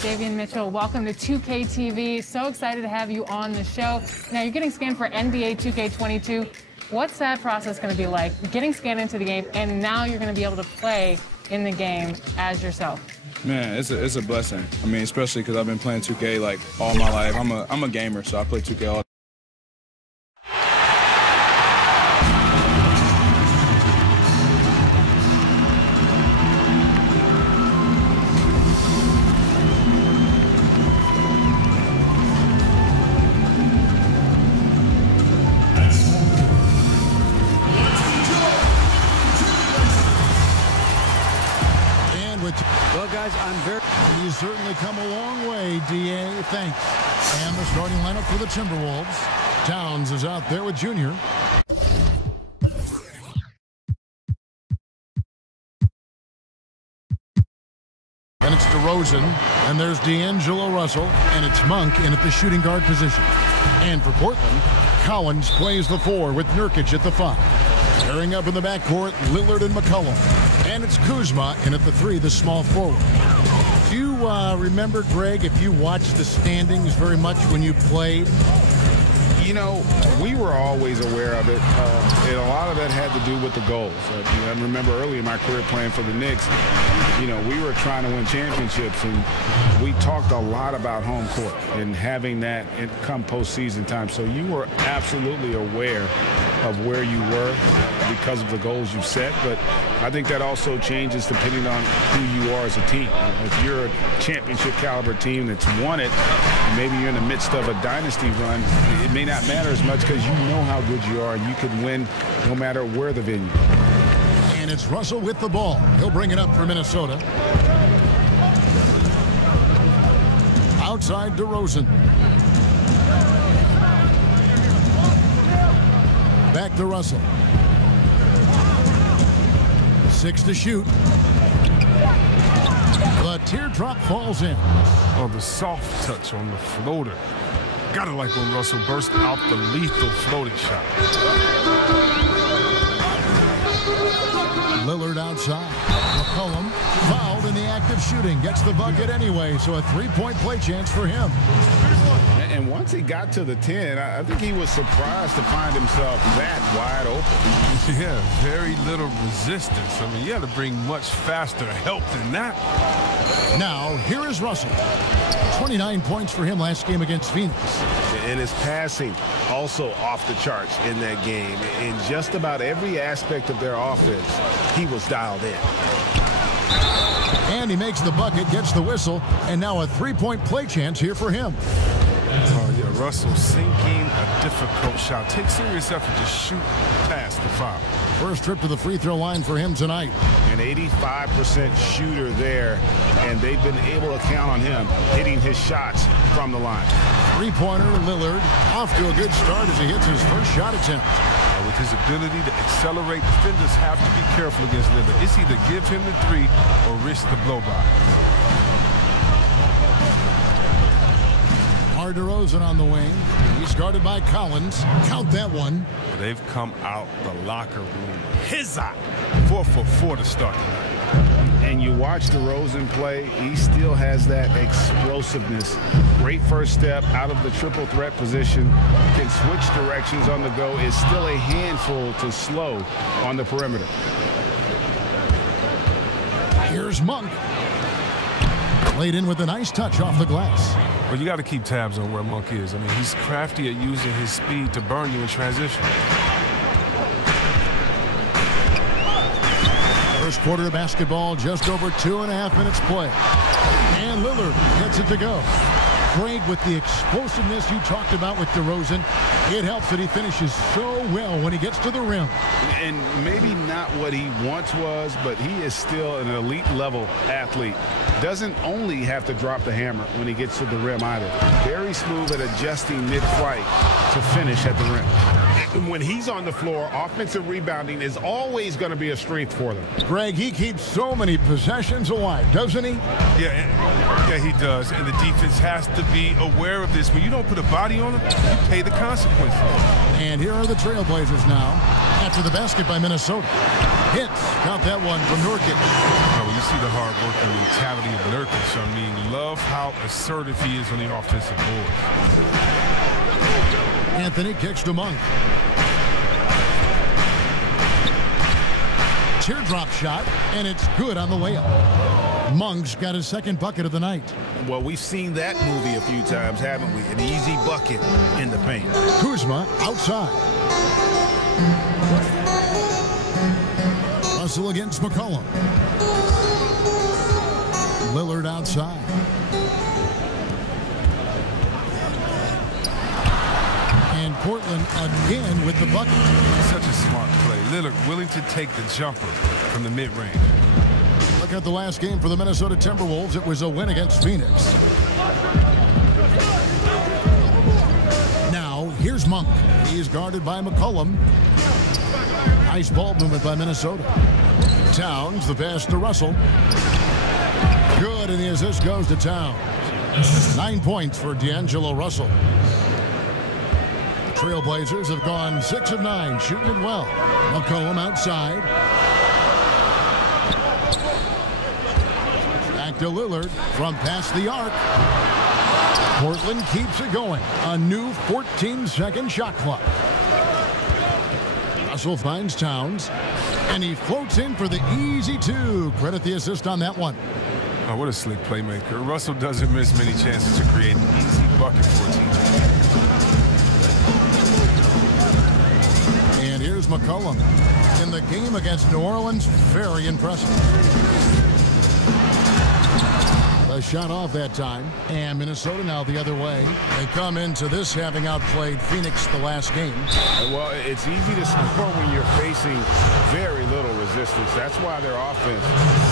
Davion Mitchell, welcome to 2K TV. So excited to have you on the show. Now, you're getting scanned for NBA 2K22. What's that process going to be like, getting scanned into the game, and now you're going to be able to play in the game as yourself? Man, it's a blessing. I mean, especially because I've been playing 2K like all my life. I'm a gamer, so I play 2K all. Well, guys, He's certainly come a long way, D.A. Thanks. And the starting lineup for the Timberwolves. Towns is out there with Junior. And it's DeRozan, and there's D'Angelo Russell, and it's Monk in at the shooting guard position. And for Portland, Collins plays the 4 with Nurkic at the 5. Pairing up in the backcourt, Lillard and McCollum. And it's Kuzma in at the 3, the small forward. Do you remember, Greg, if you watched the standings very much when you played? You know, we were always aware of it, and a lot of that had to do with the goals. I remember early in my career playing for the Knicks, you know, we were trying to win championships, and we talked a lot about home court and having that come postseason time. So you were absolutely aware of where you were because of the goals you set, but I think that also changes depending on who you are as a team. If you're a championship caliber team that's won it, maybe you're in the midst of a dynasty run, it may not matter as much because you know how good you are and you can win no matter where the venue. And it's Russell with the ball. He'll bring it up for Minnesota. Outside DeRozan. Back to Russell. 6 to shoot. The teardrop falls in. Oh, the soft touch on the floater. Gotta like when Russell burst out the lethal floating shot. Lillard outside. McCollum fouled in the act of shooting. Gets the bucket anyway, so a 3-point play chance for him. And once he got to the 10, I think he was surprised to find himself that wide open. Yeah, very little resistance. I mean, you had to bring much faster help than that. Now, here is Russell. 29 points for him last game against Phoenix. And his passing also off the charts in that game. In just about every aspect of their offense, he was dialed in. And he makes the bucket, gets the whistle, and now a 3-point play chance here for him. Oh, yeah, Russell sinking a difficult shot. Take serious effort to shoot past the foul. First trip to the free throw line for him tonight. An 85% shooter there, and they've been able to count on him hitting his shots from the line. Three-pointer, Lillard, off to a good start as he hits his first shot attempt. With his ability to accelerate, defenders have to be careful against Lillard. It's either give him the 3 or risk the blow-by. DeRozan on the wing. He's guarded by Collins. Count that one. They've come out the locker room. His eye. 4 for 4 to start. And you watch DeRozan play, he still has that explosiveness. Great first step out of the triple threat position. Can switch directions on the go. Is still a handful to slow on the perimeter. Here's Monk. Played in with a nice touch off the glass. Well, you got to keep tabs on where Monk is. I mean, he's crafty at using his speed to burn you in transition. First quarter of basketball, just over 2.5 minutes play. And Lillard gets it to go. Craig, with the explosiveness you talked about with DeRozan, it helps that he finishes so well when he gets to the rim. And maybe not what he once was, but he is still an elite level athlete. Doesn't only have to drop the hammer when he gets to the rim either. Very smooth at adjusting mid-flight to finish at the rim. When he's on the floor, offensive rebounding is always going to be a strength for them. Greg, he keeps so many possessions alive, doesn't he? Yeah, he does. And the defense has to be aware of this. When you don't put a body on him, you pay the consequences. And here are the Trailblazers now after the basket by Minnesota. Hits. Got that one from Nurkic. When you see the hard-working mentality of Nurkic. I mean, love how assertive he is on the offensive board. Anthony kicks to Monk. Teardrop shot, and it's good on the layup. Monk's got his second bucket of the night. Well, we've seen that movie a few times, haven't we? An easy bucket in the paint. Kuzma outside. Russell against McCollum. Lillard outside. And Portland again with the bucket. Such a smart play. Lillard willing to take the jumper from the mid-range. Look at the last game for the Minnesota Timberwolves. It was a win against Phoenix. Now, here's Monk. He is guarded by McCollum. Nice ball movement by Minnesota. Towns, the pass to Russell. Good, and the assist goes to Towns. 9 points for D'Angelo Russell. Trailblazers have gone 6 of 9, shooting it well. McCollum outside. Back to Lillard from past the arc. Portland keeps it going. A new 14-second shot clock. Russell finds Towns, and he floats in for the easy two. Credit the assist on that one. Oh, what a slick playmaker. Russell doesn't miss many chances to create an easy bucket for a team. And here's McCollum. In the game against New Orleans, very impressive. A shot off that time, and Minnesota now the other way. They come into this having outplayed Phoenix the last game. Well, it's easy to score when you're facing very little resistance. That's why their offense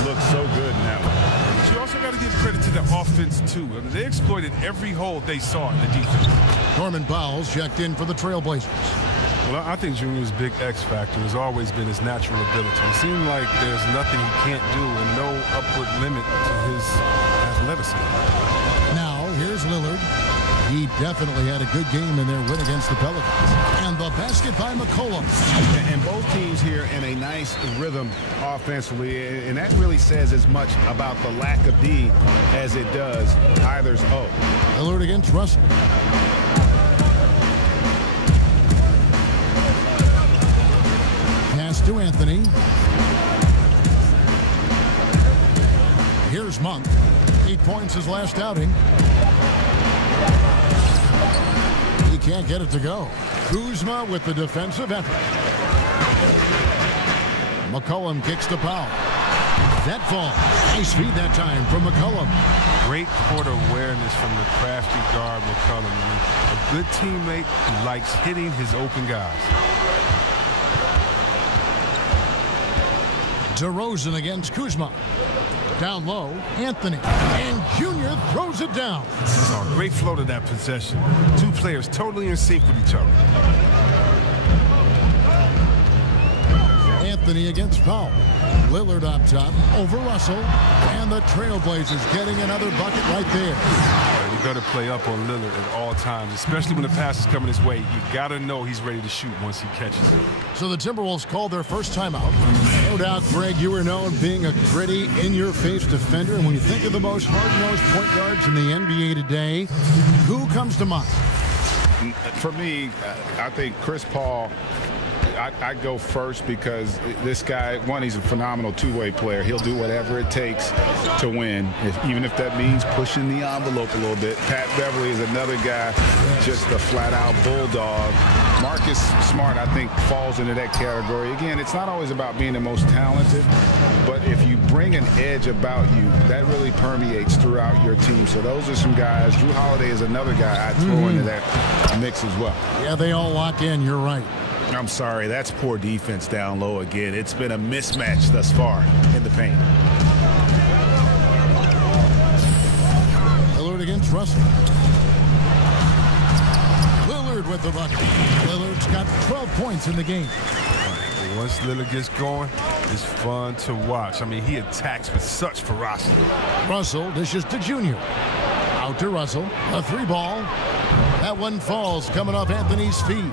looks so good in that one. But you also got to give credit to the offense, too. I mean, they exploited every hole they saw in the defense. Norman Powell's checked in for the Trailblazers. Well, I think Junior's big X factor has always been his natural ability. It seems like there's nothing he can't do and no upward limit to his athleticism. Now, here's Lillard. He definitely had a good game in their win against the Pelicans. And the basket by McCollum. And both teams here in a nice rhythm offensively, and that really says as much about the lack of D as it does either's O. Lillard against Russell. Pass to Anthony. Here's Monk. 8 points his last outing. He can't get it to go. Kuzma with the defensive effort. McCollum kicks to Powell. That fall. Nice feed that time from McCollum. Great court awareness from the crafty guard McCollum. A good teammate who likes hitting his open guys. DeRozan against Kuzma. Down low, Anthony. And Junior throws it down. Oh, great flow to that possession. Two players totally in sync with each other. Anthony against Powell. Lillard up top over Russell. And the Trailblazers getting another bucket right there. You got to play up on Lillard at all times, especially when the pass is coming his way. You got to know he's ready to shoot once he catches it. So the Timberwolves called their first timeout. No doubt, Greg, you were known being a gritty, in-your-face defender. And when you think of the most hard-nosed point guards in the NBA today, who comes to mind? For me, I think Chris Paul. I go first because this guy, one, he's a phenomenal two-way player. He'll do whatever it takes to win, even if that means pushing the envelope a little bit. Pat Beverly is another guy, just a flat-out bulldog. Marcus Smart, I think, falls into that category. Again, it's not always about being the most talented, but if you bring an edge about you, that really permeates throughout your team. So those are some guys. Drew Holiday is another guy I'd throw into that mix as well. Yeah, they all lock in. You're right. I'm sorry, that's poor defense down low again. It's been a mismatch thus far in the paint. Lillard against Russell. Lillard with the bucket. Lillard's got 12 points in the game. Once Lillard gets going, it's fun to watch. I mean, he attacks with such ferocity. Russell dishes to Junior. Out to Russell. A three ball. That one falls coming off Anthony's feet.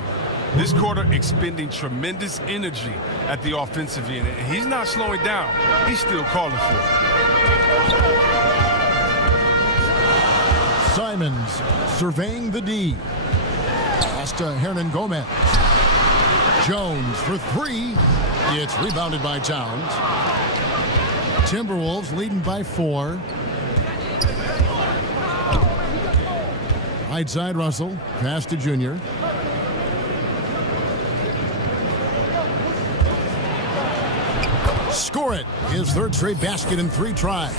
This quarter expending tremendous energy at the offensive end. And he's not slowing down. He's still calling for it. Simons surveying the D. Pass to Hernangomez. Jones for three. It's rebounded by Towns. Timberwolves leading by 4. Right side Russell. Pass to Junior. Score it. His third straight basket in 3 tries.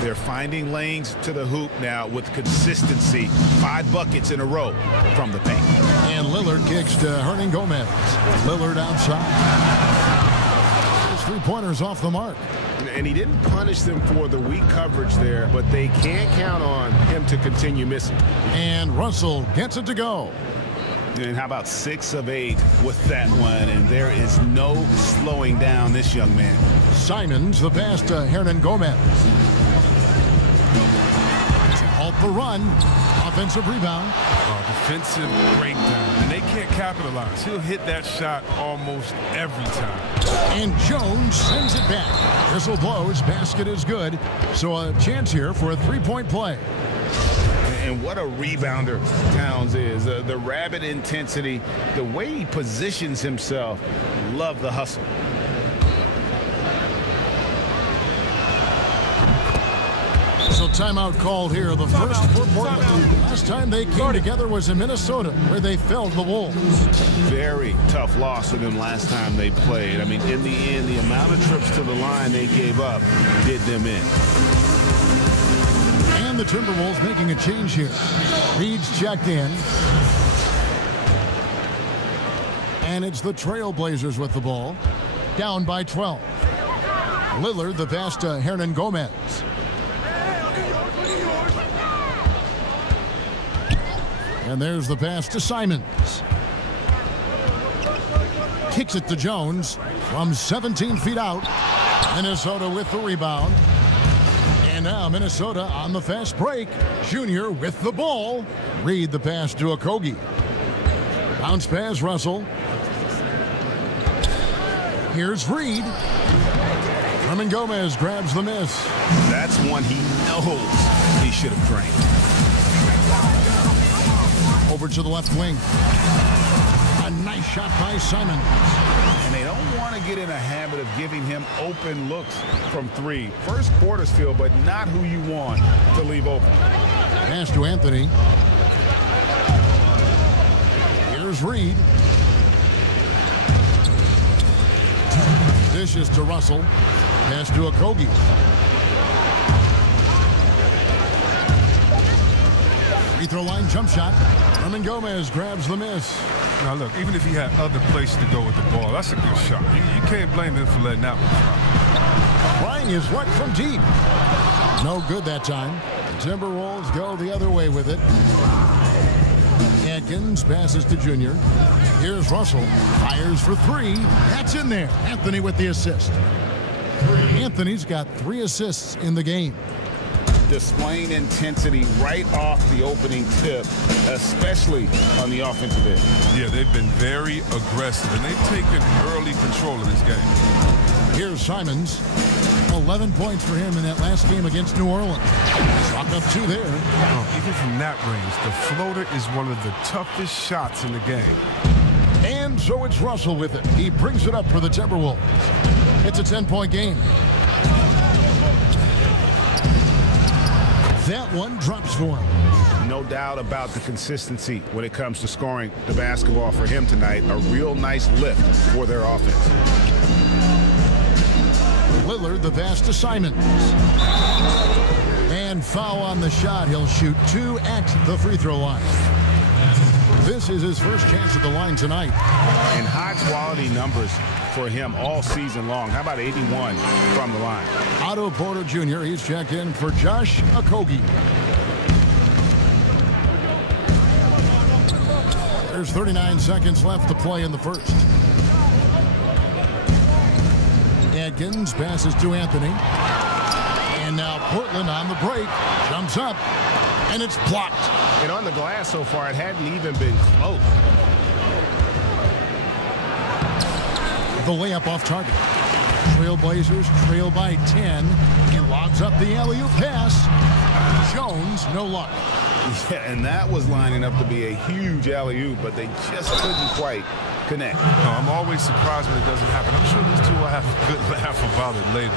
They're finding lanes to the hoop now with consistency. 5 buckets in a row from the paint. And Lillard kicks to Hernangomez. Lillard outside. His 3-pointers off the mark. And he didn't punish them for the weak coverage there, but they can't count on him to continue missing. And Russell gets it to go. And how about 6 of 8 with that one? And there is no slowing down this young man. Simons, the pass to Hernangomez. To halt the run. Offensive rebound. Defensive breakdown. And they can't capitalize. He'll hit that shot almost every time. And Jones sends it back. Whistle blows. Basket is good. So a chance here for a 3-point play. And what a rebounder Towns is. The rabid intensity, the way he positions himself. Love the hustle. So timeout called here. The first for Portland. Last time they came together was in Minnesota, where they felled the Wolves. Very tough loss for them last time they played. I mean, in the end, the amount of trips to the line they gave up did them in. And the Timberwolves making a change here. Reed's checked in. And it's the Trailblazers with the ball. Down by 12. Lillard, the pass to Hernangomez. And there's the pass to Simons. Kicks it to Jones from 17 feet out. Minnesota with the rebound. And now Minnesota on the fast break. Junior with the ball. Reed the pass to Okogie. Bounce pass Russell. Here's Reed. Hernangomez grabs the miss. That's one he knows he should have drained. Over to the left wing. A nice shot by Simons. And they don't want to get in a habit of giving him open looks from 3. First quarter's feel, but not who you want to leave open. Pass to Anthony. Here's Reed. Dishes to Russell. Pass to Okogie. Free throw line jump shot. Hernangomez grabs the miss. Now look, even if he had other places to go with the ball, that's a good shot. You can't blame him for letting that one fly. Flying is what from deep. No good that time. The Timberwolves go the other way with it. Atkins passes to Junior. Here's Russell. Fires for 3. That's in there. Anthony with the assist. Anthony's got 3 assists in the game. Displaying intensity right off the opening tip, especially on the offensive end. Yeah, they've been very aggressive, and they've taken early control of this game. Here's Simons. 11 points for him in that last game against New Orleans. Chalk up 2 there. Even from that range, the floater is one of the toughest shots in the game. And so it's Russell with it. He brings it up for the Timberwolves. It's a 10-point game. That one drops for him. No doubt about the consistency when it comes to scoring the basketball for him tonight. A real nice lift for their offense. Lillard the pass to Simons. And foul on the shot. He'll shoot 2 at the free throw line. This is his first chance at the line tonight. And high quality numbers for him all season long. How about 81 from the line? Otto Porter Jr. He's checked in for Josh Okogie. There's 39 seconds left to play in the first. Atkins passes to Anthony. And now Portland on the break. Jumps up. And it's blocked. And on the glass so far, it hadn't even been close. The layup off target. Trailblazers trail by 10. He lobs up the alley-oop pass. Jones, no luck. Yeah, and that was lining up to be a huge alley-oop, but they just couldn't quite connect. No, I'm always surprised when it doesn't happen. I'm sure these two will have a good laugh about it later.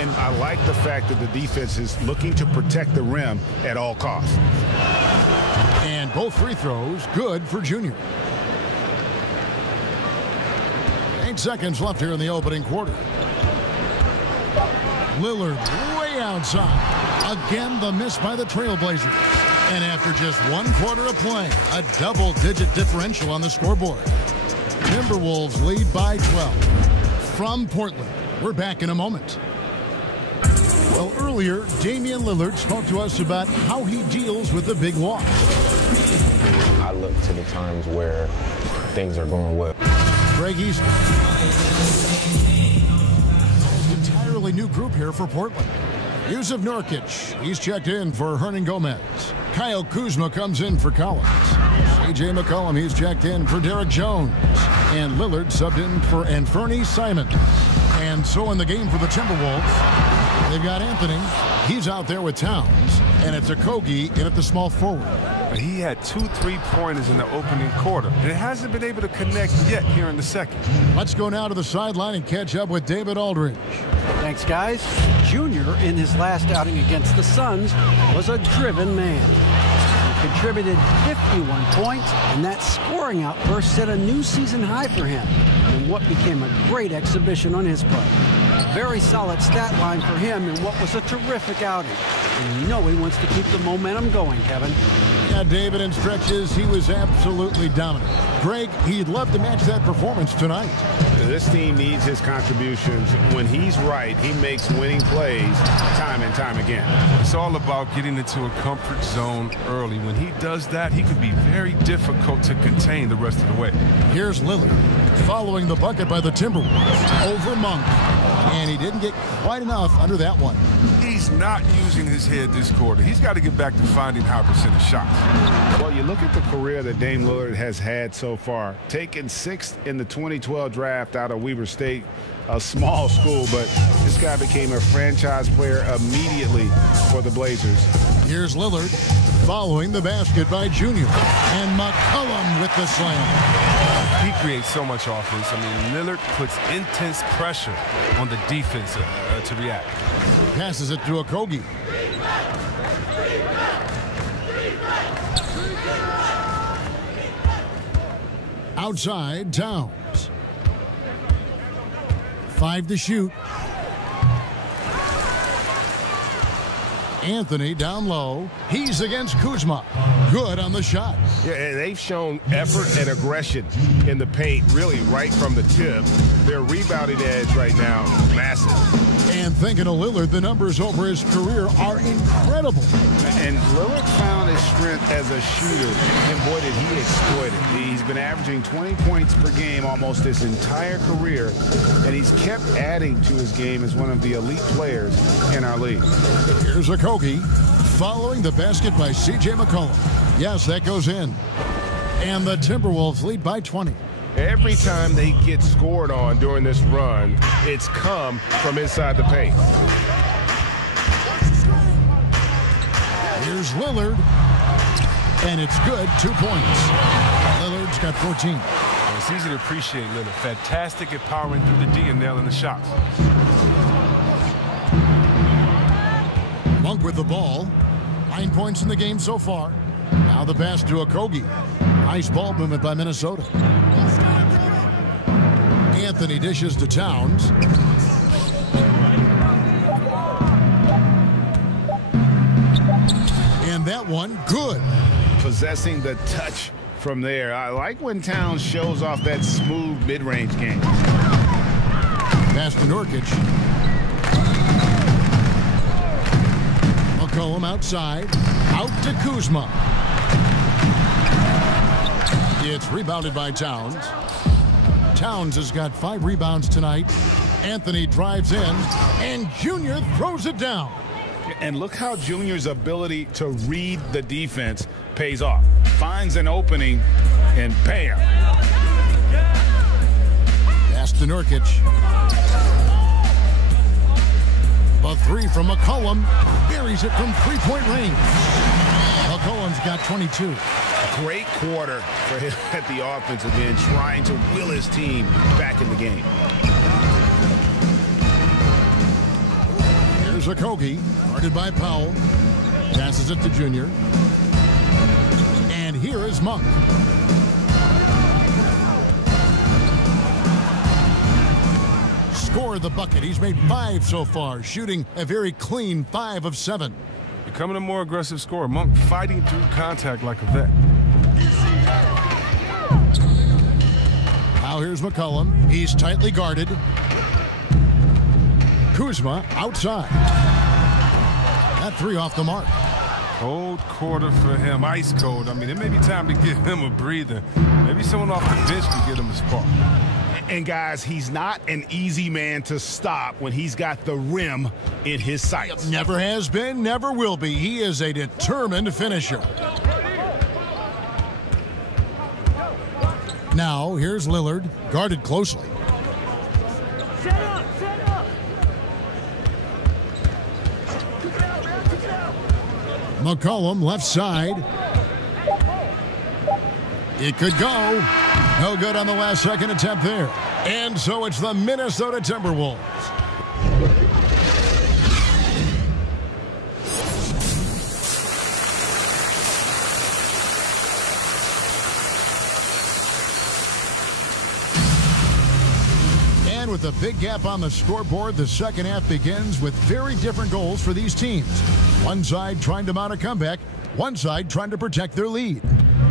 And I like the fact that the defense is looking to protect the rim at all costs. And both free throws good for Junior. 8 seconds left here in the opening quarter. Lillard way outside. Again, the miss by the Trailblazers. And after just 1 quarter of play, a double-digit differential on the scoreboard. Timberwolves lead by 12. From Portland, we're back in a moment. Well, earlier, Damian Lillard spoke to us about how he deals with the big loss. I look to the times where things are going well. Greg Easton. Entirely new group here for Portland. Jusuf Nurkic, he's checked in for Hernan Gomez. Kyle Kuzma comes in for Collins. C.J. McCollum, he's checked in for Derek Jones. And Lillard subbed in for Anfernee Simons. And so in the game for the Timberwolves, they've got Anthony. He's out there with Towns. And it's Okogie in at the small forward. He had 2 3-pointers in the opening quarter, and it hasn't been able to connect yet here in the second. Let's go now to the sideline and catch up with David Aldridge. Thanks, guys. Junior, in his last outing against the Suns, was a driven man. He contributed 51 points, and that scoring outburst set a new season high for him in what became a great exhibition on his part. A very solid stat line for him in what was a terrific outing. And you know he wants to keep the momentum going, Kevin. Yeah, David, in stretches, he was absolutely dominant. Greg, he'd love to match that performance tonight. This team needs his contributions. When he's right, he makes winning plays time and time again. It's all about getting into a comfort zone early. When he does that, he can be very difficult to contain the rest of the way. Here's Lillard following the bucket by the Timberwolves over Monk. And he didn't get quite enough under that one. He's not using his head this quarter. He's got to get back to finding high percentage shots. Well, you look at the career that Dame Lillard has had so far. Taken 6th in the 2012 draft out of Weber State, a small school, but this guy became a franchise player immediately for the Blazers. Here's Lillard following the basket by Junior. And McCollum with the slam. He creates so much offense. I mean, Lillard puts intense pressure on the defense to react. Passes it to Okogie. Outside, Towns. 5 to shoot. Anthony down low. He's against Kuzma. Good on the shot. Yeah, and they've shown effort and aggression in the paint, really right from the tip. Their rebounding edge right now, massive. And thinking of Lillard, the numbers over his career are incredible. And Lillard found his strength as a shooter, and boy, did he exploit it. He's been averaging 20 points per game almost his entire career, and he's kept adding to his game as one of the elite players in our league. Here's Okogie following the basket by C.J. McCollum. Yes, that goes in. And the Timberwolves lead by 20. Every time they get scored on during this run, it's come from inside the paint. Here's Lillard. And it's good, 2 points. Lillard's got 14. It's easy to appreciate Lillard. Fantastic at powering through the D and nailing the shots. Monk with the ball. 9 points in the game so far. Now the pass to Okogie. Nice ball movement by Minnesota. Anthony dishes to Towns. And that one, good. Possessing the touch from there. I like when Towns shows off that smooth mid-range game. Pass to Nurkic. McCollum outside. Out to Kuzma. It's rebounded by Towns. Towns has got 5 rebounds tonight. Anthony drives in, and Junior throws it down. And look how Junior's ability to read the defense pays off. Finds an opening, and bam. Pass to to Nurkic. The three from McCollum. Buries it from three-point range. McCollum's got 22. Great quarter for him at the offensive end, trying to will his team back in the game. Here's Okogie, guarded by Powell. Passes it to Junior. And here is Monk. Scored the bucket. He's made 5 so far, shooting a very clean 5 of 7. Becoming a more aggressive scorer. Monk fighting through contact like a vet. Now here's McCollum. He's tightly guarded. Kuzma outside. That three off the mark. Cold quarter for him. Ice cold. I mean, it may be time to give him a breather. Maybe someone off the bench can get him a spark. And guys, he's not an easy man to stop when he's got the rim in his sights. Never has been, never will be. He is a determined finisher. Now, here's Lillard, guarded closely. McCollum, left side. It could go. No good on the last second attempt there. And so it's the Minnesota Timberwolves. And with a big gap on the scoreboard, the second half begins with very different goals for these teams. One side trying to mount a comeback, one side trying to protect their lead.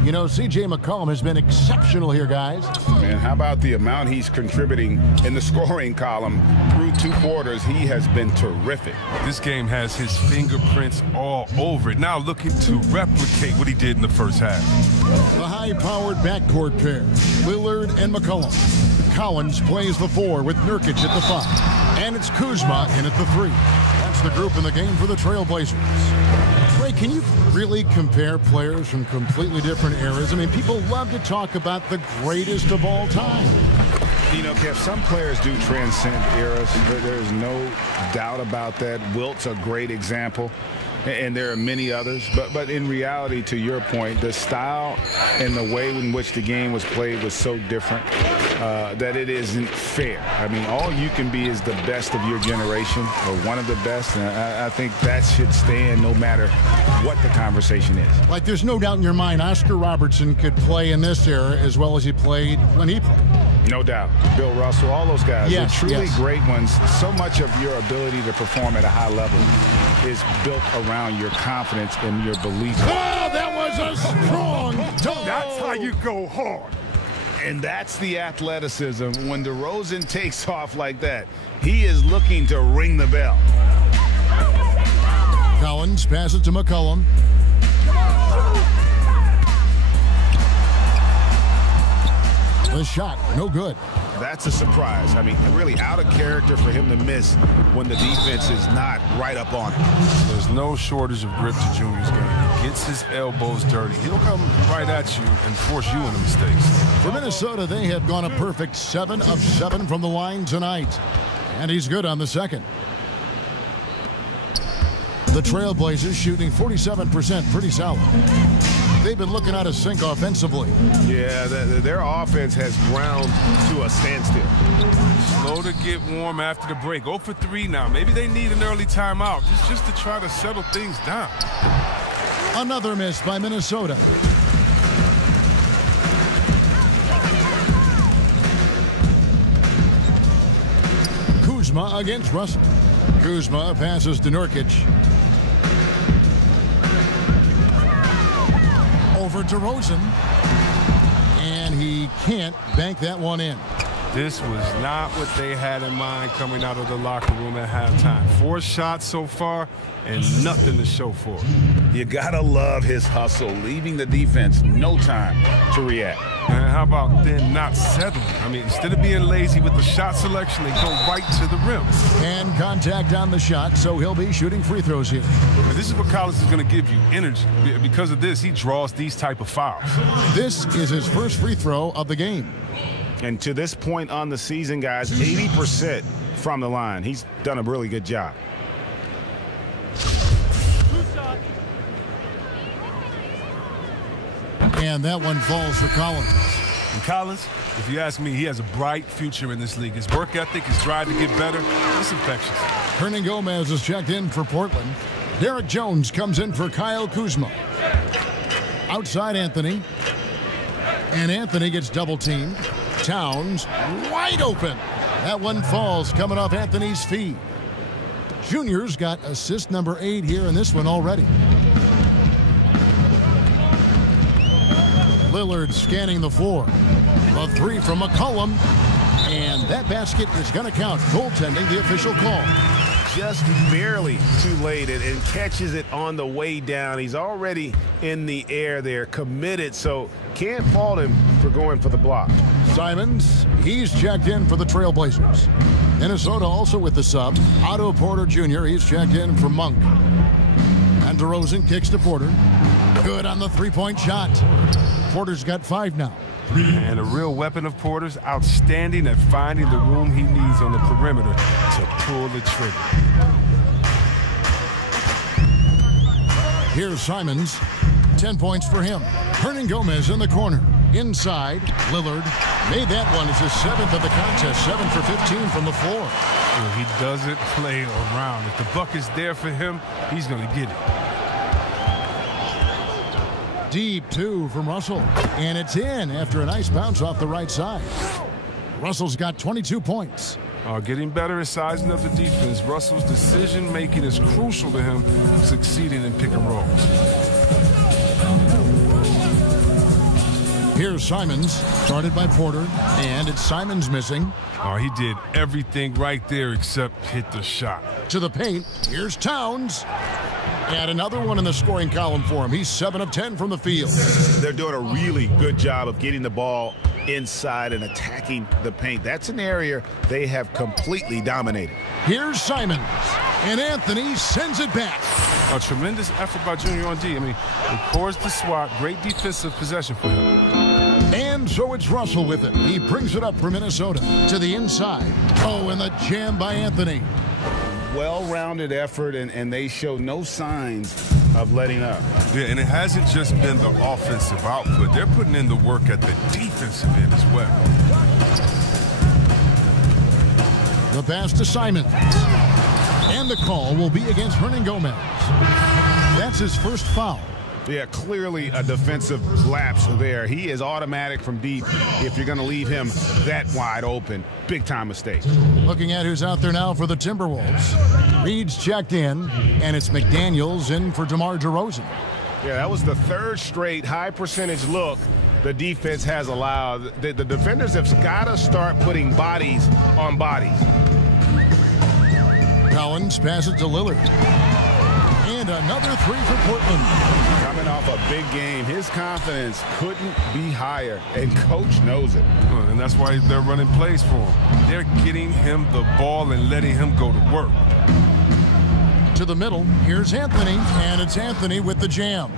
You know, C.J. McCollum has been exceptional here, guys. Man, how about the amount he's contributing in the scoring column through 2 quarters? He has been terrific. This game has his fingerprints all over it. Now looking to replicate what he did in the first half. The high-powered backcourt pair, Lillard and McCollum. Collins plays the 4 with Nurkic at the 5. And it's Kuzma in at the 3. That's the group in the game for the Trailblazers. Ray, can you really compare players from completely different eras? I mean, people love to talk about the greatest of all time. You know, Kev, some players do transcend eras. There's no doubt about that. Wilt's a great example, and there are many others. But in reality, to your point, the style and the way in which the game was played was so different that it isn't fair. I mean, all you can be is the best of your generation, or one of the best, and I think that should stand no matter what the conversation is. Like, there's no doubt in your mind Oscar Robertson could play in this era as well as he played when he played. No doubt. Bill Russell, all those guys. Yes, they're truly great ones. So much of your ability to perform at a high level is built around your confidence and your belief. Oh, that was a strong dunk. That's how you go hard. And that's the athleticism. When DeRozan takes off like that, he is looking to ring the bell. Collins passes to McCollum. The shot, no good. That's a surprise. I mean, really out of character for him to miss when the defense is not right up on him. There's no shortage of grip to Junior's game. He gets his elbows dirty. He'll come right at you and force you into mistakes. For Minnesota, they have gone a perfect 7 of 7 from the line tonight. And he's good on the second. The Trailblazers shooting 47%, pretty solid. They've been looking out of sync offensively. Yeah, their offense has ground to a standstill. Slow to get warm after the break. 0 for 3 now. Maybe they need an early timeout just to try to settle things down. Another miss by Minnesota. Kuzma against Russell. Kuzma passes to Nurkic. Over to DeRozan. And he can't bank that one in. This was not what they had in mind coming out of the locker room at halftime. 4 shots so far and nothing to show for it. You gotta love his hustle, leaving the defense no time to react. And how about then not settling? I mean, instead of being lazy with the shot selection, they go right to the rim. And contact on the shot, so he'll be shooting free throws here. And this is what Collins is going to give you, energy. Because of this, he draws these type of fouls. This is his first free throw of the game. And to this point on the season, guys, 80% from the line. He's done a really good job. And that one falls for Collins. And Collins, if you ask me, he has a bright future in this league. His work ethic, his drive to get better, it's infectious. Hernangomez is checked in for Portland. Derek Jones comes in for Kyle Kuzma. Outside Anthony. And Anthony gets double-teamed. Towns wide open. That one falls coming off Anthony's feet. Junior's got assist number 8 here in this one already. Lillard scanning the floor. A 3 from McCollum. And that basket is going to count. Goaltending, the official call. Just barely too late and catches it on the way down. He's already in the air there, committed, so can't fault him for going for the block. Simons, he's checked in for the Trailblazers. Minnesota also with the sub. Otto Porter Jr., he's checked in for Monk. And DeRozan kicks to Porter. Good on the three-point shot. Porter's got 5 now. And a real weapon of Porter's, outstanding at finding the room he needs on the perimeter to pull the trigger. Here's Simons. 10 points for him. Hernangomez in the corner. Inside, Lillard made that one as his 7th of the contest. 7 for 15 from the floor. Well, he doesn't play around. If the buck is there for him, he's going to get it. Deep 2 from Russell. And it's in after a nice bounce off the right side. Russell's got 22 points. Getting better at sizing up the defense. Russell's decision-making is crucial to him succeeding in pick and rolls. Here's Simons, started by Porter, and it's Simons missing. He did everything right there except hit the shot. To the paint, here's Towns. And another one in the scoring column for him. He's 7 of 10 from the field. They're doing a really good job of getting the ball inside and attacking the paint. That's an area they have completely dominated. Here's Simons, and Anthony sends it back. A tremendous effort by Junior on D. Records the swat. Great defensive possession for him. And so it's Russell with it. He brings it up for Minnesota to the inside. Oh, and the jam by Anthony. Well-rounded effort, and they show no signs of letting up. Yeah, and it hasn't just been the offensive output. They're putting in the work at the defensive end as well. The pass to Simons. And the call will be against Hernangomez. That's his first foul. Yeah, clearly a defensive lapse there. He is automatic from deep if you're going to leave him that wide open. Big-time mistake. Looking at who's out there now for the Timberwolves. Reed's checked in, and it's McDaniels in for DeMar DeRozan. Yeah, that was the 3rd straight high-percentage look the defense has allowed. The defenders have got to start putting bodies on bodies. Collins passes to Lillard. And another 3 for Portland. Coming off a big game, his confidence couldn't be higher, and coach knows it. And that's why they're running plays for him. They're getting him the ball and letting him go to work. To the middle, here's Anthony, and it's Anthony with the jam.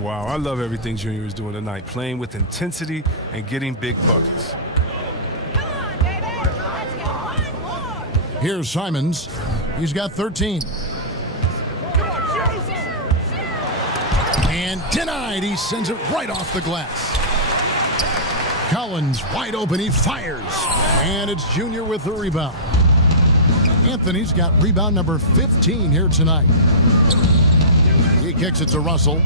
Wow, I love everything Junior is doing tonight, playing with intensity and getting big buckets. Here's Simons. He's got 13. And denied. He sends it right off the glass. Collins wide open. He fires. And it's Junior with the rebound. Anthony's got rebound number 15 here tonight. He kicks it to Russell.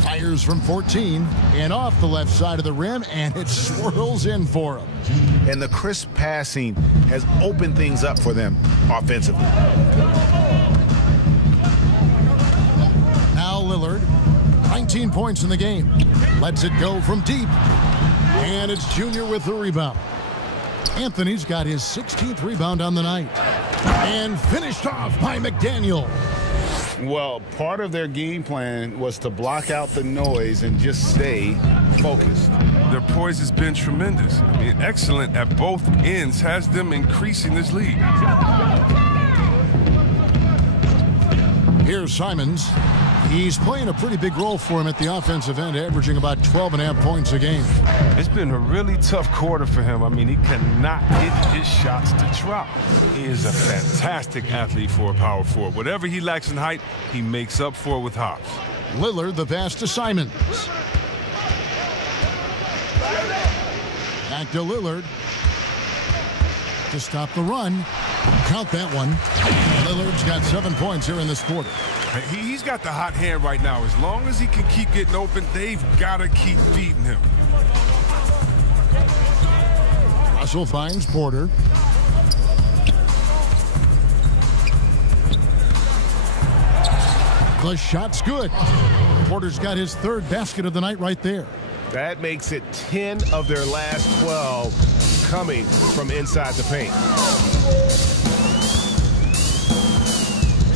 Fires from 14 and off the left side of the rim, and it swirls in for him. And the crisp passing has opened things up for them offensively. Now Lillard, 19 points in the game. Lets it go from deep. And it's Junior with the rebound. Anthony's got his 16th rebound on the night. And finished off by McDaniel. Well, part of their game plan was to block out the noise and just stay focused. Their poise has been tremendous. Excellent at both ends, has them increasing this lead. Here's Simons. He's playing a pretty big role for him at the offensive end, averaging about 12.5 points a game. It's been a really tough quarter for him. I mean, he cannot get his shots to drop. He is a fantastic athlete for a power forward. Whatever he lacks in height, he makes up for it with hops. Lillard, the pass to Simons. Back to Lillard to stop the run. Count that one. Lillard's got 7 points here in this quarter. He's got the hot hand right now. As long as he can keep getting open, they've got to keep beating him. Russell finds Porter. The shot's good. Porter's got his third basket of the night right there. That makes it 10 of their last 12 coming from inside the paint.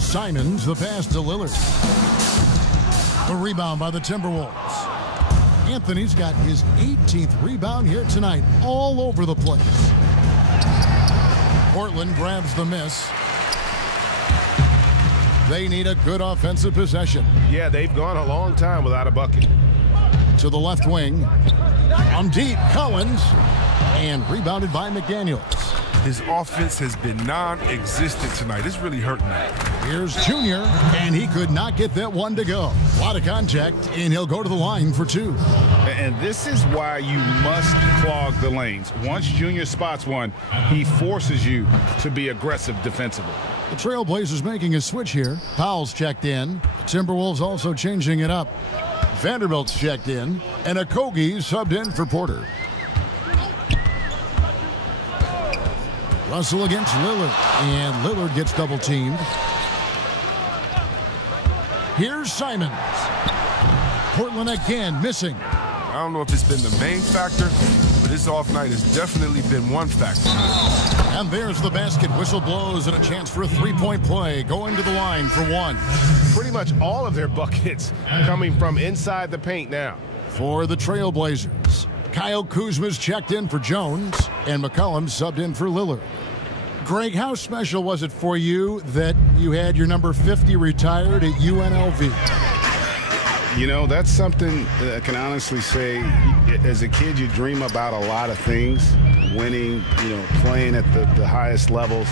Simons, the pass to Lillard. The rebound by the Timberwolves. Anthony's got his 18th rebound here tonight, all over the place. Portland grabs the miss. They need a good offensive possession. Yeah, they've gone a long time without a bucket. To the left wing. From deep, Collins. And rebounded by McDaniels. His offense has been non-existent tonight. It's really hurting him. Here's Junior, and he could not get that one to go. A lot of contact, and he'll go to the line for 2. And this is why you must clog the lanes. Once Junior spots one, he forces you to be aggressive defensively. The Trailblazers making a switch here. Powell's checked in. The Timberwolves also changing it up. Vanderbilt's checked in, and Okogie subbed in for Porter. Russell against Lillard, and Lillard gets double-teamed. Here's Simons. Portland again missing. I don't know if it's been the main factor, but this off night has definitely been one factor. And there's the basket. Whistle blows and a chance for a three-point play. Going to the line for 1. Pretty much all of their buckets coming from inside the paint now. For the Trailblazers, Kyle Kuzma's checked in for Jones, and McCollum subbed in for Lillard. Greg, how special was it for you that you had your number 50 retired at UNLV? You know, that's something I can honestly say. As a kid, you dream about a lot of things, winning, playing at the highest levels.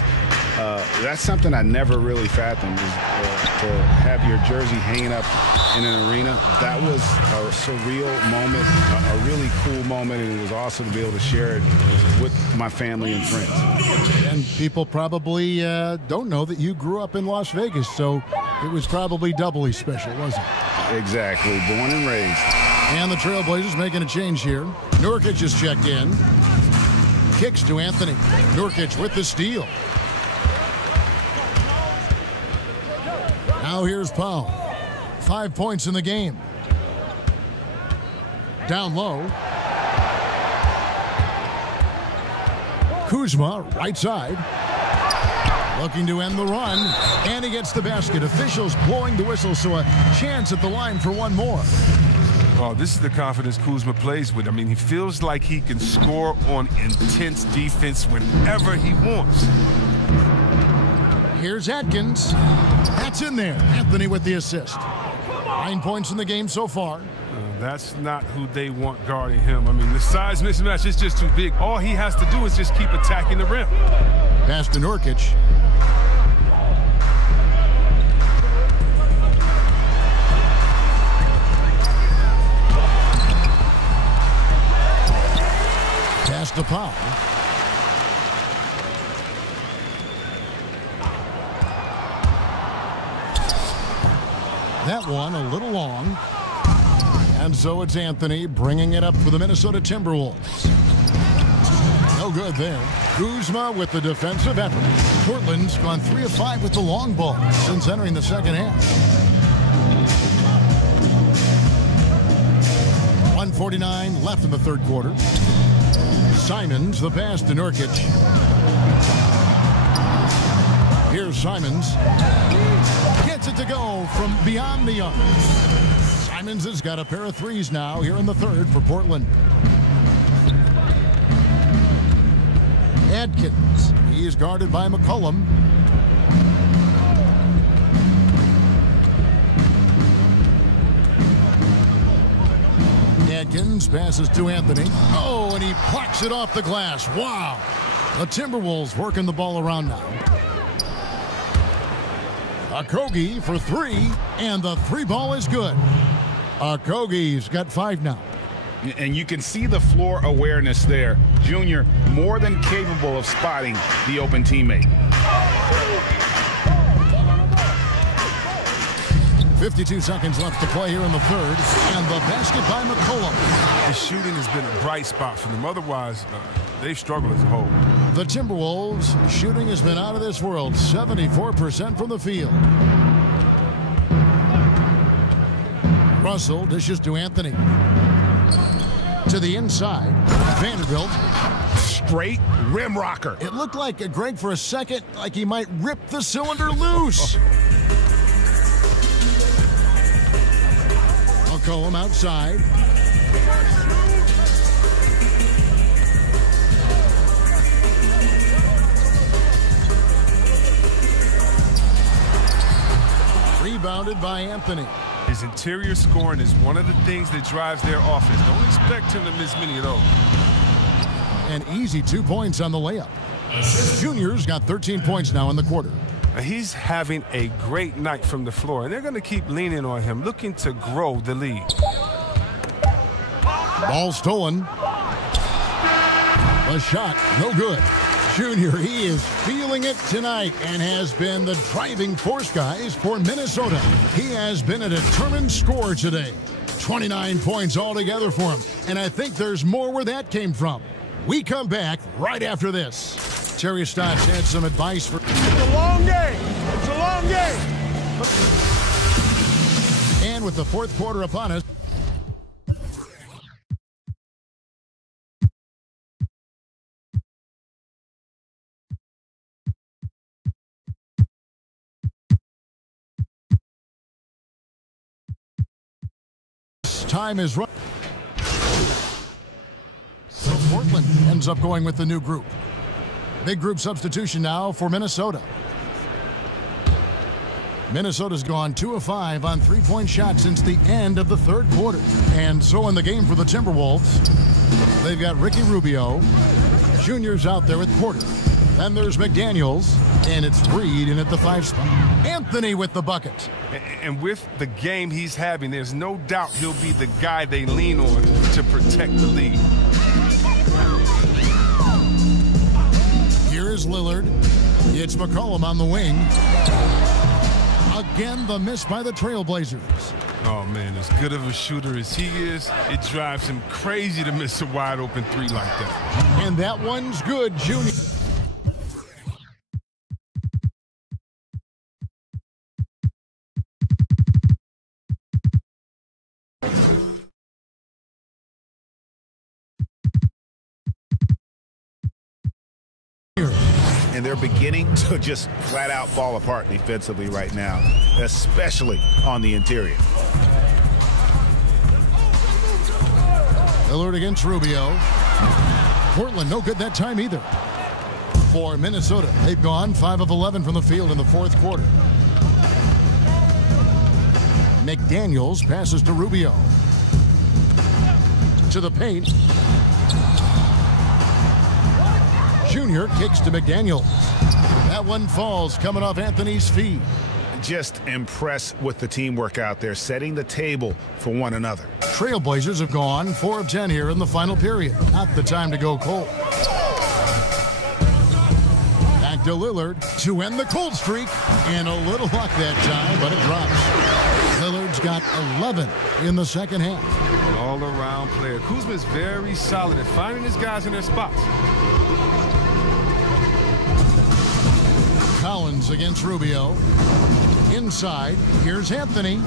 That's something I never really fathomed, to have your jersey hanging up in an arena. That was a surreal moment, a really cool moment, and it was awesome to be able to share it with my family and friends. And people probably don't know that you grew up in Las Vegas, so it was probably doubly special, wasn't it? Exactly, born and raised. And the Trailblazers making a change here. Nurkic is checked in. Kicks to Anthony. Nurkic with the steal. Now here's Powell. 5 points in the game. Down low. Kuzma, right side. Looking to end the run. And he gets the basket. Officials blowing the whistle, so a chance at the line for one more. Oh, this is the confidence Kuzma plays with. I mean, he feels like he can score on intense defense whenever he wants. Here's Atkins. That's in there. Anthony with the assist. 9 points in the game so far. That's not who they want guarding him. I mean, the size mismatch is just too big. All he has to do is just keep attacking the rim. Pass to Nurkic. Pass to Powell. That one a little long. And so it's Anthony bringing it up for the Minnesota Timberwolves. No good there. Kuzma with the defensive effort. Portland's gone 3 of 5 with the long ball since entering the second half. 1:49 left in the third quarter. Simons, the pass to Nurkic. Here's Simons. Gets it to go from beyond the arc. Simons has got a pair of threes now here in the third for Portland. Atkins. He is guarded by McCollum. Atkins passes to Anthony. Oh, and he plucks it off the glass. Wow. The Timberwolves working the ball around now. Okogie for three, and the three ball is good. Okogie's got 5 now. And you can see the floor awareness there. Junior more than capable of spotting the open teammate. 52 seconds left to play here in the third, and the basket by McCollum. The shooting has been a bright spot for them. Otherwise, they've struggled as a whole. The Timberwolves shooting has been out of this world, 74% from the field. Russell dishes to Anthony. To the inside, Vanderbilt. Straight rim rocker. It looked like Greg for a second, like he might rip the cylinder loose. McCollum outside. Rebounded by Anthony. His interior scoring is one of the things that drives their offense. Don't expect him to miss many of those. An easy 2 points on the layup. Junior's got 13 points now in the quarter. He's having a great night from the floor, and they're going to keep leaning on him, looking to grow the lead. Ball stolen. A shot, no good. Junior, he is feeling it tonight and has been the driving force, guys, for Minnesota. He has been a determined scorer today. 29 points altogether for him, and I think there's more where that came from. We come back right after this. Terry Stotts had some advice for... It's a long game. It's a long game. And with the fourth quarter upon us, time is run. So Portland ends up going with the new group. Big group substitution now for Minnesota. Minnesota's gone 2 of 5 on three-point shots since the end of the third quarter. And so in the game for the Timberwolves, they've got Ricky Rubio. Junior's out there with Porter. Then there's McDaniels, and it's Reed in at the 5 spot. Anthony with the bucket. And with the game he's having, there's no doubt he'll be the guy they lean on to protect the lead. Here is Lillard. It's McCollum on the wing. Again, the miss by the Trailblazers. Oh, man, as good of a shooter as he is, it drives him crazy to miss a wide-open three like that. And that one's good, Junior. And they're beginning to just flat out fall apart defensively right now, especially on the interior. Lillard against Rubio. Portland no good that time either. For Minnesota, they've gone 5 of 11 from the field in the fourth quarter. McDaniels passes to Rubio. To the paint. Junior kicks to McDaniels. That one falls coming off Anthony's feet. Just impressed with the teamwork out there, setting the table for one another. Trailblazers have gone 4 of 10 here in the final period. Not the time to go cold. Back to Lillard to end the cold streak. And a little luck that time, but it drops. Lillard's got 11 in the second half. All-around player. Kuzma's very solid at finding his guys in their spots. Collins against Rubio. Inside, here's Anthony.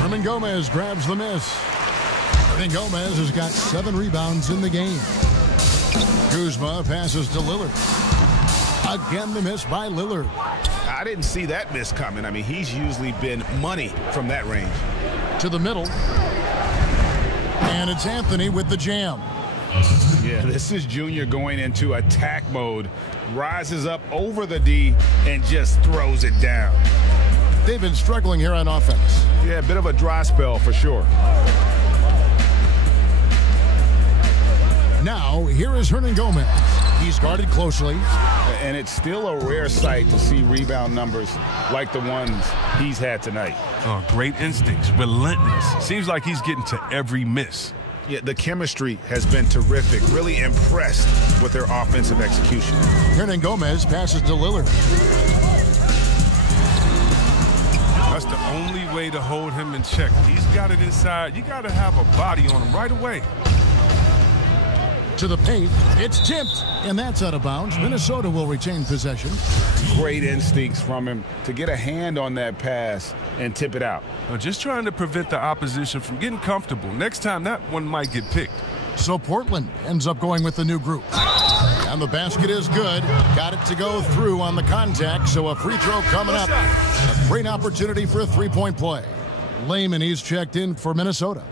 Hernan Gomez grabs the miss. Hernan Gomez has got 7 rebounds in the game. Kuzma passes to Lillard. Again, the miss by Lillard. I didn't see that miss coming. I mean, he's usually been money from that range. To the middle. And it's Anthony with the jam. Yeah, this is Junior going into attack mode. Rises up over the D and just throws it down. They've been struggling here on offense. Yeah, a bit of a dry spell for sure. Now, here is Hernangomez. He's guarded closely. And it's still a rare sight to see rebound numbers like the ones he's had tonight. Oh, great instincts, relentless. Seems like he's getting to every miss. Yeah, the chemistry has been terrific. Really impressed with their offensive execution. Hernangomez passes to Lillard. That's the only way to hold him in check. He's got it inside. You got to have a body on him right away. To the paint, it's tipped, and that's out of bounds. Minnesota will retain possession. Great instincts from him to get a hand on that pass and tip it out. Just trying to prevent the opposition from getting comfortable. Next time, that one might get picked. So Portland ends up going with the new group. And the basket is good. Got it to go through on the contact, so a free throw coming up. A great opportunity for a three-point play. Layman, he's checked in for Minnesota.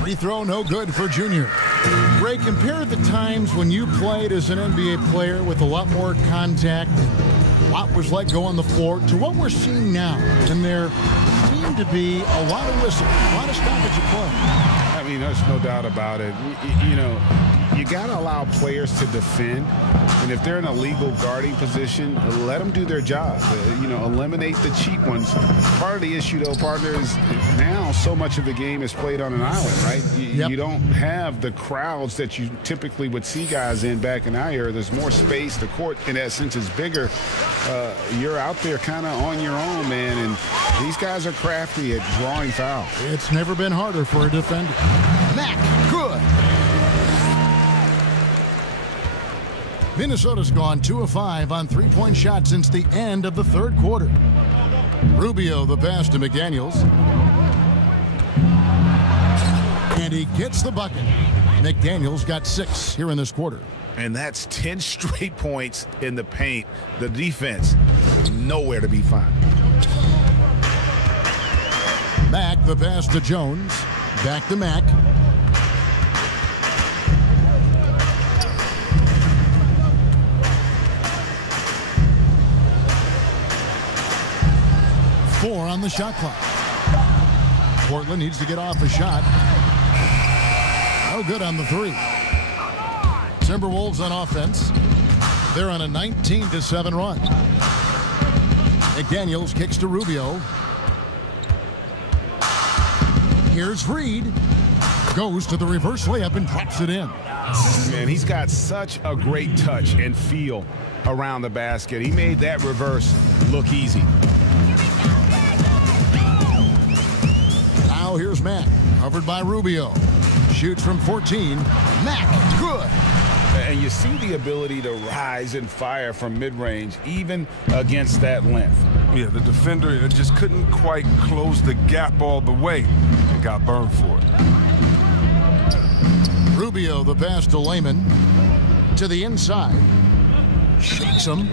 Free throw no good for Junior. Ray, compare the times when you played as an NBA player with a lot more contact, a lot was let go on the floor, to what we're seeing now. And there seemed to be a lot of whistles, a lot of stoppage of play. I mean, there's no doubt about it. You know, you got to allow players to defend. And if they're in a legal guarding position, let them do their job. Eliminate the cheap ones. Part of the issue, though, partner, is now so much of the game is played on an island, right? You don't have the crowds that you typically would see guys in back in our era. There's more space. The court, in that sense, is bigger. You're out there kind of on your own, man. And these guys are crafty at drawing fouls. It's never been harder for a defender. Mack, good. Minnesota's gone 2 of 5 on three-point shots since the end of the third quarter. Rubio the pass to McDaniels. And he gets the bucket. McDaniels got 6 here in this quarter. And that's 10 straight points in the paint. The defense, nowhere to be found. Mack the pass to Jones. Back to Mack. Four on the shot clock. Portland needs to get off a shot. No good on the three. Timberwolves on offense. They're on a 19-7 run. McDaniels kicks to Rubio. Here's Reed. Goes to the reverse layup and drops it in. Man, he's got such a great touch and feel around the basket. He made that reverse look easy. Now here's Mack, covered by Rubio. Shoots from 14. Mack, good. And you see the ability to rise and fire from mid-range, even against that length. Yeah, the defender just couldn't quite close the gap all the way and got burned for it. Rubio the pass to Layman. To the inside. Shakes him.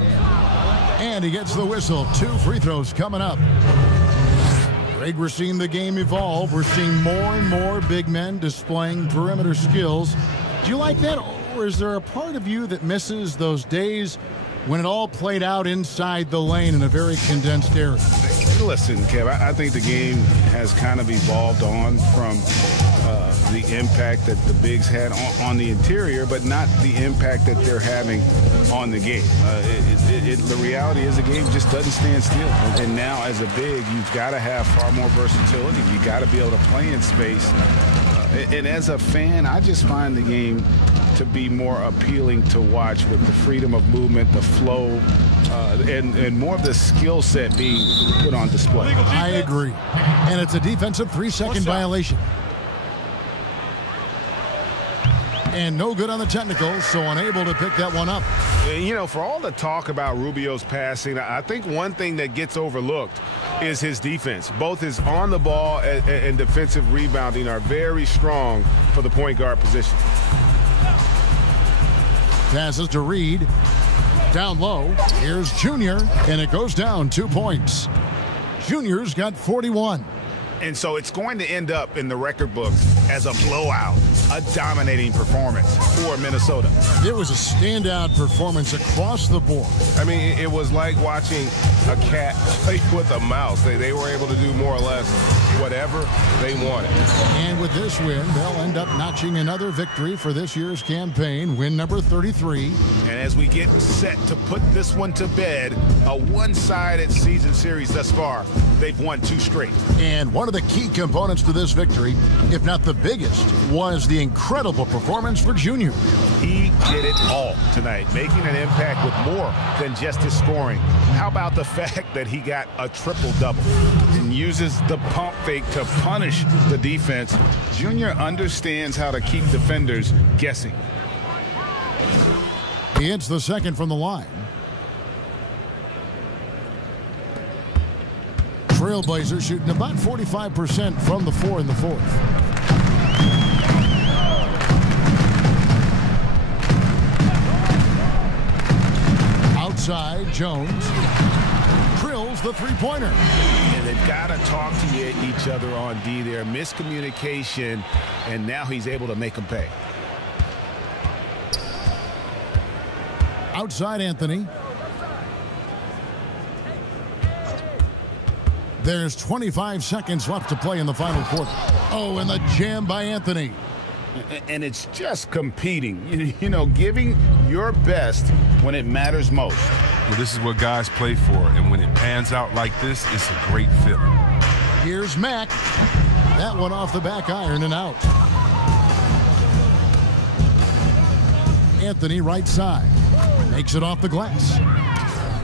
And he gets the whistle. 2 free throws coming up. Greg, we're seeing the game evolve. We're seeing more and more big men displaying perimeter skills. Do you like that? Or is there a part of you that misses those days when it all played out inside the lane in a very condensed area? Listen, Kev, I think the game has kind of evolved on from the impact that the bigs had on the interior, but not the impact that they're having on the game. The reality is the game just doesn't stand still. And now as a big, you've got to have far more versatility. You've got to be able to play in space. And as a fan, I just find the game to be more appealing to watch with the freedom of movement, the flow, and more of the skill set being put on display. I agree. And it's a defensive 3-second violation. And no good on the technical, so unable to pick that one up. You know, for all the talk about Rubio's passing, I think one thing that gets overlooked is his defense. Both his on the ball and defensive rebounding are very strong for the point guard position. Passes to Reed. Down low. Here's Junior, and it goes down 2 points. Junior's got 41. And so it's going to end up in the record books as a blowout, a dominating performance for Minnesota. It was a standout performance across the board. I mean, it was like watching a cat play with a mouse. They were able to do more or less whatever they wanted. And with this win, they'll end up notching another victory for this year's campaign, win number 33. And as we get set to put this one to bed, a one-sided season series thus far, they've won 2 straight. And one of the key components to this victory, if not the biggest, was the incredible performance for Junior. He did it all tonight, making an impact with more than just his scoring. How about the fact that he got a triple-double and uses the pump fake to punish the defense? Junior understands how to keep defenders guessing. He hits the second from the line. Trailblazers shooting about 45% from the 4 in the 4th. Outside, Jones drills the three-pointer. And they've got to talk to each other on D there. Miscommunication, and now he's able to make them pay. Outside, Anthony. There's 25 seconds left to play in the final quarter. Oh, and the jam by Anthony. And it's just competing, you know, giving your best when it matters most. Well, this is what guys play for, and when it pans out like this, it's a great feeling. Here's Mack. That one off the back iron and out. Anthony right side. Makes it off the glass.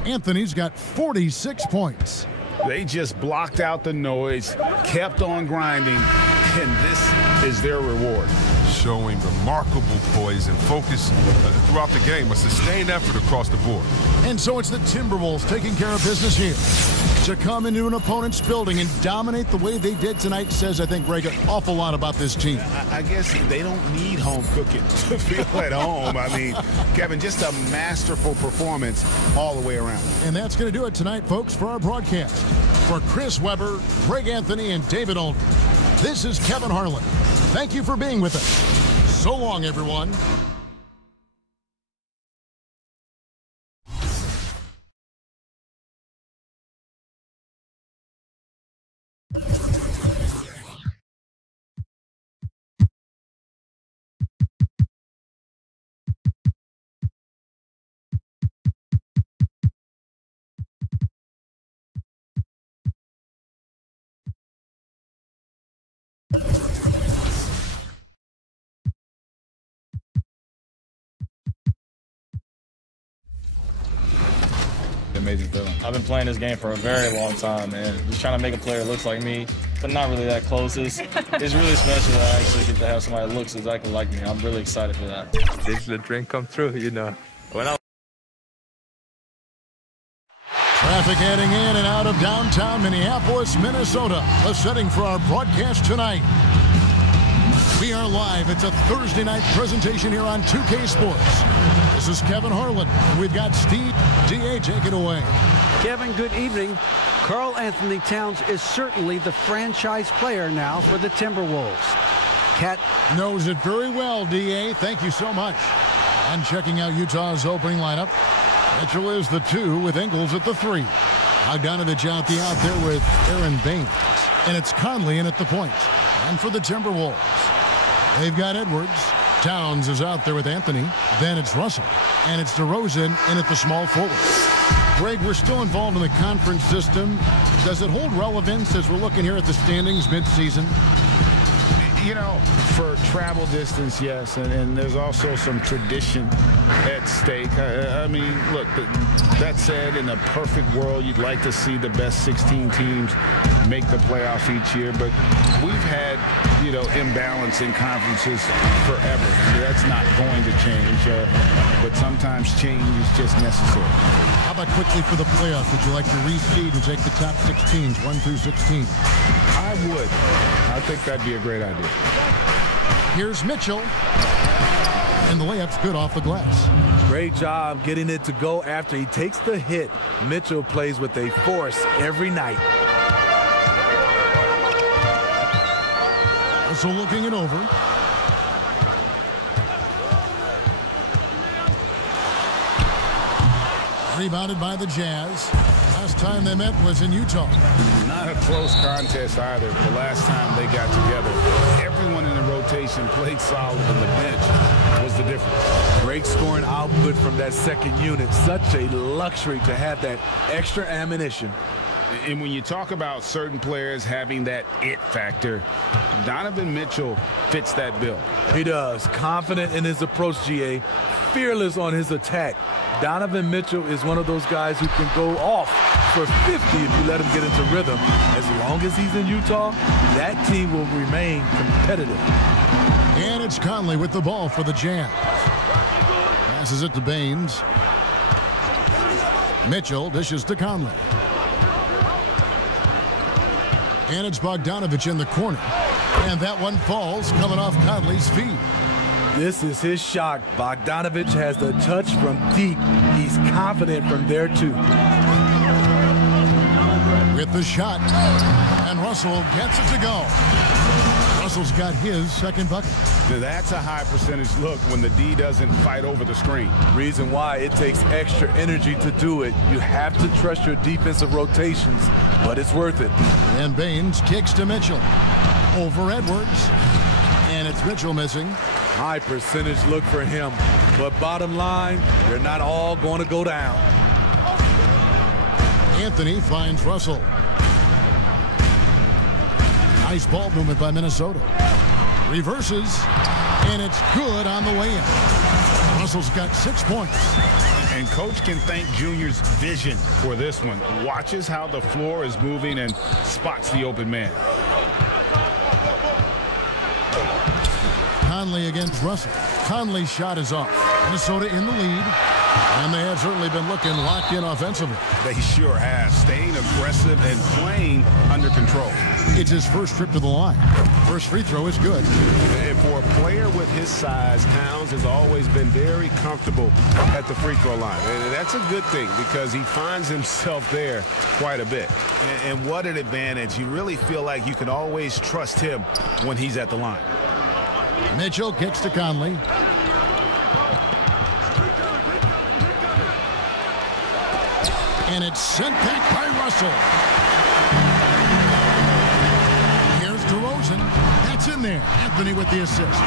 Anthony's got 46 points. They just blocked out the noise, kept on grinding, and this is their reward. Showing remarkable poise and focus throughout the game, a sustained effort across the board. And so it's the Timberwolves taking care of business here. To come into an opponent's building and dominate the way they did tonight says, I think, Greg, an awful lot about this team. I guess they don't need home cooking to feel at home. I mean, Kevin, just a masterful performance all the way around. And that's going to do it tonight, folks, for our broadcast. For Chris Webber, Greg Anthony, and David Aldridge, this is Kevin Harlan. Thank you for being with us. So long, everyone. Amazing feeling. I've been playing this game for a very long time, and just trying to make a player that looks like me, but not really that close. It's really special that I actually get to have somebody that looks exactly like me. I'm really excited for that. This is the dream come true, you know. Traffic heading in and out of downtown Minneapolis, Minnesota. The setting for our broadcast tonight. We are live. It's a Thursday night presentation here on 2K Sports. This is Kevin Harlan. We've got Steve D.A. Take it away. Kevin, good evening. Karl Anthony Towns is certainly the franchise player now for the Timberwolves. Cat knows it very well, D.A. Thank you so much. And checking out Utah's opening lineup, Mitchell is the 2 with Ingles at the 3. Bogdanovich out there with Aaron Baines. And it's Conley in at the point. And for the Timberwolves, they've got Edwards. Towns is out there with Anthony. Then it's Russell. And it's DeRozan in at the small forward. Greg, we're still involved in the conference system. Does it hold relevance as we're looking here at the standings midseason? You know, for travel distance, yes, and there's also some tradition at stake. I mean, look, that said, in a perfect world, you'd like to see the best 16 teams make the playoffs each year, but we've had, you know, imbalance in conferences forever. That's not going to change, but sometimes change is just necessary. How about quickly for the playoffs? Would you like to reseed and take the top 6 teams, 1 through 16? I would. I think that'd be a great idea. Here's Mitchell. And the layup's good off the glass. Great job getting it to go after he takes the hit. Mitchell plays with a force every night. Also looking it over. Rebounded by the Jazz. last time they met was in Utah. Not a close contest either. The last time they got together, everyone in the rotation played solid, and the bench was the difference. Great scoring output from that second unit. Such a luxury to have that extra ammunition. And when you talk about certain players having that it factor, Donovan Mitchell fits that bill. He does. Confident in his approach, GA. Fearless on his attack. Donovan Mitchell is one of those guys who can go off for 50 if you let him get into rhythm. As long as he's in Utah, that team will remain competitive. And it's Conley with the ball for the Jazz. Passes it to Baines. Mitchell dishes to Conley. And it's Bogdanovich in the corner. And that one falls coming off Conley's feet. This is his shot. Bogdanovich has the touch from deep. He's confident from there, too. With the shot. And Russell gets it to go. Russell's got his second bucket. Now that's a high percentage look when the D doesn't fight over the screen. Reason why it takes extra energy to do it. You have to trust your defensive rotations, but it's worth it. And Baines kicks to Mitchell. Over Edwards. And it's Mitchell missing. High percentage look for him. But bottom line, they're not all going to go down. Anthony finds Russell. Nice ball movement by Minnesota. Reverses. And it's good on the way in. Russell's got 6 points. And Coach can thank Junior's vision for this one. Watches how the floor is moving and spots the open man. Conley against Russell. Conley's shot is off. Minnesota in the lead. And they have certainly been looking locked in offensively. They sure have. Staying aggressive and playing under control. It's his first trip to the line. First free throw is good. And for a player with his size, Towns has always been very comfortable at the free throw line. And that's a good thing because he finds himself there quite a bit. And what an advantage. You really feel like you can always trust him when he's at the line. Mitchell kicks to Conley. And it's sent back by Russell. Here's DeRozan. That's in there. Anthony with the assist.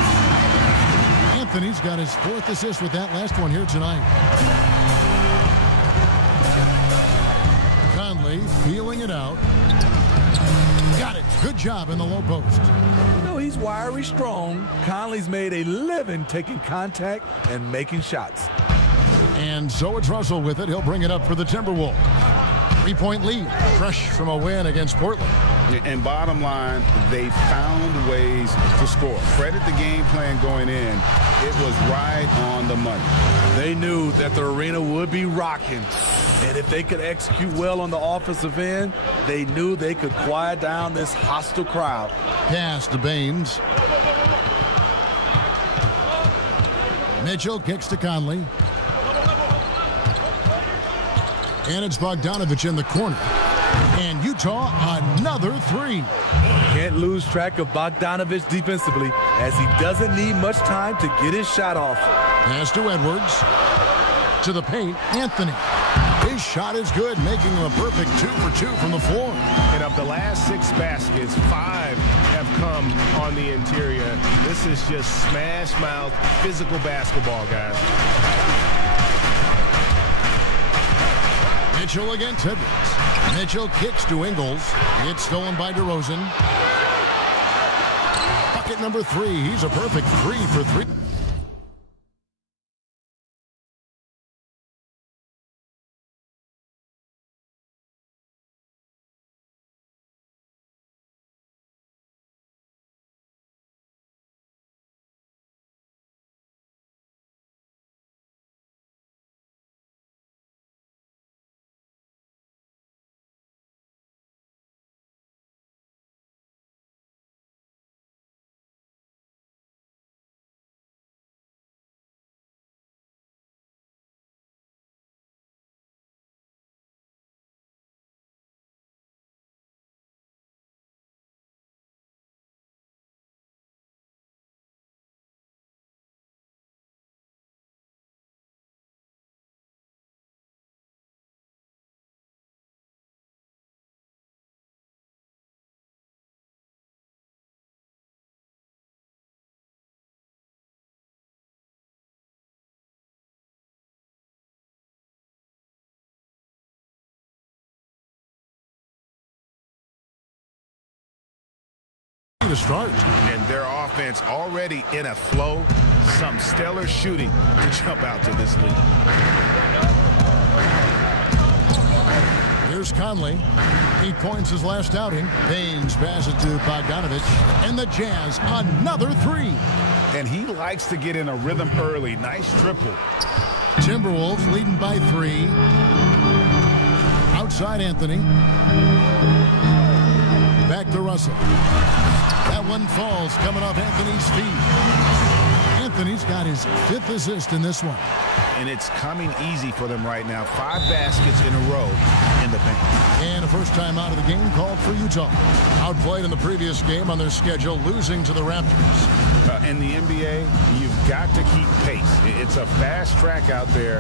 Anthony's got his 4th assist with that last one here tonight. Conley feeling it out. Got it. Good job in the low post. No, he's wiry strong. Conley's made a living taking contact and making shots. And so it's Russell with it. He'll bring it up for the Timberwolves. 3-point lead. Fresh from a win against Portland. And bottom line, they found ways to score. Credit the game plan going in. It was right on the money. They knew that the arena would be rocking. And if they could execute well on the offensive end, they knew they could quiet down this hostile crowd. Pass to Baines. Mitchell kicks to Conley. And it's Bogdanovich in the corner. And Utah, another 3. Can't lose track of Bogdanovich defensively as he doesn't need much time to get his shot off. Pass to Edwards. To the paint, Anthony. His shot is good, making him a perfect 2 for 2 from the floor. And of the last 6 baskets, 5 have come on the interior. This is just smash mouth, physical basketball, guys. Mitchell against Edwards. Mitchell kicks to Ingles. It's stolen by DeRozan. Bucket number 3. He's a perfect 3 for 3. to start. And their offense already in a flow. Some stellar shooting to jump out to this lead. Here's Conley. 8 points his last outing. Baines passes to Bogdanovic. And the Jazz, another 3. And he likes to get in a rhythm early. Nice triple. Timberwolves leading by 3. Outside Anthony. Back to Russell. That one falls coming off Anthony's feet. Anthony's got his 5th assist in this one. And it's coming easy for them right now. 5 baskets in a row in the paint. And a first time out of the game called for Utah. Outplayed in the previous game on their schedule, losing to the Raptors. In the NBA, you've got to keep pace. It's a fast track out there,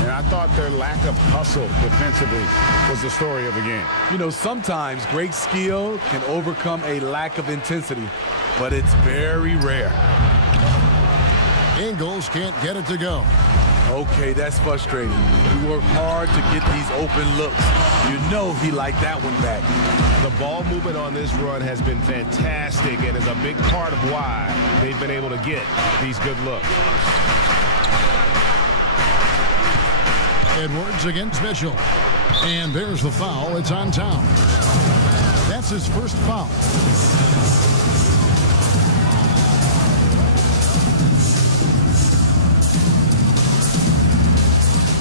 and I thought their lack of hustle defensively was the story of the game. You know, sometimes great skill can overcome a lack of intensity, but it's very rare. Ingles can't get it to go. Okay, that's frustrating. He worked hard to get these open looks. You know he liked that one back. The ball movement on this run has been fantastic and is a big part of why they've been able to get these good looks. Edwards against Mitchell. And there's the foul. It's on Towns. That's his first foul.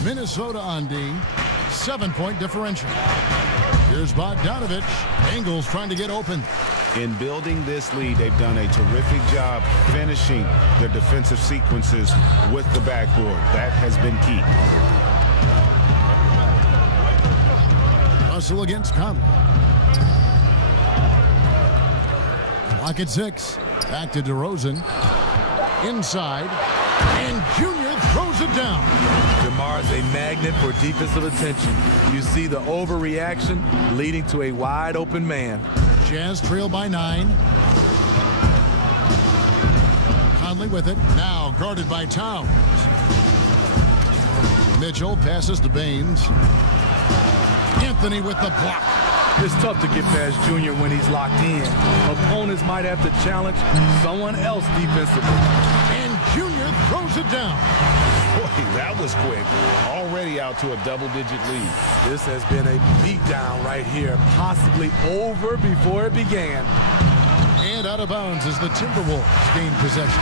Minnesota on D. 7-point differential. Here's Bogdanovic. Ingles trying to get open. In building this lead, they've done a terrific job finishing their defensive sequences with the backboard. That has been key. Russell against Conley. Clock at 6. Back to DeRozan. Inside. And Junior throws it down. DeMar's a magnet for defensive attention. You see the overreaction leading to a wide open man. Jazz trail by 9. Conley with it. Now guarded by Towns. Mitchell passes to Baines. Anthony with the block. It's tough to get past Junior when he's locked in. Opponents might have to challenge someone else defensively. And Junior throws it down. Boy, that was quick. Already out to a double-digit lead. This has been a beatdown right here, possibly over before it began. And out of bounds as the Timberwolves gain possession.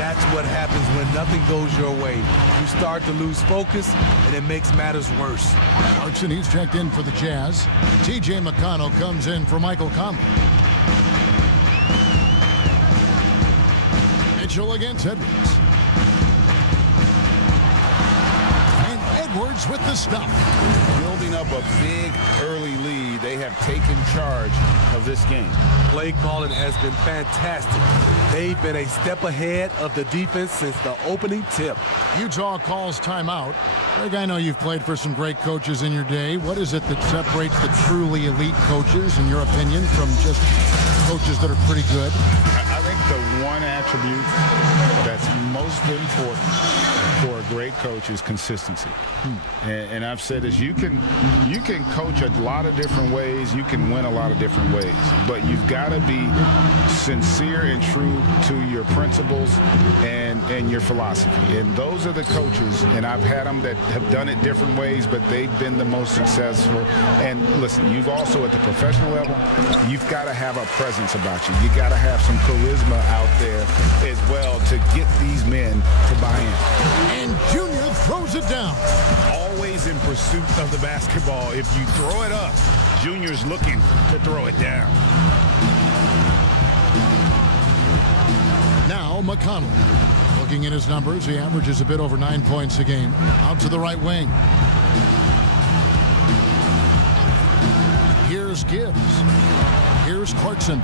That's what happens when nothing goes your way. You start to lose focus, and it makes matters worse. Clarkson, he's checked in for the Jazz. T.J. McConnell comes in for Michael Conley. Mitchell against Edwards. And Edwards with the stop. Building up a big early lead, they have taken charge of this game. Play calling has been fantastic. They've been a step ahead of the defense since the opening tip. Utah calls timeout. Greg, I know you've played for some great coaches in your day. What is it that separates the truly elite coaches, in your opinion, from just coaches that are pretty good? I think the one attribute that's most important for a great coach is consistency. And I've said this, you can coach a lot of different ways, you can win a lot of different ways, but you've got to be sincere and true to your principles and your philosophy. And those are the coaches, and I've had them that have done it different ways, but they've been the most successful. And listen, you've also at the professional level, you've got to have a presence about you. You got to have some charisma out there as well to get these men to buy in. And Junior throws it down. Always in pursuit of the basketball. If you throw it up, Junior's looking to throw it down. Now McConnell. Looking at his numbers, he averages a bit over 9 points a game. Out to the right wing. Here's Gibbs. Here's Clarkson.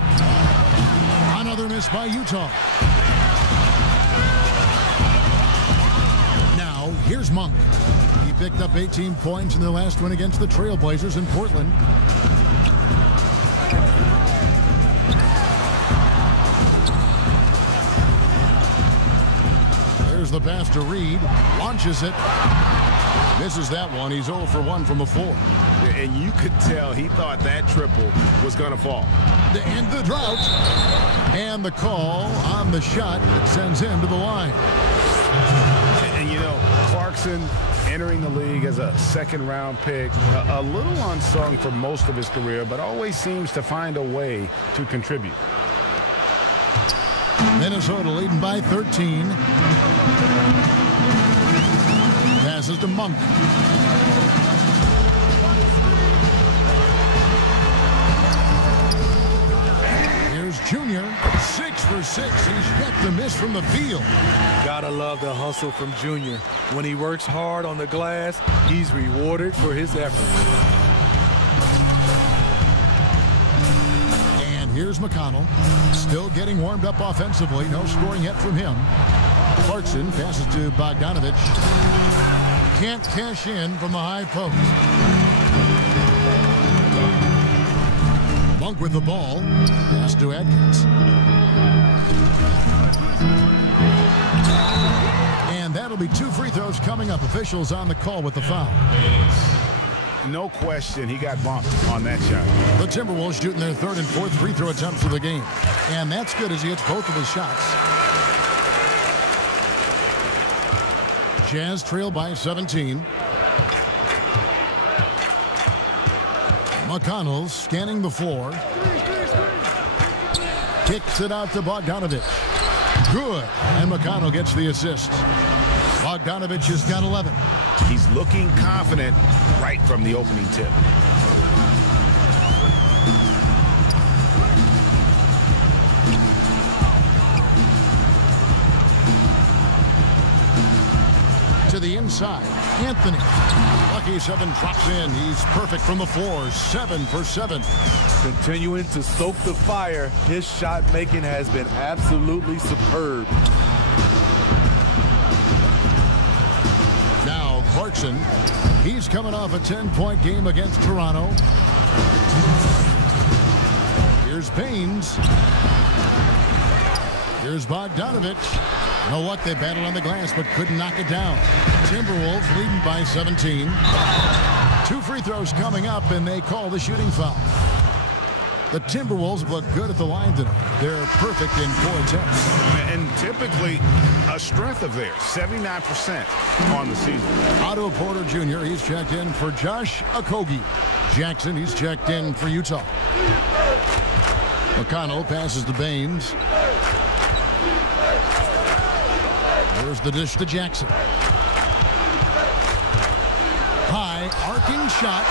Another miss by Utah. Now, here's Monk. He picked up 18 points in the last win against the Trailblazers in Portland. There's the pass to Reed. Launches it. Misses that one. He's 0 for 1 from the floor. and you could tell he thought that triple was going to fall. To end the drought. And the call on the shot that sends him to the line. And you know, Clarkson entering the league as a second-round pick, a little unsung for most of his career, but always seems to find a way to contribute. Minnesota leading by 13. Passes to Monk. Here's Junior. 6 for 6. He's yet to miss from the field. Gotta love the hustle from Junior. When he works hard on the glass, he's rewarded for his effort. And here's McConnell. Still getting warmed up offensively. No scoring yet from him. Clarkson passes to Bogdanovich. Can't cash in from the high post. Monk with the ball. Pass to Atkins. And that'll be 2 free throws coming up. Officials on the call with the foul. No question, he got bumped on that shot. The Timberwolves shooting their 3rd and 4th free throw attempts of the game. And that's good as he hits both of his shots. Jazz trail by 17. McConnell scanning the floor. Kicks it out to Bogdanovich. Good. And McConnell gets the assist. Bogdanovich has got 11. He's looking confident right from the opening tip. To the inside, Anthony. Lucky 7 drops in. He's perfect from the floor. 7 for 7. Continuing to stoke the fire, his shot making has been absolutely superb. Now Clarkson. He's coming off a 10-point game against Toronto. Here's Baines. Here's Bogdanovich. You know what? They battled on the glass but couldn't knock it down. Timberwolves leading by 17. 2 free throws coming up, and they call the shooting foul. The Timberwolves look good at the line tonight. They're perfect in 4 attempts. And typically a strength of theirs, 79% on the season. Otto Porter Jr., he's checked in for Josh Okogie. Jackson, he's checked in for Utah. McConnell passes to Baines. There's the dish to Jackson. High, arcing shot.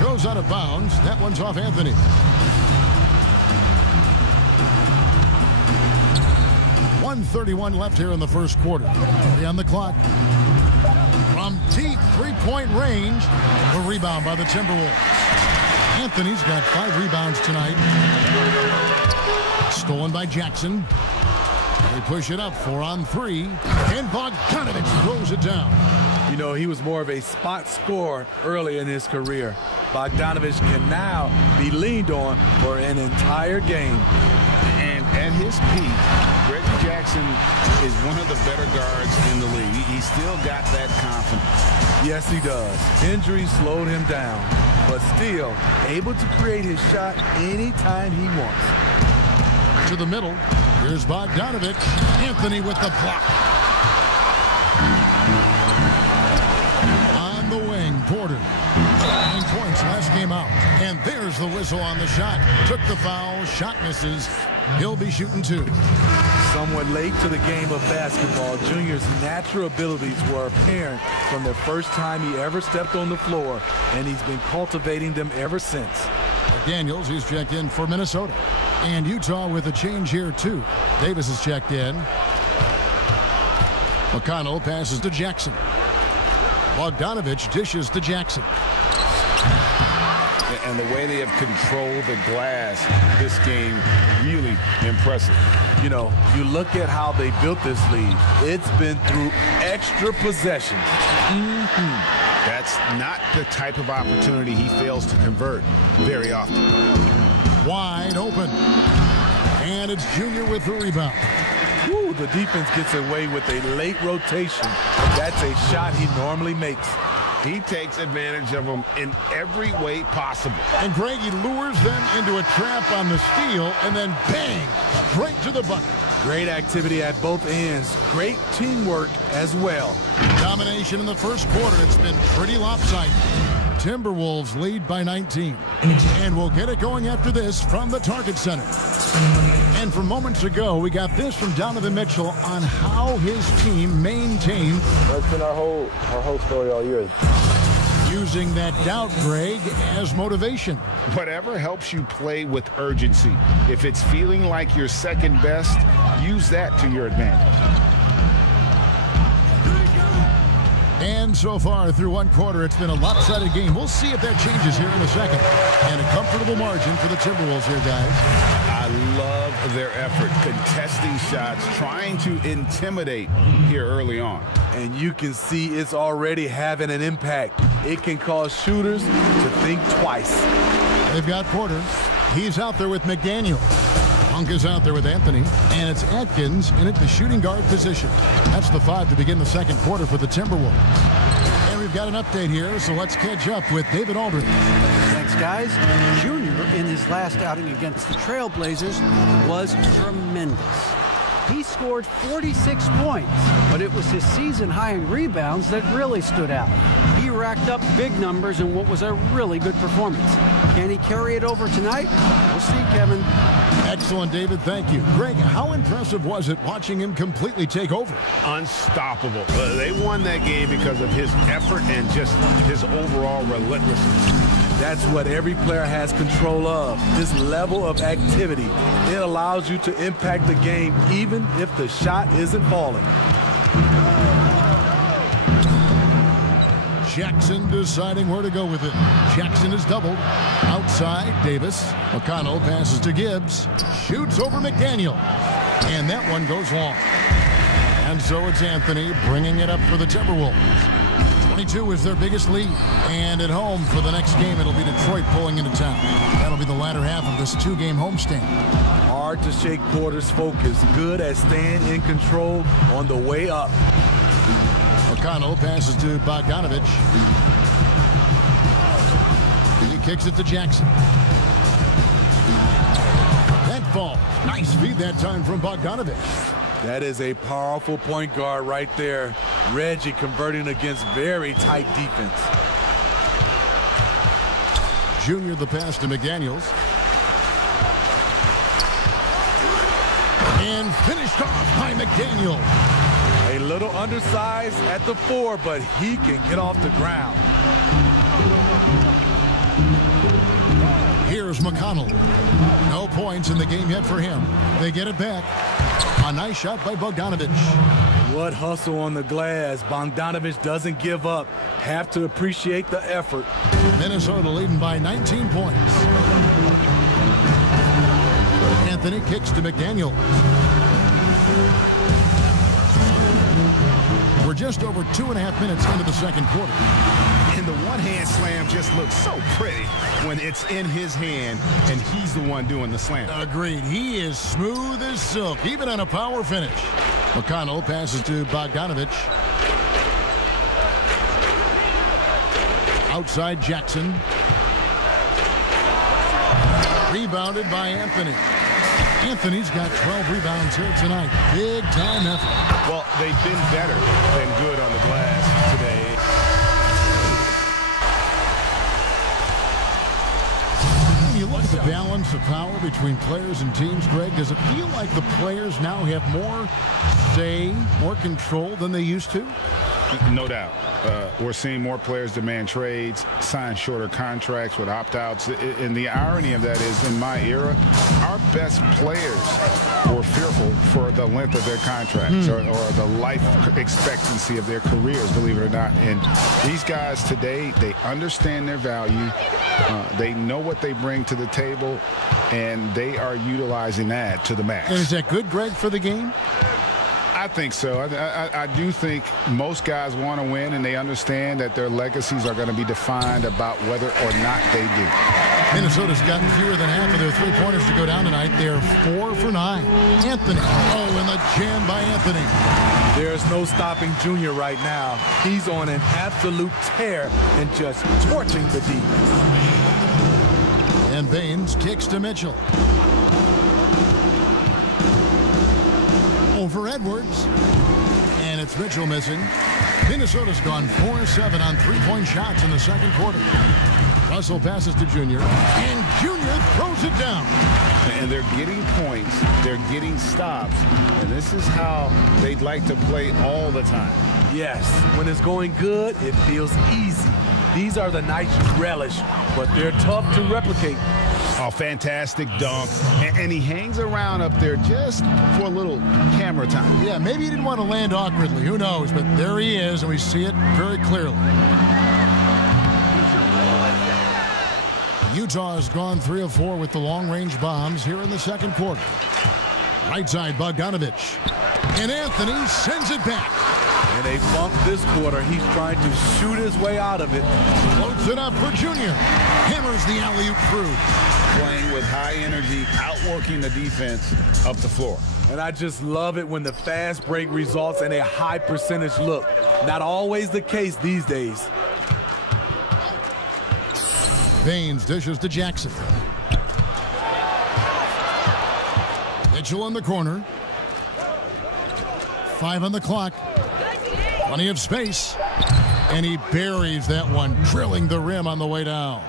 Goes out of bounds. That one's off Anthony. .131 left here in the first quarter. 3 on the clock. From deep 3-point range, the rebound by the Timberwolves. Anthony's got 5 rebounds tonight. Stolen by Jackson. They push it up 4 on 3. And Bogdanovich throws it down. You know, he was more of a spot scorer early in his career. Bogdanovich can now be leaned on for an entire game. And at his peak, Reggie Jackson is one of the better guards in the league. He's still got that confidence. Yes, he does. Injuries slowed him down, but still able to create his shot anytime he wants. To the middle. Here's Bogdanovich. Anthony with the block. On the wing, Porter. 9 points last game out. And there's the whistle on the shot. Took the foul. Shot misses. He'll be shooting 2. Somewhat late to the game of basketball, Junior's natural abilities were apparent from the first time he ever stepped on the floor, and he's been cultivating them ever since. Daniels, he's checked in for Minnesota. And Utah with a change here, too. Davis is checked in. McConnell passes to Jackson. Bogdanovich dishes to Jackson. and the way they have controlled the glass this game, really impressive. You know, you look at how they built this lead. It's been through extra possessions. That's not the type of opportunity he fails to convert very often. Wide open. And it's Junior with the rebound. Woo, the defense gets away with a late rotation. That's a shot he normally makes. He takes advantage of them in every way possible. And Greg, he lures them into a trap on the steal, and then bang, straight to the bucket. Great activity at both ends. Great teamwork as well. Domination in the first quarter. It's been pretty lopsided. Timberwolves lead by 19. And we'll get it going after this from the Target Center. And from moments ago, we got this from Donovan Mitchell on how his team maintained. That's been our whole story all year. Using that doubt, Greg, as motivation. Whatever helps you play with urgency. If it's feeling like you're second best, use that to your advantage. And so far through one quarter, it's been a lopsided game. We'll see if that changes here in a second. And a comfortable margin for the Timberwolves here, guys. I love their effort, contesting shots, trying to intimidate here early on. And you can see it's already having an impact. It can cause shooters to think twice. They've got Porter. He's out there with McDaniel. Monk is out there with Anthony, and it's Atkins in at the shooting guard position. That's the 5 to begin the second quarter for the Timberwolves. And we've got an update here, so let's catch up with David Aldridge. Thanks, guys. Junior, in his last outing against the Trailblazers, was tremendous. He scored 46 points, but it was his season high in rebounds that really stood out. He racked up big numbers in what was a really good performance. Can he carry it over tonight? We'll see, Kevin. Excellent, David. Thank you. Greg, how impressive was it watching him completely take over? Unstoppable. They won that game because of his effort and just his overall relentlessness. That's what every player has control of, this level of activity. It allows you to impact the game even if the shot isn't falling. Jackson deciding where to go with it. Jackson is doubled. Outside, Davis. McConnell passes to Gibbs. Shoots over McDaniel. And that one goes long. And so it's Anthony bringing it up for the Timberwolves. 22 is their biggest lead. And at home for the next game, it'll be Detroit pulling into town. That'll be the latter half of this two-game homestand. Hard to shake Porter's focus. Good at staying in control on the way up. McConnell passes to Bogdanovich. He kicks it to Jackson. That fall. Nice feed that time from Bogdanovich. That is a powerful point guard right there. Reggie converting against very tight defense. Junior the pass to McDaniels. And finished off by McDaniel. A little undersized at the 4, but he can get off the ground. Here's McConnell. No points in the game yet for him. They get it back. A nice shot by Bogdanovich. What hustle on the glass. Bogdanovich doesn't give up. Have to appreciate the effort. Minnesota leading by 19 points. Anthony kicks to McDaniel. We're just over 2.5 minutes into the second quarter. And the one-hand slam just looks so pretty when it's in his hand and he's the one doing the slam. Agreed. He is smooth as silk, even on a power finish. McConnell passes to Bogdanovich. Outside Jackson. Rebounded by Anthony. Anthony's got 12 rebounds here tonight. Big time effort. Well, they've been better than good on the glass today. When you look at the balance of power between players and teams, Greg, does it feel like the players now have more say, more control than they used to? No doubt. We're seeing more players demand trades, sign shorter contracts with opt-outs. And the irony of that is, in my era, our best players were fearful for the length of their contracts or the life expectancy of their careers, believe it or not. And these guys today, they understand their value. They know what they bring to the table, and they are utilizing that to the max. And is that good, Greg, for the game? I think so. I do think most guys want to win, and they understand that their legacies are going to be defined about whether or not they do. Minnesota's gotten fewer than half of their three-pointers to go down tonight. They're 4 for 9. Anthony. Oh, and the jam by Anthony. There's no stopping Junior right now. He's on an absolute tear and just torching the D. And Baynes kicks to Mitchell. Over Edwards. And it's Mitchell missing. Minnesota's gone 4-7 on three-point shots in the second quarter. Russell passes to Junior, and Junior throws it down. And they're getting points, they're getting stops, and this is how they'd like to play all the time. Yes, when it's going good, it feels easy. These are the nights you relish, but they're tough to replicate. Oh, fantastic dunk. And he hangs around up there just for a little camera time. Yeah, maybe he didn't want to land awkwardly. Who knows? But there he is, and we see it very clearly. Utah has gone 3 of 4 with the long-range bombs here in the second quarter. Right side, Bogdanovich. And Anthony sends it back. In a funk this quarter, he's trying to shoot his way out of it. Floats it up for Junior. Hammers the alley-oop through. Playing with high energy, outworking the defense up the floor. And I just love it when the fast break results in a high percentage look. Not always the case these days. Baynes dishes to Jackson. Mitchell in the corner. 5 on the clock. Plenty of space. And he buries that one, drilling the rim on the way down.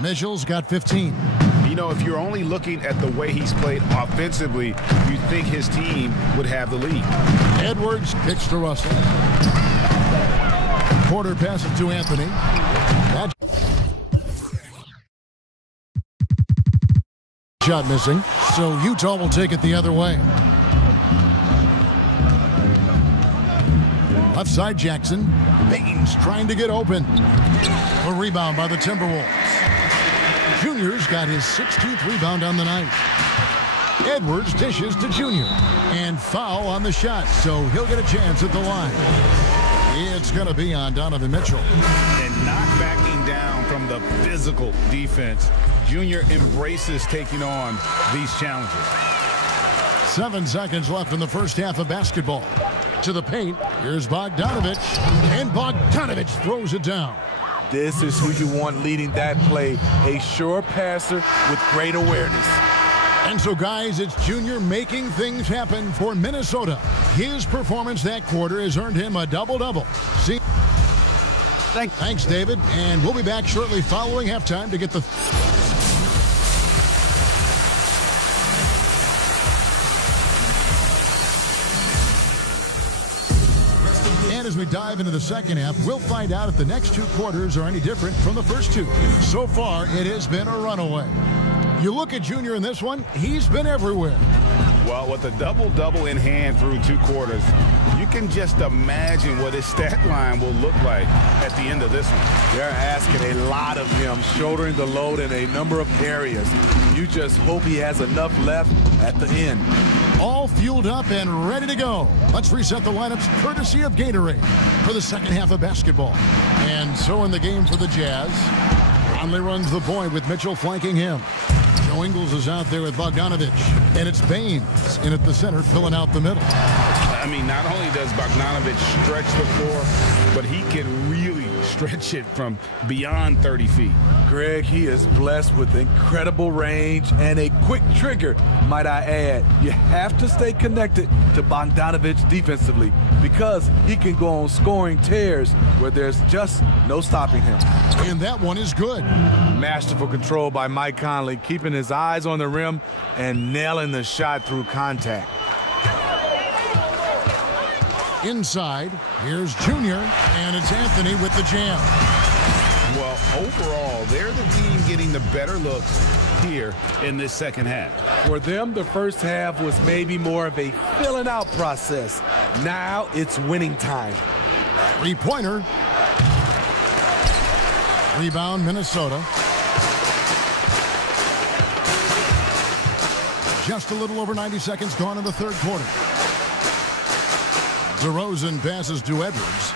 Mitchell's got 15. You know, if you're only looking at the way he's played offensively, you'd think his team would have the lead. Edwards kicks to Russell. Porter passes to Anthony. That shot missing, so Utah will take it the other way. Left side, Jackson. Baynes trying to get open. A rebound by the Timberwolves. Junior's got his 16th rebound on the night. Edwards dishes to Junior. And foul on the shot, so he'll get a chance at the line. It's going to be on Donovan Mitchell. And not backing down from the physical defense. Junior embraces taking on these challenges. 7 seconds left in the first half of basketball. To the paint, here's Bogdanovich, and Bogdanovich throws it down. This is who you want leading that play, a sure passer with great awareness. And so, guys, it's Junior making things happen for Minnesota. His performance that quarter has earned him a double-double. Thanks, David, and we'll be back shortly following halftime to get the... And as we dive into the second half, we'll find out if the next 2 quarters are any different from the first 2. So far, it has been a runaway. You look at Junior in this one, he's been everywhere. Well, with a double-double in hand through 2 quarters, you can just imagine what his stat line will look like at the end of this one. They're asking a lot of him, shouldering the load in a number of areas. You just hope he has enough left at the end. All fueled up and ready to go. Let's reset the lineups courtesy of Gatorade for the second half of basketball. And so in the game for the Jazz, Conley runs the point with Mitchell flanking him. Joe Ingles is out there with Bogdanovich. And it's Baynes in at the center, filling out the middle. I mean, not only does Bogdanovich stretch the floor, but he can really stretch it from beyond 30 feet. Greg, he is blessed with incredible range and a quick trigger, might I add. You have to stay connected to Bogdanovich defensively because he can go on scoring tears where there's just no stopping him. And that one is good. Masterful control by Mike Conley, keeping his eyes on the rim and nailing the shot through contact. Inside, here's Junior, and it's Anthony with the jam. Well, overall, they're the team getting the better looks here in this second half. For them, the first half was maybe more of a filling out process. Now it's winning time. Three-pointer. Rebound, Minnesota. Just a little over 90 seconds gone in the third quarter. DeRozan passes to Edwards.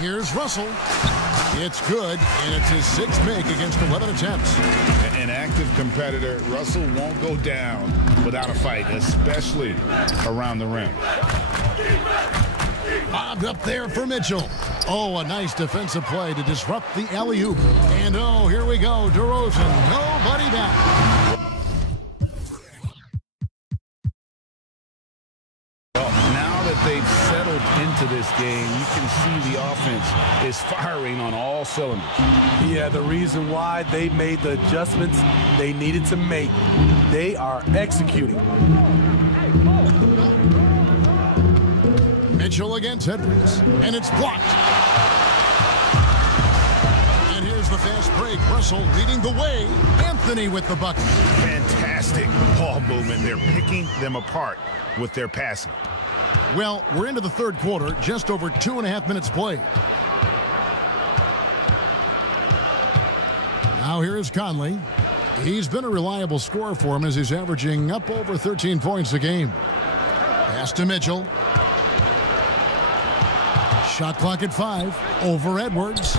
Here's Russell. It's good, and it's his sixth make against 11 attempts. An active competitor, Russell won't go down without a fight, especially around the rim. Bobbed up there for Mitchell. Oh, a nice defensive play to disrupt the alley-oop. And oh, here we go, DeRozan, nobody down. Well, now that they've settled into this game, you can see the offense is firing on all cylinders. Yeah, the reason why they made the adjustments they needed to make, they are executing. Mitchell against Edwards, and it's blocked. And here's the fast break. Russell leading the way. Anthony with the bucket. Fantastic ball movement. They're picking them apart with their passing. Well, we're into the third quarter, just over 2.5 minutes played. Now here is Conley. He's been a reliable scorer for him as he's averaging up over 13 points a game. Pass to Mitchell. Shot clock at 5. Over Edwards.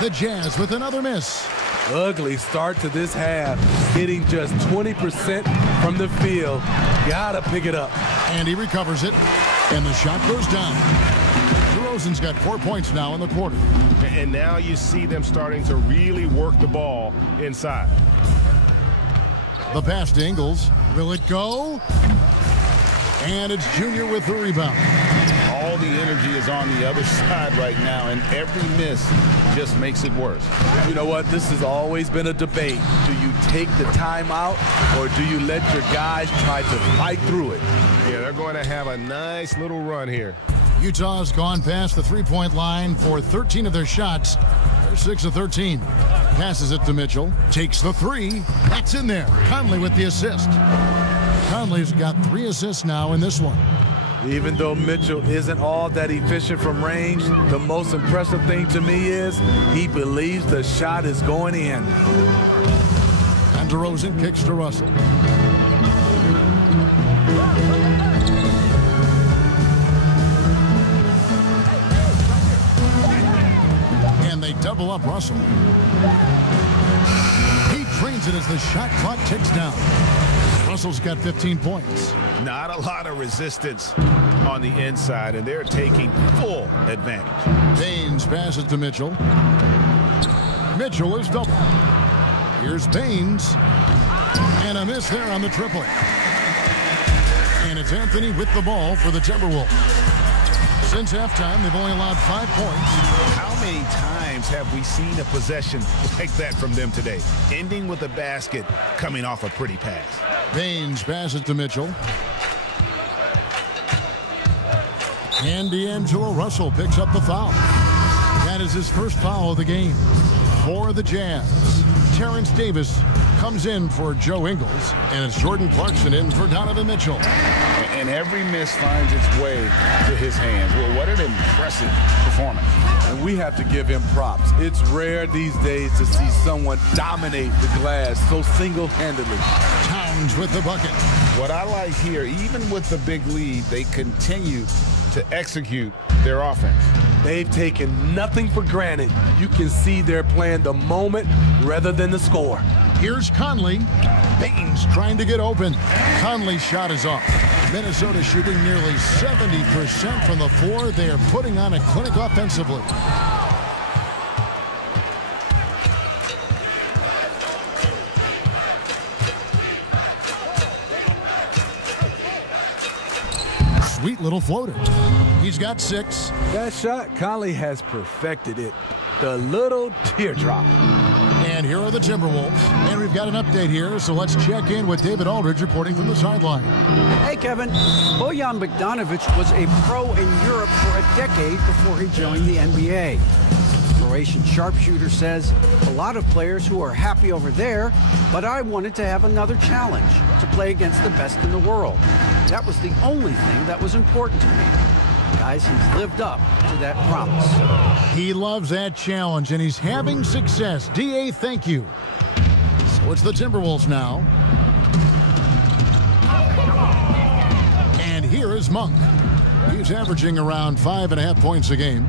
The Jazz with another miss. Ugly start to this half. Hitting just 20% from the field. Gotta pick it up. And he recovers it. And the shot goes down. DeRozan's got 4 points now in the quarter. And now you see them starting to really work the ball inside. The pass to Ingles. Will it go? And it's Junior with the rebound. All the energy is on the other side right now, and every miss just makes it worse. You know what? This has always been a debate. Do you take the timeout, or do you let your guys try to fight through it? Yeah, they're going to have a nice little run here. Utah's gone past the three-point line for 13 of their shots. They're 6 of 13. Passes it to Mitchell. Takes the three. That's in there. Conley with the assist. Conley's got 3 assists now in this one. Even though Mitchell isn't all that efficient from range, the most impressive thing to me is he believes the shot is going in. And DeRozan kicks to Russell. And they double up Russell. He drains it as the shot clock ticks down. Russell's got 15 points. Not a lot of resistance on the inside, and they're taking full advantage. Baines passes to Mitchell. Mitchell is double. Here's Baines. And a miss there on the triple. And it's Anthony with the ball for the Timberwolves. Since halftime, they've only allowed 5 points. How many times have we seen a possession like that from them today? Ending with a basket, coming off a pretty pass. Baines passes to Mitchell. And D'Angelo Russell picks up the foul. That is his first foul of the game for the Jazz. Terrence Davis comes in for Joe Ingles, and it's Jordan Clarkson in for Donovan Mitchell. And every miss finds its way to his hands. Well, what an impressive performance. And we have to give him props. It's rare these days to see someone dominate the glass so single-handedly. Towns with the bucket. What I like here, even with the big lead, they continue to execute their offense. They've taken nothing for granted. You can see they're playing the moment rather than the score. Here's Conley. Baines trying to get open. Conley's shot is off. Minnesota shooting nearly 70% from the floor. They are putting on a clinic offensively. Sweet little floater. He's got 6. That shot, Conley has perfected it. The little teardrop. And And here are the Timberwolves. And we've got an update here, so let's check in with David Aldridge reporting from the sideline. Hey, Kevin. Bojan Bogdanovic was a pro in Europe for a decade before he joined the NBA. Croatian sharpshooter says, a lot of players who are happy over there, but I wanted to have another challenge, to play against the best in the world. That was the only thing that was important to me. Guys, he's lived up to that promise. He loves that challenge, and he's having success. D.A., thank you. So it's the Timberwolves now. And here is Monk. He's averaging around 5.5 points a game.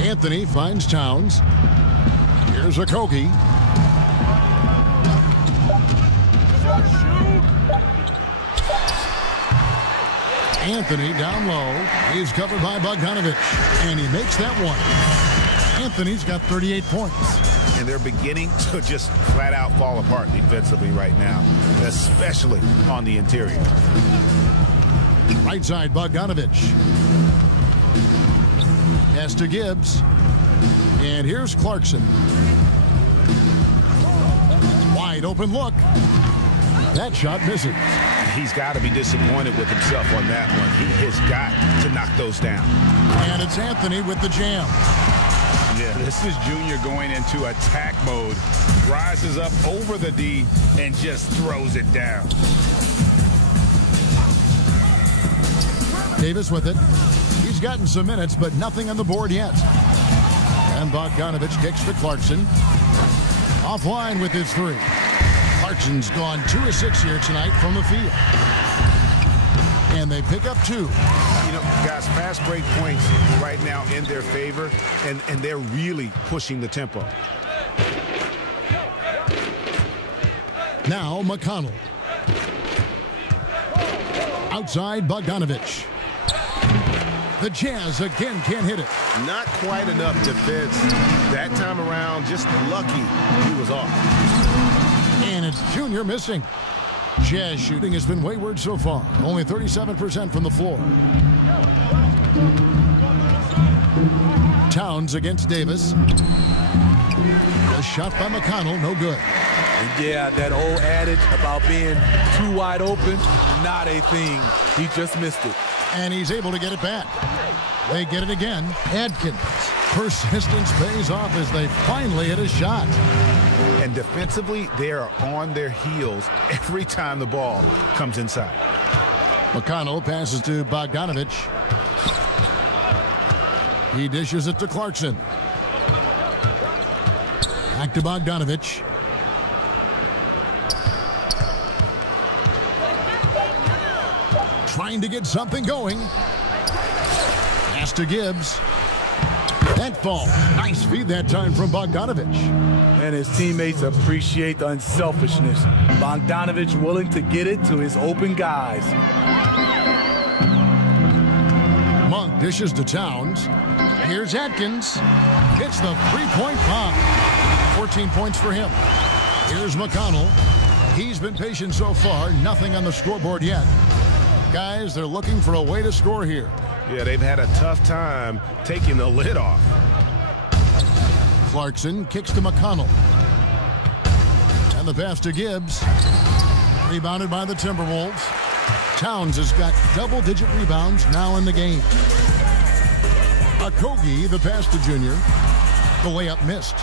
Anthony finds Towns. Here's Okogie. Anthony down low. He's covered by Bogdanovic, and he makes that one. Anthony's got 38 points. And they're beginning to just flat out fall apart defensively right now, especially on the interior. Right side, Bogdanovic. Pass to Gibbs. And here's Clarkson. Wide open look. That shot misses. He's got to be disappointed with himself on that one. He has got to knock those down. And it's Anthony with the jam. Yeah, this is Junior going into attack mode. Rises up over the D and just throws it down. Davis with it. He's gotten some minutes, but nothing on the board yet. And Bogdanovic kicks to Clarkson. Offline with his three. Clarkson's gone 2 of 6 here tonight from the field. And they pick up 2. You know, guys, fast break points right now in their favor, and they're really pushing the tempo. Now McConnell. Outside Bogdanovic. The Jazz again can't hit it. Not quite enough defense. That time around, just lucky he was off. And it's Junior missing. Jazz shooting has been wayward so far. Only 37% from the floor. Towns against Davis. A shot by McConnell, no good. And yeah, that old adage about being too wide open, not a thing. He just missed it. And he's able to get it back. They get it again. Adkins. Persistence pays off as they finally hit a shot. And defensively, they are on their heels every time the ball comes inside. McConnell passes to Bogdanovic. He dishes it to Clarkson. Back to Bogdanovic. Trying to get something going. Pass to Gibbs. That fall. Nice feed that time from Bogdanovic. And his teammates appreciate the unselfishness. Bogdanovic willing to get it to his open guys. Monk dishes to Towns. Here's Atkins. Hits the three-point bomb. 14 points for him. Here's McConnell. He's been patient so far. Nothing on the scoreboard yet. Guys, they're looking for a way to score here. Yeah, they've had a tough time taking the lid off. Clarkson kicks to McConnell. And the pass to Gibbs. Rebounded by the Timberwolves. Towns has got double-digit rebounds now in the game. Okogie, the pass to Junior. The layup missed.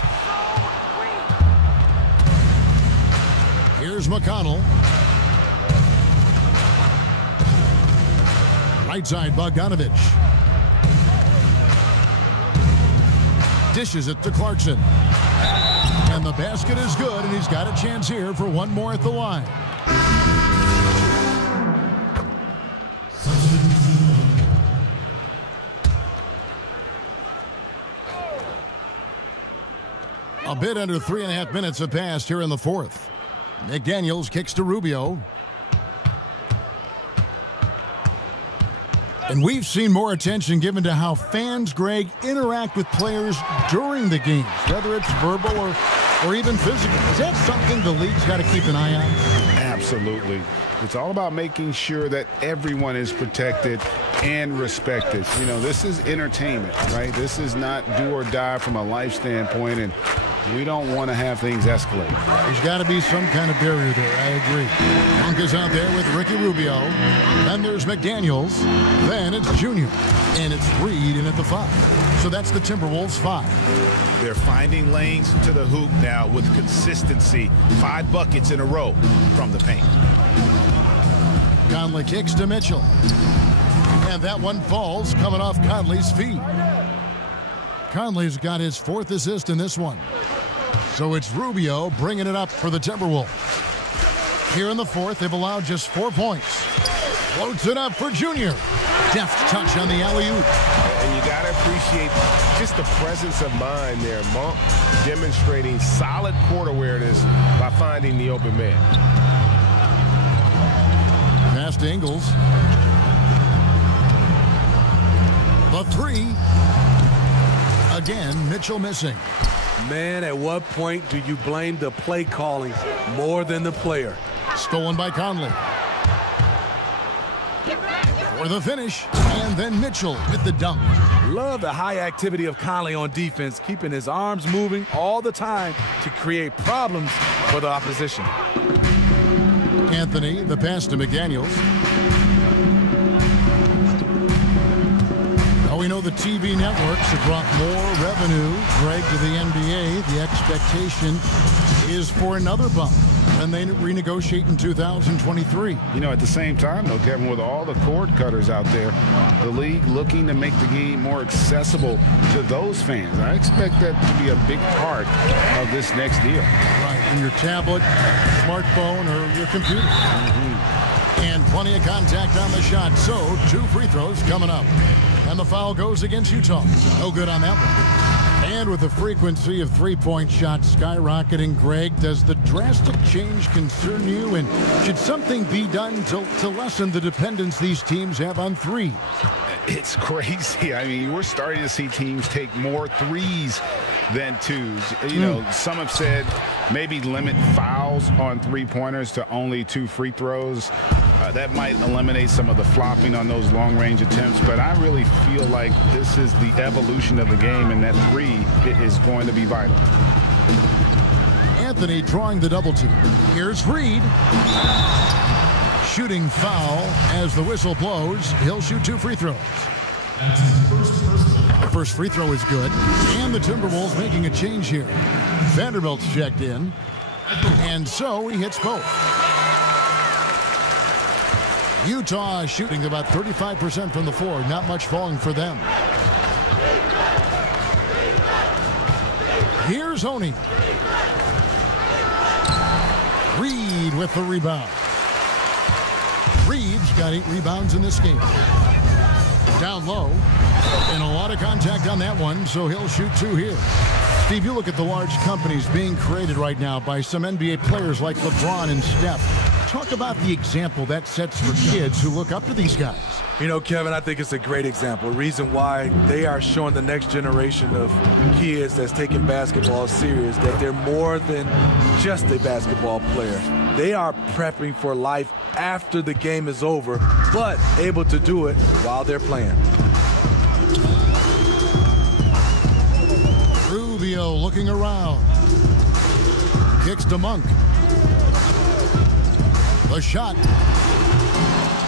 Here's McConnell. Right side, Bogdanovic. Dishes it to Clarkson. And the basket is good, and he's got a chance here for one more at the line. A bit under 3.5 minutes have passed here in the fourth. McDaniels kicks to Rubio. And we've seen more attention given to how fans, Greg, interact with players during the games, whether it's verbal or even physical. Is that something the league's got to keep an eye on? Absolutely. It's all about making sure that everyone is protected and respected. You know, this is entertainment, right? This is not do or die from a life standpoint, and we don't want to have things escalate. There's got to be some kind of barrier there. I agree. Monk is out there with Ricky Rubio. Then there's McDaniels. Then it's Junior. And it's Reed in at the 5. So that's the Timberwolves 5. They're finding lanes to the hoop now with consistency. 5 buckets in a row from the paint. Conley kicks to Mitchell. And that one falls coming off Conley's feet. Conley's got his 4th assist in this one. So it's Rubio bringing it up for the Timberwolves. Here in the 4th, they've allowed just 4 points. Floats it up for Junior. Deft touch on the alley-oop. And you got to appreciate just the presence of mind there. Monk demonstrating solid court awareness by finding the open man. Pass to Ingles. The 3. Again, Mitchell missing. Man, at what point do you blame the play calling more than the player? Stolen by Conley. For the finish, and then Mitchell with the dunk. Love the high activity of Conley on defense, keeping his arms moving all the time to create problems for the opposition. Anthony, the pass to McDaniels. We know the TV networks have brought more revenue, Greg, to the NBA. The expectation is for another bump, and they renegotiate in 2023. You know, at the same time, though, Kevin, with all the cord cutters out there, the league looking to make the game more accessible to those fans. I expect that to be a big part of this next deal. Right, on your tablet, smartphone, or your computer. And plenty of contact on the shot, so 2 free throws coming up. And the foul goes against Utah. No good on that one. And with the frequency of three-point shots skyrocketing, Greg, does the drastic change concern you? And should something be done to lessen the dependence these teams have on threes? It's crazy. I mean, we're starting to see teams take more threes than twos. You know, some have said maybe limit fouls on three-pointers to only 2 free throws. That might eliminate some of the flopping on those long-range attempts, but I really feel like this is the evolution of the game, and that 3 is going to be vital. Anthony drawing the double team. Here's Reed. Shooting foul as the whistle blows. He'll shoot 2 free throws. The first free throw is good. And the Timberwolves making a change here. Vanderbilt's checked in. And so he hits both. Utah shooting about 35% from the floor. Not much falling for them. Here's Honey. Reed with the rebound. Reed's got 8 rebounds in this game. Down low. And a lot of contact on that one, so he'll shoot 2 here. Steve, you look at the large companies being created right now by some NBA players like LeBron and Steph. Talk about the example that sets for kids who look up to these guys. You know, Kevin, I think it's a great example. Reason why they are showing the next generation of kids that's taking basketball serious, that they're more than just a basketball player. They are prepping for life after the game is over, but able to do it while they're playing. Rubio looking around. Kicks to Monk. The shot.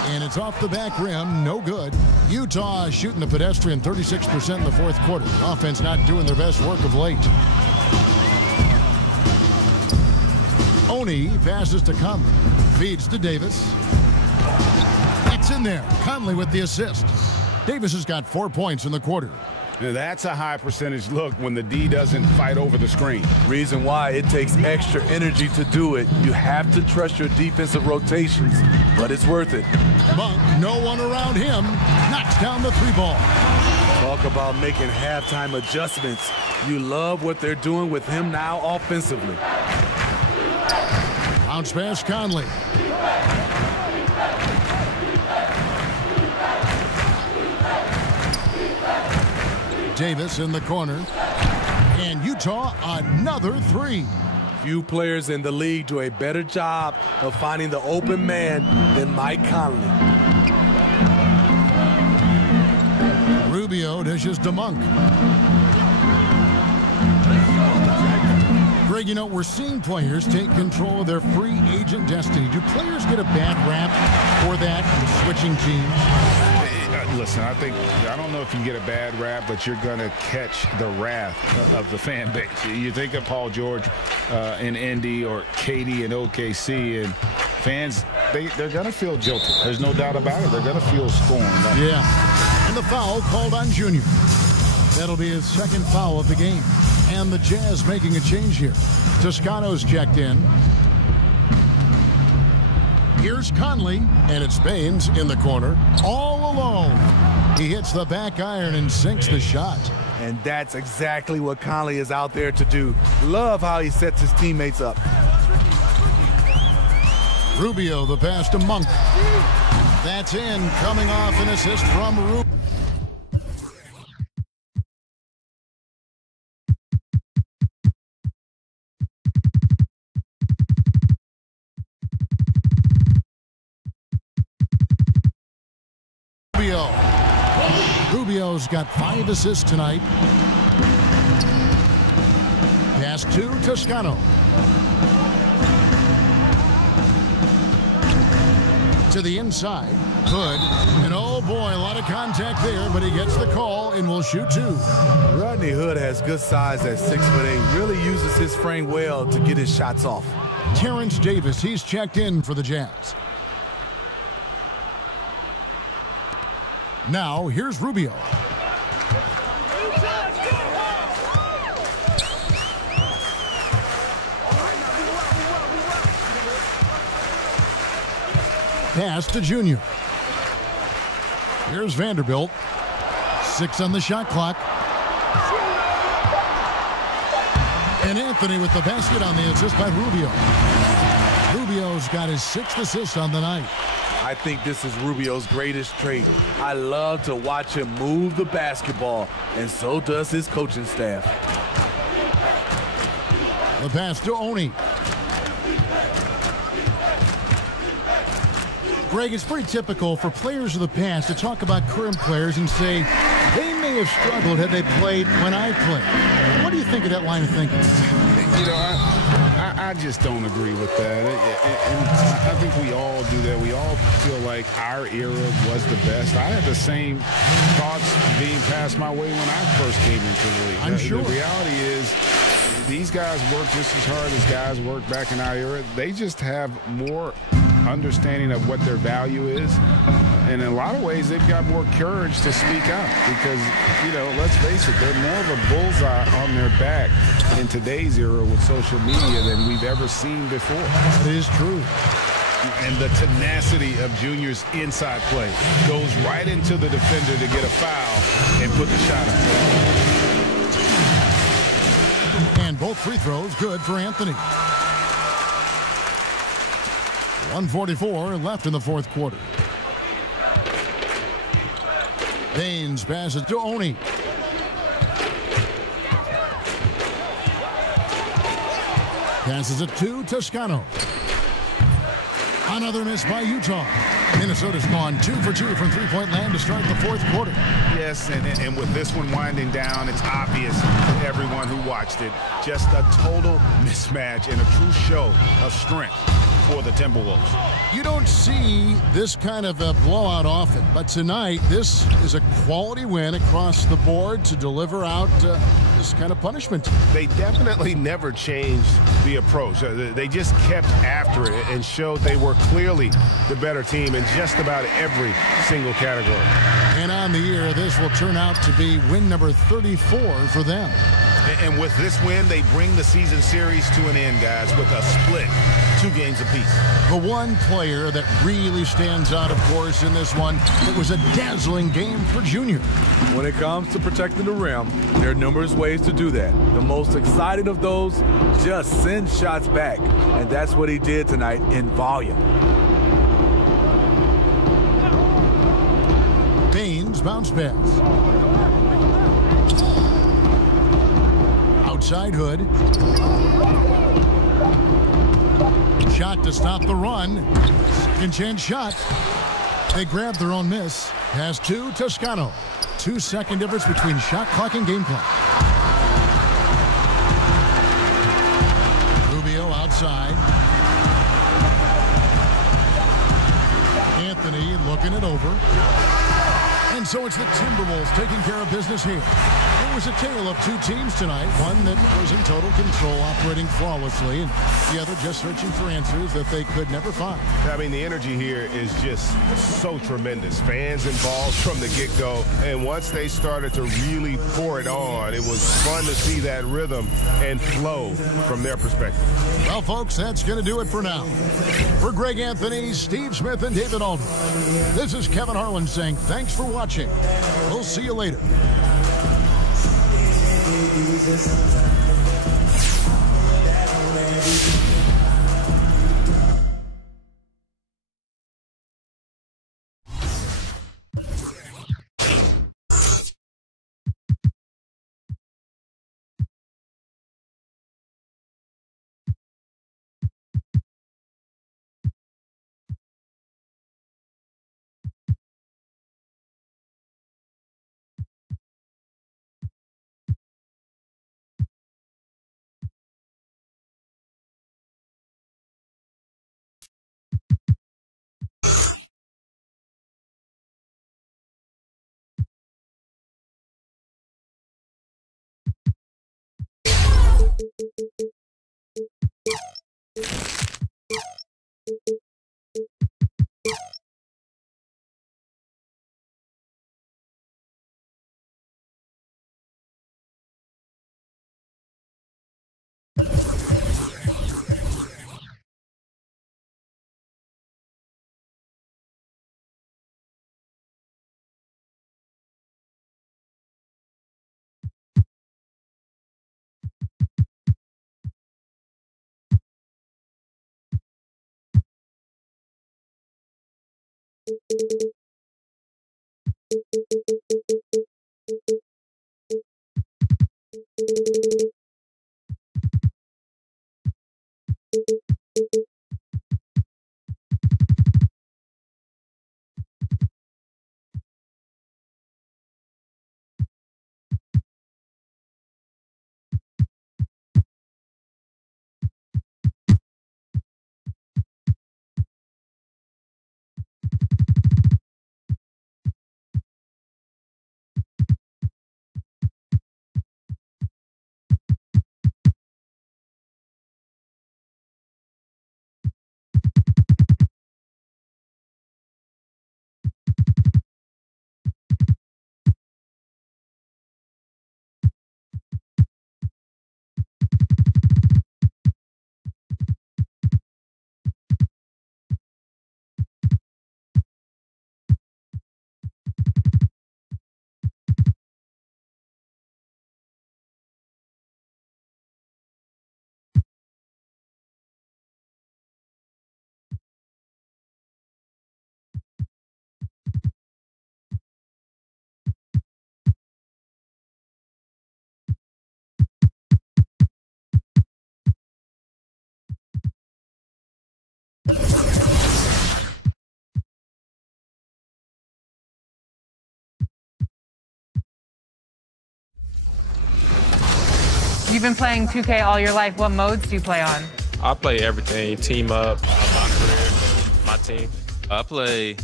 And it's off the back rim. No good. Utah shooting the pedestrian 36% in the 4th quarter. Offense not doing their best work of late. Oni passes to Conley. Feeds to Davis. It's in there. Conley with the assist. Davis has got 4 points in the quarter. Now that's a high percentage look when the D doesn't fight over the screen. Reason why it takes extra energy to do it. You have to trust your defensive rotations, but it's worth it. Monk, no one around him, knocks down the 3-ball. Talk about making halftime adjustments. You love what they're doing with him now offensively. Bounce pass Conley. Davis in the corner. And Utah another 3. Few players in the league do a better job of finding the open man than Mike Conley. Rubio dishes to Monk. Greg, you know, we're seeing players take control of their free agent destiny. Do players get a bad rap for that, switching teams? Listen, I don't know if you get a bad rap, but you're going to catch the wrath of the fan base. You think of Paul George in Indy or KD in OKC, and fans, they're going to feel jilted. There's no doubt about it. They're going to feel scorned. Yeah. And the foul called on Junior. That'll be his second foul of the game. And the Jazz making a change here. Toscano's checked in. Here's Conley, and it's Baynes in the corner, all alone. He hits the back iron and sinks the shot. And that's exactly what Conley is out there to do. Love how he sets his teammates up. Rubio, the pass to Monk. That's in, coming off an assist from Rubio. Rubio's got 5 assists tonight. Pass to Toscano. To the inside. Good. And oh boy, a lot of contact there, but he gets the call and will shoot 2. Rodney Hood has good size at 6'8". Really uses his frame well to get his shots off. Terrence Davis, he's checked in for the Jazz. Now, here's Rubio. Pass to Junior. Here's Vanderbilt. 6 on the shot clock. And Anthony with the basket on the assist by Rubio. Rubio's got his 6th assist on the night. I think this is Rubio's greatest trait. I love to watch him move the basketball, and so does his coaching staff. The pass to Oni. Greg, it's pretty typical for players of the past to talk about current players and say they may have struggled had they played when I played. What do you think of that line of thinking? You know, I just don't agree with that. And I think we all do that. We all feel like our era was the best. I had the same thoughts being passed my way when I first came into the league. I'm sure. The reality is these guys work just as hard as guys worked back in our era. They just have more understanding of what their value is. And in a lot of ways, they've got more courage to speak out because, you know, let's face it, they're more of a bullseye on their back in today's era with social media than we've ever seen before. That is true. And the tenacity of Junior's inside play goes right into the defender to get a foul and put the shot up. And both free throws good for Anthony. 1:44 left in the fourth quarter. Baynes passes to Oni. Passes it to Toscano. Another miss by Utah. Minnesota's gone 2 for 2 from three-point land to start the fourth quarter. Yes, and with this one winding down, it's obvious to everyone who watched it. Just a total mismatch and a true show of strength for the Timberwolves. You don't see this kind of a blowout often, but tonight this is a quality win across the board to deliver out this kind of punishment. They definitely never changed the approach. They just kept after it and showed they were clearly the better team in just about every single category. And on the year, this will turn out to be win number 34 for them. And with this win, they bring the season series to an end, guys, with a split, 2 games apiece. The one player that really stands out, of course, in this one, it was a dazzling game for Junior. When it comes to protecting the rim, there are numerous ways to do that. The most exciting of those, just send shots back. And that's what he did tonight in volume. Baynes bounce pass. Outside Hood. Shot to stop the run. Second chance shot. They grab their own miss. Pass to Toscano. 2-second difference between shot clock and game clock. Rubio outside. Anthony looking it over. And so it's the Timberwolves taking care of business here. It was a tale of two teams tonight. One that was in total control, operating flawlessly, and the other just searching for answers that they could never find. I mean, the energy here is just so tremendous. Fans involved from the get-go, and once they started to really pour it on, it was fun to see that rhythm and flow from their perspective. Well, folks, that's going to do it for now. For Greg Anthony, Steve Smith, and David Aldridge, this is Kevin Harlan saying thanks for watching. We'll see you later. You've been playing 2K all your life. What modes do you play on? I play everything. Team up, my career, my team. I play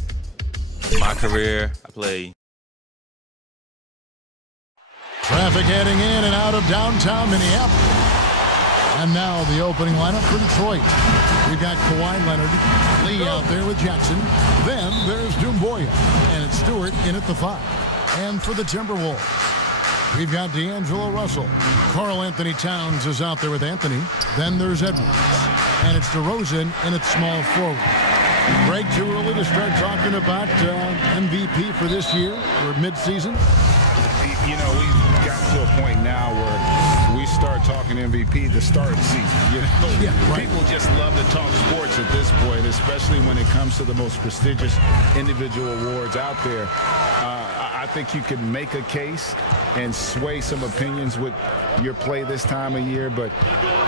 my career. I play. Traffic heading in and out of downtown Minneapolis. And now the opening lineup for Detroit. We've got Kawhi Leonard, Lee out there with Jackson. Then there's Doumbouya, and it's Stewart in at the 5. And for the Timberwolves, we've got D'Angelo Russell. Karl Anthony Towns is out there with Anthony. Then there's Edwards. And it's DeRozan in at small forward. Greg, too early to start talking about MVP for this year or midseason? You know, we've gotten to a point now where we start talking MVP to start the season. You know, yeah, right. People just love to talk sports at this point, especially when it comes to the most prestigious individual awards out there. I think you can make a case and sway some opinions with your play this time of year, but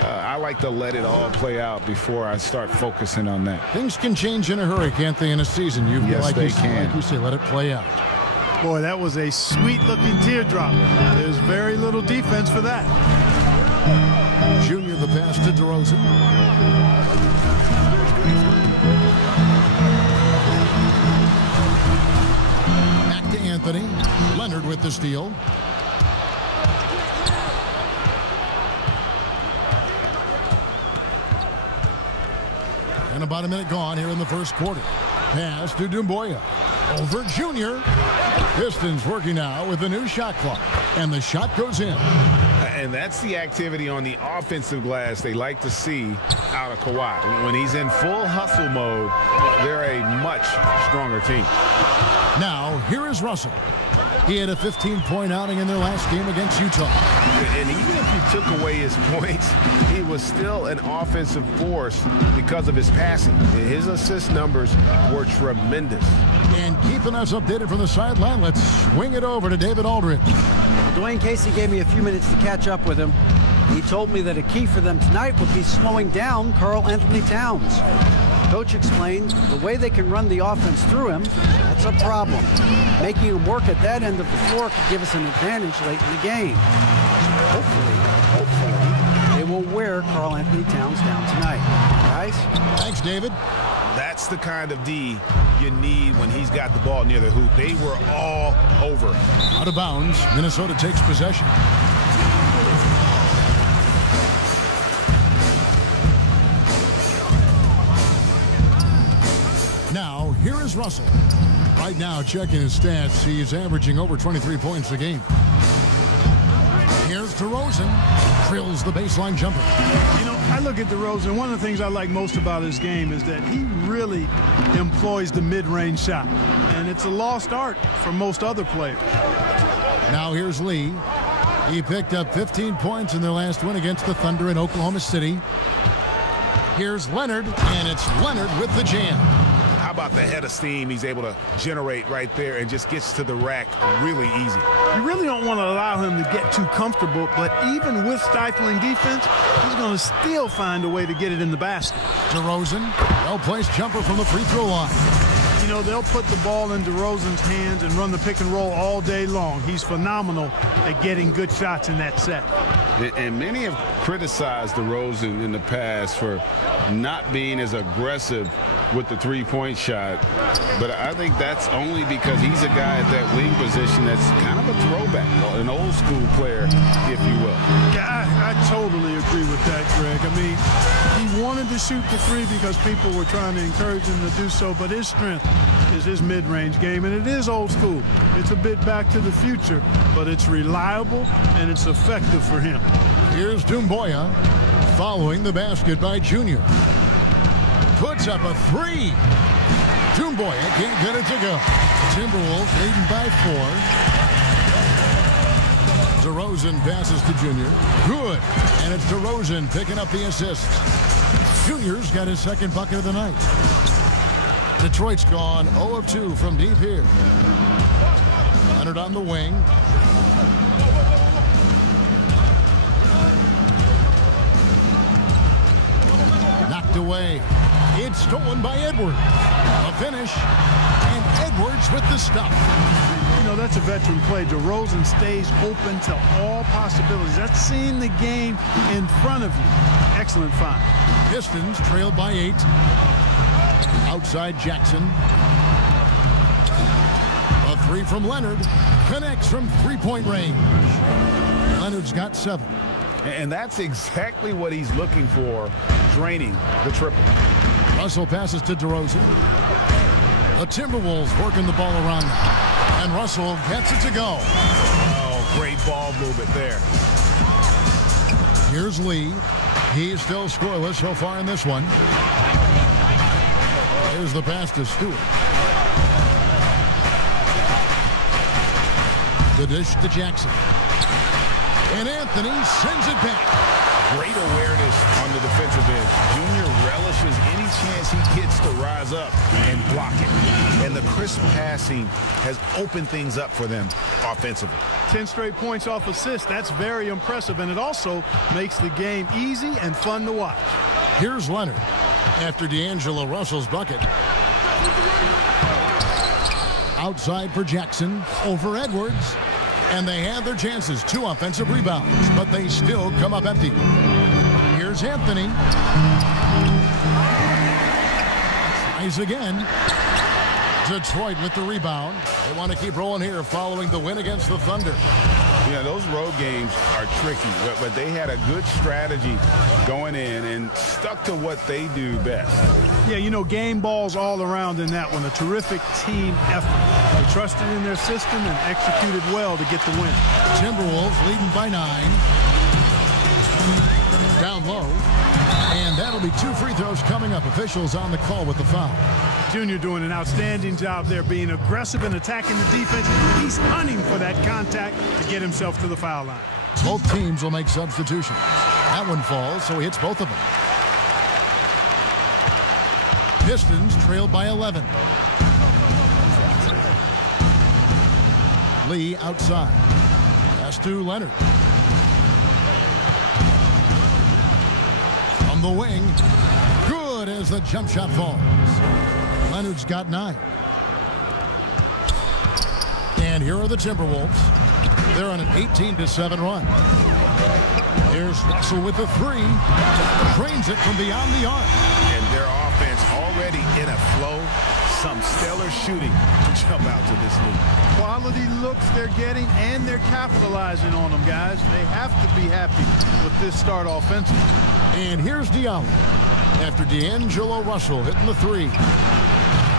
I like to let it all play out before I start focusing on that. Things can change in a hurry, can't they, in a season? Yes, they can. Like you say, let it play out. Boy, that was a sweet-looking teardrop. There's very little defense for that. Junior the pass to DeRozan. Back to Anthony. Leonard with the steal. And about a minute gone here in the first quarter. Pass to Doumbouya. Over Junior. Pistons working now with the new shot clock. And the shot goes in. And that's the activity on the offensive glass they like to see out of Kawhi. When he's in full hustle mode, they're a much stronger team. Now, here is Russell. He had a 15-point outing in their last game against Utah. And even if you took away his points, he was still an offensive force because of his passing. His assist numbers were tremendous. And keeping us updated from the sideline, let's swing it over to David Aldridge. Dwayne Casey gave me a few minutes to catch up with him. He told me that a key for them tonight would be slowing down Karl Anthony Towns. Coach explained the way they can run the offense through him, that's a problem. Making him work at that end of the floor could give us an advantage late in the game. Hopefully, they will wear Karl Anthony Towns down tonight. Guys? Thanks, David. That's the kind of D you need when he's got the ball near the hoop. They were all over it. Out of bounds, Minnesota takes possession. Now, here is Russell. Right now, checking his stats, he's averaging over 23 points a game. Here's DeRozan. Drills the baseline jumper. You know, I look at DeRozan. One of the things I like most about his game is that he really employs the mid-range shot. And it's a lost art for most other players. Now here's Lee. He picked up 15 points in their last win against the Thunder in Oklahoma City. Here's Leonard, and it's Leonard with the jam. How about the head of steam he's able to generate right there and just gets to the rack really easy. You really don't want to allow him to get too comfortable, but even with stifling defense, he's going to still find a way to get it in the basket. DeRozan, well-placed jumper from the free throw line. You know, they'll put the ball in DeRozan's hands and run the pick and roll all day long. He's phenomenal at getting good shots in that set. And many have criticized DeRozan in the past for not being as aggressive with the three-point shot. But I think that's only because he's a guy at that wing position that's kind of a throwback, an old-school player, if you will. Yeah, I totally agree with that, Greg. I mean, he wanted to shoot the three because people were trying to encourage him to do so, but his strength is his mid-range game, and it is old school. It's a bit back to the future, but it's reliable and it's effective for him. Here's Doumbouya following the basket by Junior. Puts up a three. Doumbouya can't get it to go. Timberwolves leading by 4. DeRozan passes to Junior. Good. And it's DeRozan picking up the assist. Junior's got his second bucket of the night. Detroit's gone 0 of 2 from deep here. Leonard on the wing. Knocked away. It's stolen by Edwards. A finish. And Edwards with the stop. You know, that's a veteran play. DeRozan stays open to all possibilities. That's seeing the game in front of you. Excellent find. Pistons trailed by 8. Outside Jackson. A three from Leonard. Connects from three-point range. Leonard's got 7. And that's exactly what he's looking for, draining the triple. Russell passes to DeRozan. The Timberwolves working the ball around now. And Russell gets it to go. Oh, great ball movement there. Here's Lee. He's still scoreless so far in this one. Here's the pass to Stewart. The dish to Jackson. And Anthony sends it back. Great awareness on the defensive end. Junior relishes any chance he gets to rise up and block it. And the crisp passing has opened things up for them offensively. 10 straight points off assists. That's very impressive. And it also makes the game easy and fun to watch. Here's Leonard after D'Angelo Russell's bucket. outside for Jackson over Edwards. And they had their chances. 2 offensive rebounds, but they still come up empty. Here's Anthony. Tries again. Detroit with the rebound. They want to keep rolling here following the win against the Thunder. Yeah, those road games are tricky, but they had a good strategy going in and stuck to what they do best. Yeah, you know, game balls all around in that one. A terrific team effort. They trusted in their system and executed well to get the win. Timberwolves leading by 9. Down low. And that'll be 2 free throws coming up. Officials on the call with the foul. Junior doing an outstanding job there, being aggressive and attacking the defense. He's hunting for that contact to get himself to the foul line. Both teams will make substitutions. That one falls, so he hits both of them. Pistons trailed by 11. Lee outside. Pass to Leonard. From the wing. Good as the jump shot falls. Leonard's got 9. And here are the Timberwolves. They're on an 18-7 run. Here's Russell with the 3. Drains it from beyond the arc. And their offense already in a flow. Some stellar shooting to jump out to this league. Quality looks they're getting, and they're capitalizing on them, guys. They have to be happy with this start offensively. And here's Diallo. After D'Angelo Russell hitting the 3.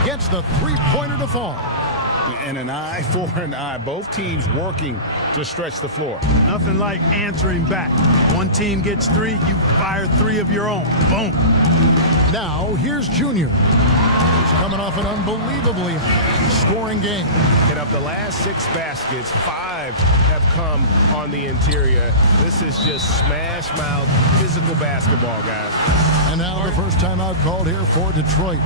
Gets the 3-pointer to fall. And an eye for an eye. Both teams working to stretch the floor. Nothing like answering back. One team gets 3, you fire 3 of your own. Boom. Now, here's Junior. He's coming off an unbelievably scoring game. And of the last 6 baskets, 5 have come on the interior. This is just smash mouth physical basketball, guys. And now the first timeout called here for Detroit.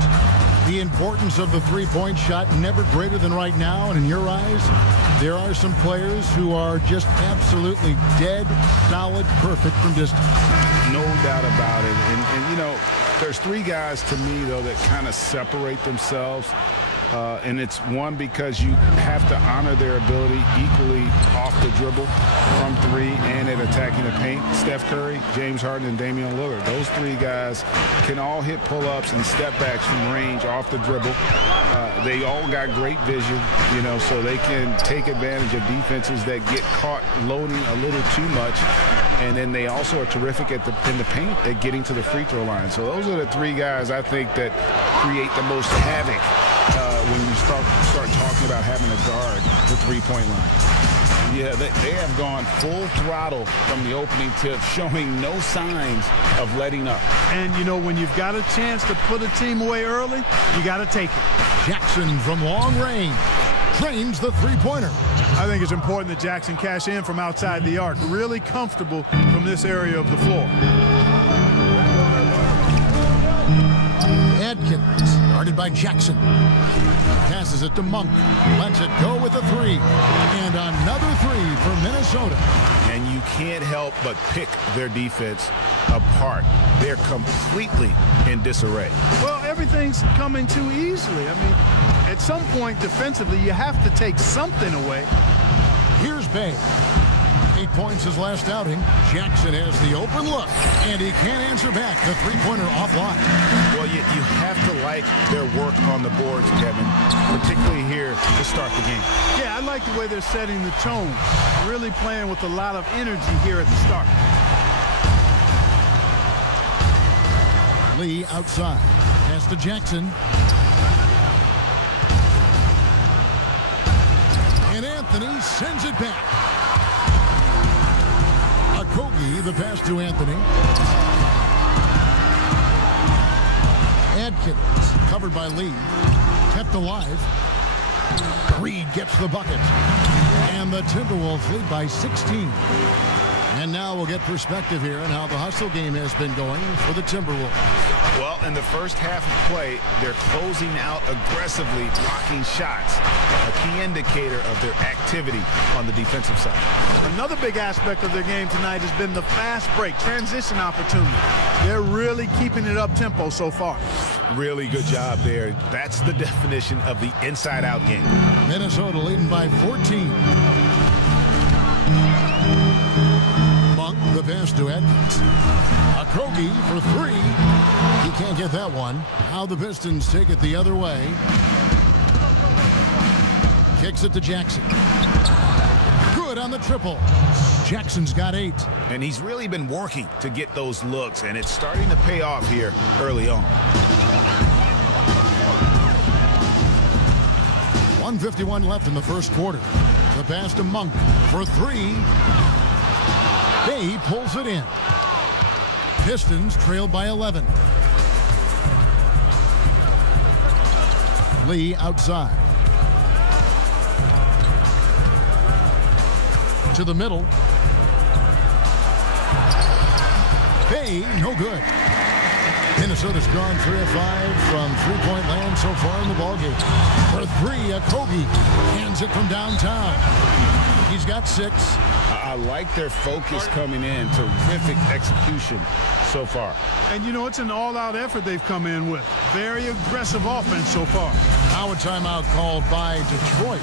The importance of the 3-point shot never greater than right now. And in your eyes, there are some players who are just absolutely dead, solid, perfect from distance. No doubt about it. And you know, there's 3 guys to me, though, that kind of separate themselves. And it's one, because you have to honor their ability equally off the dribble from 3 and at attacking the paint. Steph Curry, James Harden, and Damian Lillard. Those 3 guys can all hit pull-ups and step-backs from range off the dribble. They all got great vision, you know, so they can take advantage of defenses that get caught loading a little too much. And then they also are terrific in the paint at getting to the free throw line. So those are the 3 guys I think that create the most havoc when you start talking about having a guard the 3-point line. Yeah, they have gone full throttle from the opening tip, showing no signs of letting up. And, you know, when you've got a chance to put a team away early, you got to take it. Jackson from long range drains the 3-pointer. I think it's important that Jackson cash in from outside the arc. Really comfortable from this area of the floor. Adkins, guarded by Jackson. Passes it to Monk. Lets it go with a 3. And another 3 for Minnesota. And you can't help but pick their defense apart. They're completely in disarray. Well, everything's coming too easily. I mean, at some point defensively, you have to take something away. Here's Bay. 8 points his last outing. Jackson has the open look, and he can't answer back. The 3-pointer offline. Well, you have to like their work on the boards, Kevin, particularly here to start the game. Yeah, I like the way they're setting the tone. Really playing with a lot of energy here at the start. Lee outside. Pass to Jackson. And Anthony sends it back. Kogi, the pass to Anthony. Adkins, covered by Lee. Kept alive. Reed gets the bucket. And the Timberwolves lead by 16. And now we'll get perspective here on how the hustle game has been going for the Timberwolves. Well, in the first half of play, they're closing out aggressively, blocking shots, a key indicator of their activity on the defensive side. Another big aspect of their game tonight has been the fast break, transition opportunity. They're really keeping it up-tempo so far. Really good job there. That's the definition of the inside-out game. Minnesota leading by 14. Monk, the pass to Edmonds. Okogie for three. He can't get that one. Now the Pistons take it the other way. Kicks it to Jackson. Good on the triple. Jackson's got 8. And he's really been working to get those looks, and it's starting to pay off here early on. 1:51 left in the first quarter. The pass to Monk for three. Bay pulls it in. Pistons trail by 11. Lee outside. To the middle. Bay, no good. Minnesota's gone 3 of 5 from three-point land so far in the ballgame. For three, Okogie hands it from downtown. He's got 6. I like their focus coming in. Terrific execution so far. And, you know, it's an all-out effort they've come in with. Very aggressive offense so far. Now a timeout called by Detroit.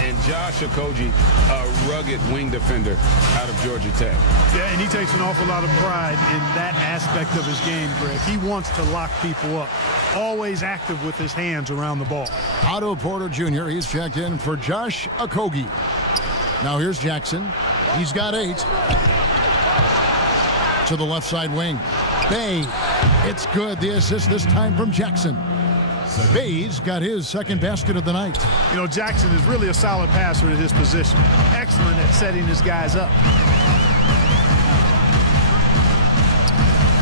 And Josh Okogie, a rugged wing defender out of Georgia Tech. Yeah, and he takes an awful lot of pride in that aspect of his game, Greg. He wants to lock people up. Always active with his hands around the ball. Otto Porter Jr., he's checked in for Josh Okogie. Now here's Jackson. He's got 8. To the left side wing. Bay. It's good. The assist this time from Jackson. Bay's got his second basket of the night. You know, Jackson is really a solid passer at his position. Excellent at setting his guys up.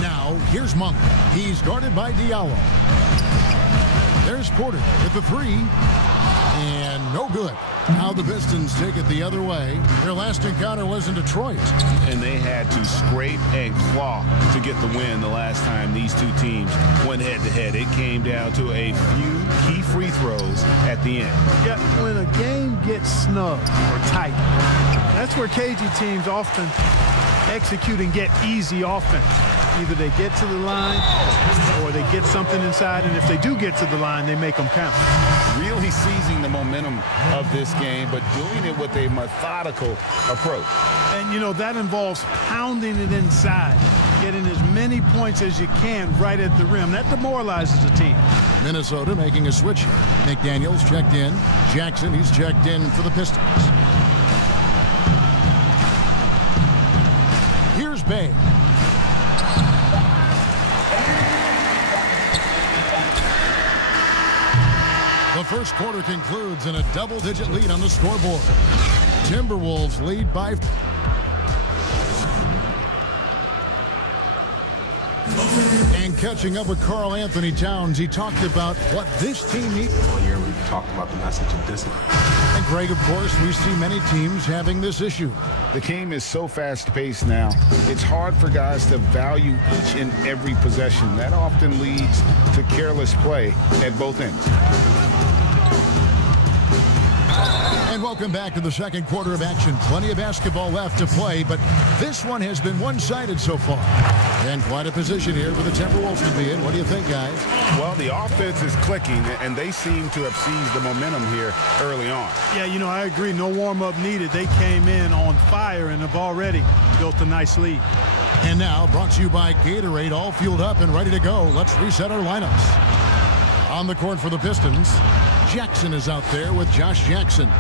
Now, here's Monk. He's guarded by Diallo. There's Porter with the 3. And no good. Now the Pistons take it the other way. Their last encounter was in Detroit. And they had to scrape and claw to get the win the last time these two teams went head-to-head. It came down to a few key free throws at the end. Yeah, when a game gets snug or tight, that's where KG teams often execute and get easy offense. Either they get to the line or they get something inside, and if they do get to the line, they make them count. Really seizing the momentum of this game, but doing it with a methodical approach. And, you know, that involves pounding it inside, getting as many points as you can right at the rim. That demoralizes a team. Minnesota making a switch. McDaniels checked in. Jackson, he's checked in for the Pistons. Here's Bay. The first quarter concludes in a double-digit lead on the scoreboard. Timberwolves lead by... And catching up with Karl Anthony Towns, he talked about what this team needs. All year we talked about the message of discipline. And Greg, of course, we see many teams having this issue. The game is so fast-paced now, it's hard for guys to value each and every possession. That often leads to careless play at both ends. And welcome back to the second quarter of action. Plenty of basketball left to play, but this one has been one-sided so far. And quite a position here for the Timberwolves to be in. What do you think, guys? Well, the offense is clicking, and they seem to have seized the momentum here early on. Yeah, you know, I agree. No warm-up needed. They came in on fire and have already built a nice lead. And now, brought to you by Gatorade, all fueled up and ready to go. Let's reset our lineups. On the court for the Pistons, Jackson is out there with Josh Jackson.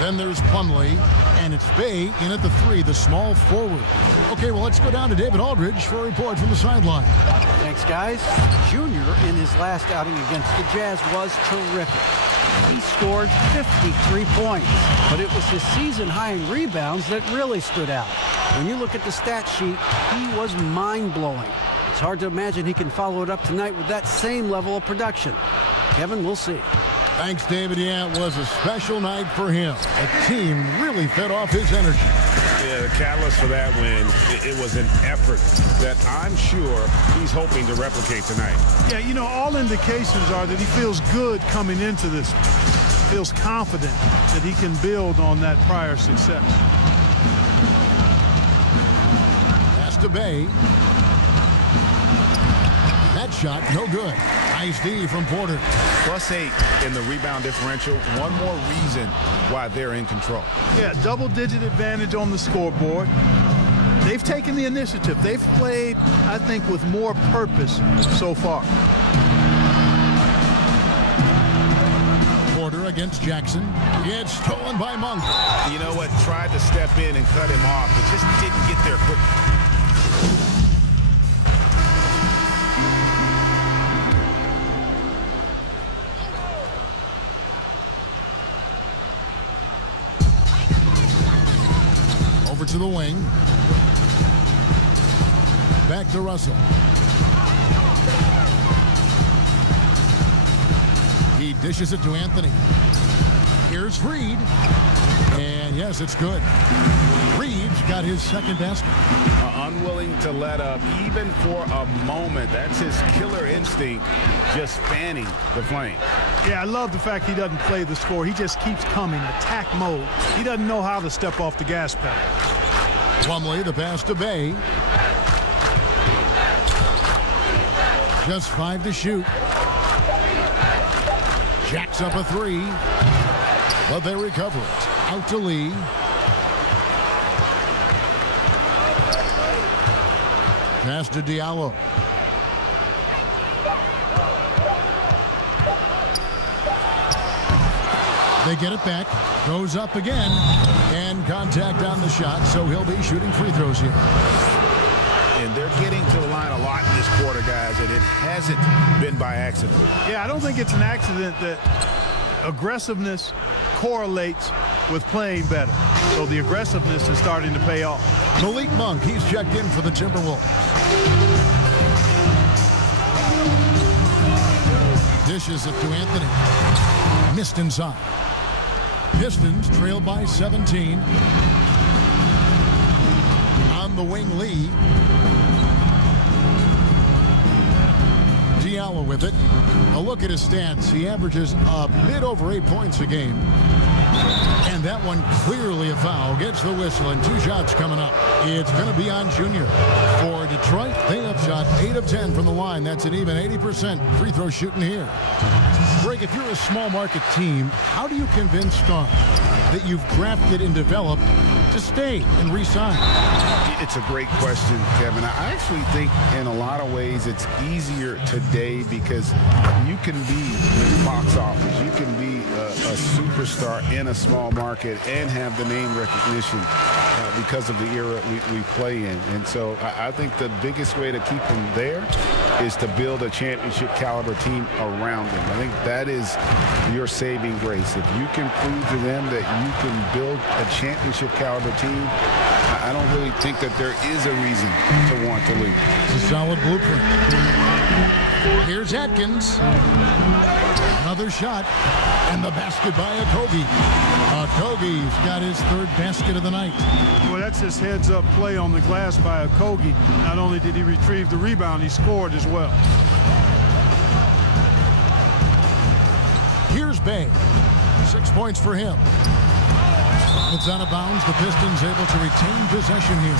Then there's Plumlee, and it's Bay in at the 3, the small forward. Okay, well, let's go down to David Aldridge for a report from the sideline. Thanks, guys. Junior, in his last outing against the Jazz, was terrific. He scored 53 points, but it was his season high in rebounds that really stood out. When you look at the stat sheet, he was mind-blowing. It's hard to imagine he can follow it up tonight with that same level of production. Kevin, we'll see. Thanks, David. Yeah, it was a special night for him. The team really fed off his energy. Yeah, the catalyst for that win, it was an effort that I'm sure he's hoping to replicate tonight. Yeah, you know, all indications are that he feels good coming into this. Feels confident that he can build on that prior success. Pass to Bay. That shot, no good. Nice D from Porter. +8 in the rebound differential. One more reason why they're in control. Yeah, double-digit advantage on the scoreboard. They've taken the initiative. They've played, I think, with more purpose so far. Porter against Jackson. It's stolen by Monk. You know what? Tried to step in and cut him off, but just didn't get there quick. Over to the wing. Back to Russell. He dishes it to Anthony. Here's Reed. And yes, it's good. Reed's got his second basket. Unwilling to let up even for a moment. That's his killer instinct, just fanning the flame. Yeah, I love the fact he doesn't play the score. He just keeps coming, attack mode. He doesn't know how to step off the gas pedal. Plumlee, the pass to Bay. Just 5 to shoot. Jacks up a 3, but they recover it. Out to Lee. Pass to Diallo. They get it back. Goes up again. And contact on the shot, so he'll be shooting free throws here. And they're getting to the line a lot in this quarter, guys, and it hasn't been by accident. Yeah, I don't think it's an accident that aggressiveness correlates with playing better. So the aggressiveness is starting to pay off. Malik Monk, he's checked in for the Timberwolves. Dishes it to Anthony. Missed inside. Pistons trail by 17. On the wing, Lee. Diallo with it. A look at his stats. He averages a bit over 8 points a game. And that one clearly a foul. Gets the whistle and 2 shots coming up. It's going to be on Junior. For Detroit, they have shot 8 of 10 from the line. That's an even 80% free throw shooting here. Greg, if you're a small market team, how do you convince stars that you've drafted and developed to stay and re-sign? It's a great question, Kevin. I actually think in a lot of ways it's easier today because you can be box office. You can be a superstar in a small market and have the name recognition because of the era we play in. And so I think the biggest way to keep them there is to build a championship caliber team around them. I think that is your saving grace. If you can prove to them that you can build a championship caliber team, I don't really think that there is a reason to want to leave. It's a solid blueprint. Here's Atkins. Another shot. And the basket by Okogie. Okogie's got his 3rd basket of the night. Well, that's his heads-up play on the glass by Okogie. Not only did he retrieve the rebound, he scored as well. Here's Bay. 6 points for him. It's out of bounds. The Pistons able to retain possession here.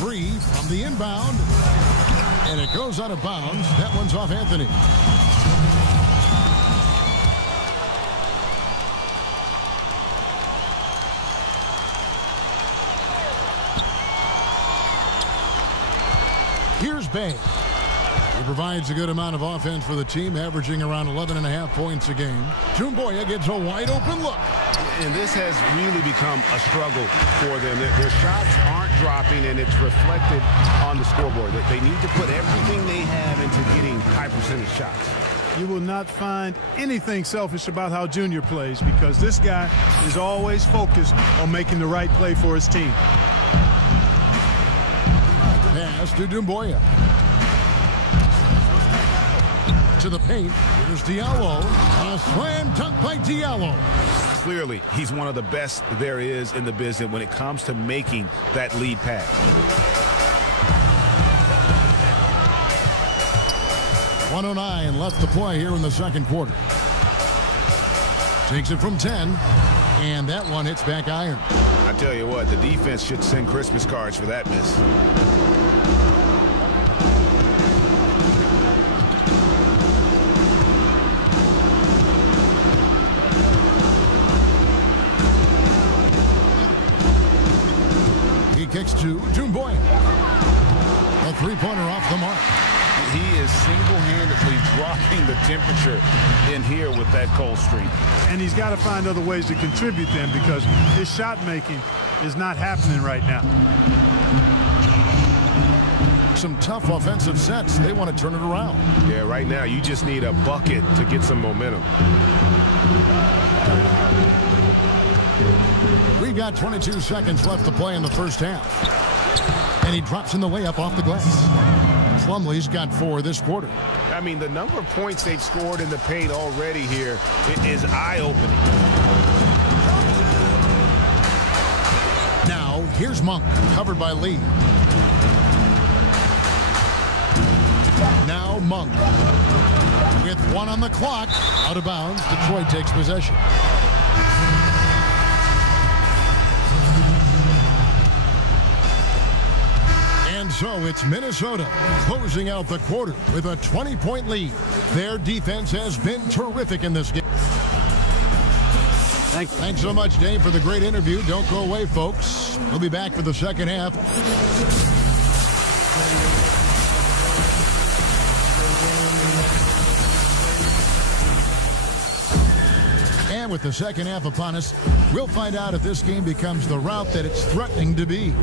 Free from the inbound. And it goes out of bounds. That one's off Anthony. Here's Bay. He provides a good amount of offense for the team, averaging around 11.5 points a game. Doumbouya gets a wide open look. And this has really become a struggle for them. Their shots aren't dropping, and it's reflected on the scoreboard. They need to put everything they have into getting high percentage shots. You will not find anything selfish about how Junior plays because this guy is always focused on making the right play for his team. Pass to Doumbouya. To the paint. Here's Diallo. A slam dunk by Diallo. Clearly, he's one of the best there is in the business when it comes to making that lead pass. .109 left to play here in the second quarter. Takes it from 10, and that one hits back iron. I tell you what, the defense should send Christmas cards for that miss. He kicks to Doumbouya. A three-pointer off the mark. He is single-handedly dropping the temperature in here with that cold streak. And he's got to find other ways to contribute then, because his shot making is not happening right now. Some tough offensive sets. They want to turn it around. Yeah, right now you just need a bucket to get some momentum. We've got 22 seconds left to play in the first half. And he drops in the layup off the glass. Plumlee's got 4 this quarter. I mean, the number of points they've scored in the paint already here is eye-opening. Now, here's Monk, covered by Lee. Now Monk. With 1 on the clock, out of bounds, Detroit takes possession. And so it's Minnesota closing out the quarter with a 20-point lead. Their defense has been terrific in this game. Thanks so much, Dave, for the great interview. Don't go away, folks. We'll be back for the second half. And with the second half upon us, we'll find out if this game becomes the route that it's threatening to be.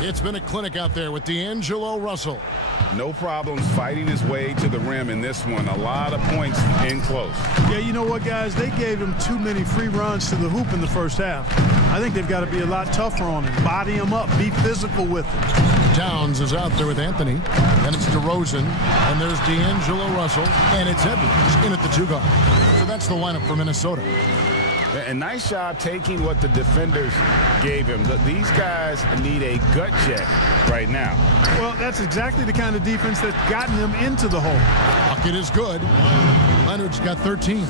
It's been a clinic out there with D'Angelo Russell. No problems fighting his way to the rim in this one. A lot of points in close. Yeah, you know what, guys? They gave him too many free runs to the hoop in the first half. I think they've got to be a lot tougher on him. Body him up. Be physical with him. Towns is out there with Anthony. And it's DeRozan. And there's D'Angelo Russell. And it's Edwards in at the 2 guard. So that's the lineup for Minnesota. And nice job taking what the defenders gave him. These guys need a gut check right now. Well, that's exactly the kind of defense that's gotten them into the hole. Bucket is good. Leonard's got 13.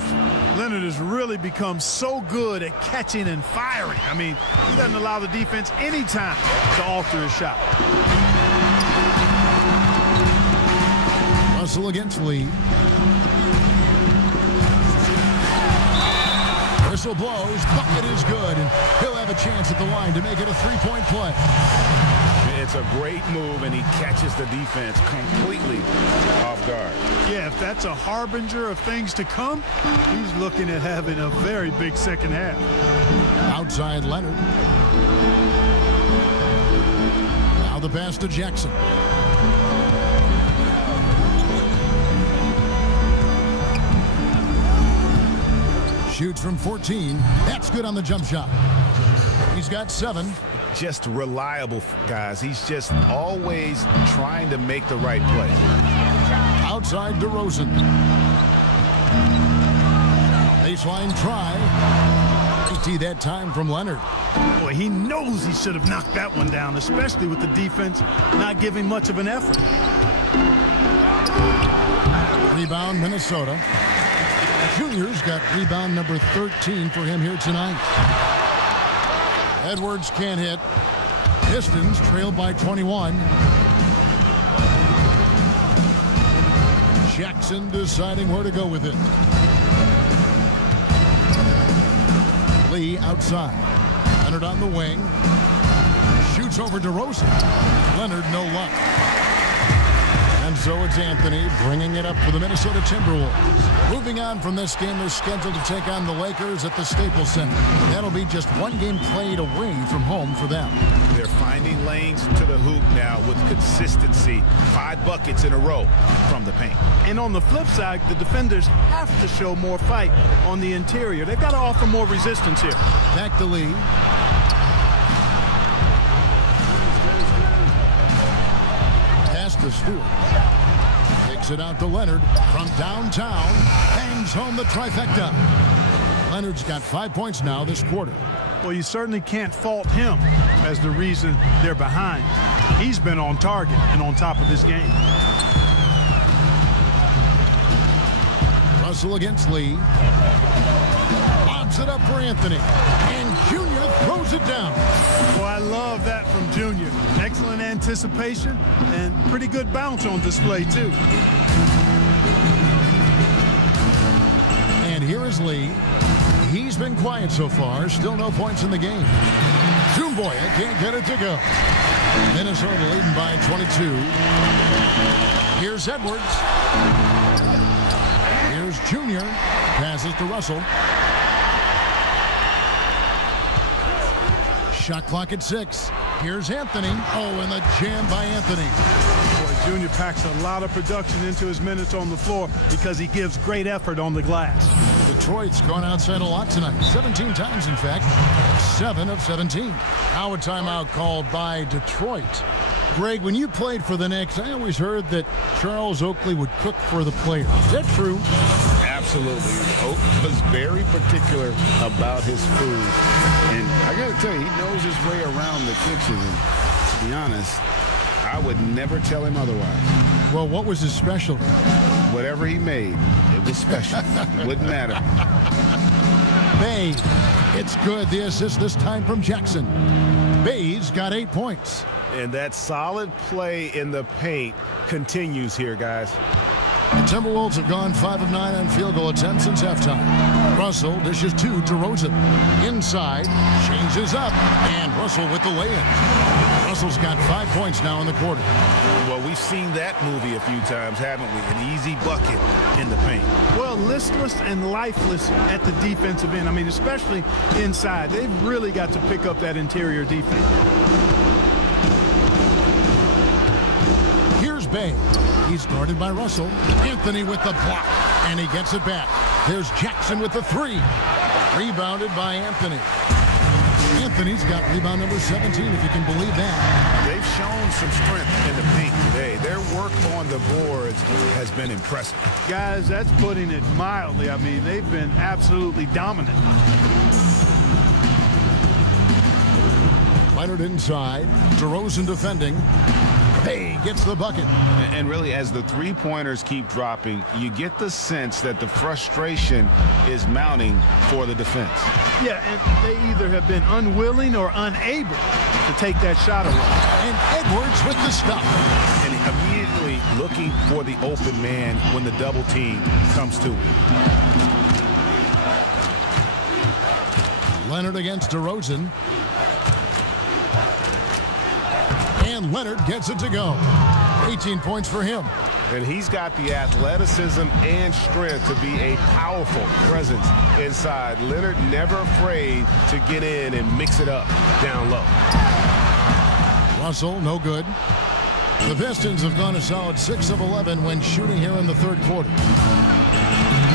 Leonard has really become so good at catching and firing. I mean, he doesn't allow the defense any time to alter his shot. Russell against Lee. Whistle blows, bucket is good, and he'll have a chance at the line to make it a 3-point play. It's a great move, and he catches the defense completely off guard. Yeah, if that's a harbinger of things to come, he's looking at having a very big second half. Outside Leonard. Now the pass to Jackson. Shoots from 14. That's good on the jump shot. He's got 7. Just reliable, guys. He's just always trying to make the right play. Outside DeRozan. Baseline try. 80 that time from Leonard. Boy, he knows he should have knocked that one down, especially with the defense not giving much of an effort. Rebound, Minnesota. Junior's got rebound number 13 for him here tonight. Edwards can't hit. Pistons trailed by 21. Jackson deciding where to go with it. Lee outside. Leonard on the wing. Shoots over DeRozan. Leonard no luck. And so it's Anthony bringing it up for the Minnesota Timberwolves. Moving on from this game, they're scheduled to take on the Lakers at the Staples Center. That'll be just one game played away from home for them. They're finding lanes to the hoop now with consistency. 5 buckets in a row from the paint. And on the flip side, the defenders have to show more fight on the interior. They've got to offer more resistance here. Back to Lee. Stewart. Takes it out to Leonard from downtown. Bangs home the trifecta. Leonard's got 5 points now this quarter. Well, you certainly can't fault him as the reason they're behind. He's been on target and on top of his game. Russell against Lee. Lobs it up for Anthony. And Junior throws it down. Well, I love that from Junior. Excellent anticipation and pretty good bounce on display, too. And here is Lee. He's been quiet so far. Still no points in the game. Zumboya can't get it to go. Minnesota leading by 22. Here's Edwards. Here's Junior. Passes to Russell. Shot clock at 6. Here's Anthony. Oh, and the jam by Anthony. Boy, Junior packs a lot of production into his minutes on the floor because he gives great effort on the glass. Detroit's gone outside a lot tonight. 17 times, in fact. 7 of 17. Now a timeout called by Detroit. Greg, when you played for the Knicks, I always heard that Charles Oakley would cook for the players. Is that true? Absolutely. Oak was very particular about his food. And I got to tell you, he knows his way around the kitchen. And to be honest, I would never tell him otherwise. Well, what was his specialty? Whatever he made, it was special. It wouldn't matter. Bay, it's good. The assist this time from Jackson. Bay's got 8 points. And that solid play in the paint continues here, guys. The Timberwolves have gone 5 of 9 on field goal attempts since halftime. Russell dishes 2 to Rosen. Inside, changes up, and Russell with the lay-in. Russell's got 5 points now in the quarter. Well, we've seen that movie a few times, haven't we? An easy bucket in the paint. Well, listless and lifeless at the defensive end. I mean, especially inside. They've really got to pick up that interior defense. Here's Bay. He's guarded by Russell. Anthony with the block, and he gets it back. There's Jackson with the 3. Rebounded by Anthony. Anthony's got rebound number 17, if you can believe that. They've shown some strength in the paint today. Their work on the boards has been impressive. Guys, that's putting it mildly. I mean, they've been absolutely dominant. Leonard inside. DeRozan defending. Bay gets the bucket. And really, as the three-pointers keep dropping, you get the sense that the frustration is mounting for the defense. Yeah, and they either have been unwilling or unable to take that shot away. And Edwards with the stop. And immediately looking for the open man when the double team comes to it. Leonard against DeRozan. And Leonard gets it to go. 18 points for him. And he's got the athleticism and strength to be a powerful presence inside. Leonard never afraid to get in and mix it up down low. Russell, no good. The Pistons have gone a solid 6 of 11 when shooting here in the third quarter.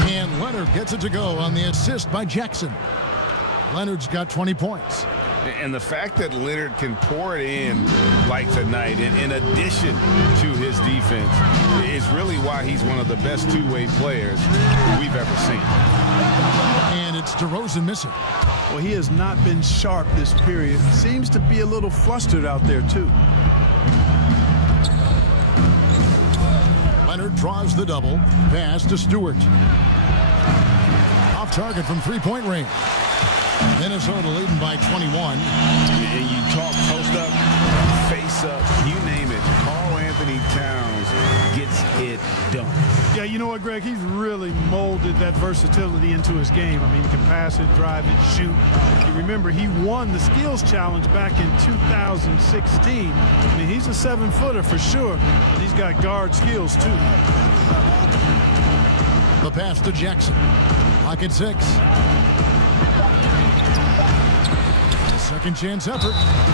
And Leonard gets it to go on the assist by Jackson. Leonard's got 20 points. And the fact that Leonard can pour it in like tonight, in addition to his defense, is really why he's one of the best two-way players we've ever seen. And it's DeRozan missing. Well, he has not been sharp this period. Seems to be a little flustered out there, too. Leonard draws the double. Pass to Stewart. Off target from three-point range. Minnesota leading by 21. And you talk post up, face up, you name it. Karl Anthony Towns gets it done. Yeah, you know what, Greg? He's really molded that versatility into his game. I mean, he can pass it, drive it, shoot. You remember, he won the skills challenge back in 2016. I mean, he's a 7-footer for sure, but he's got guard skills, too. The pass to Jackson. Clock at 6. Second chance effort.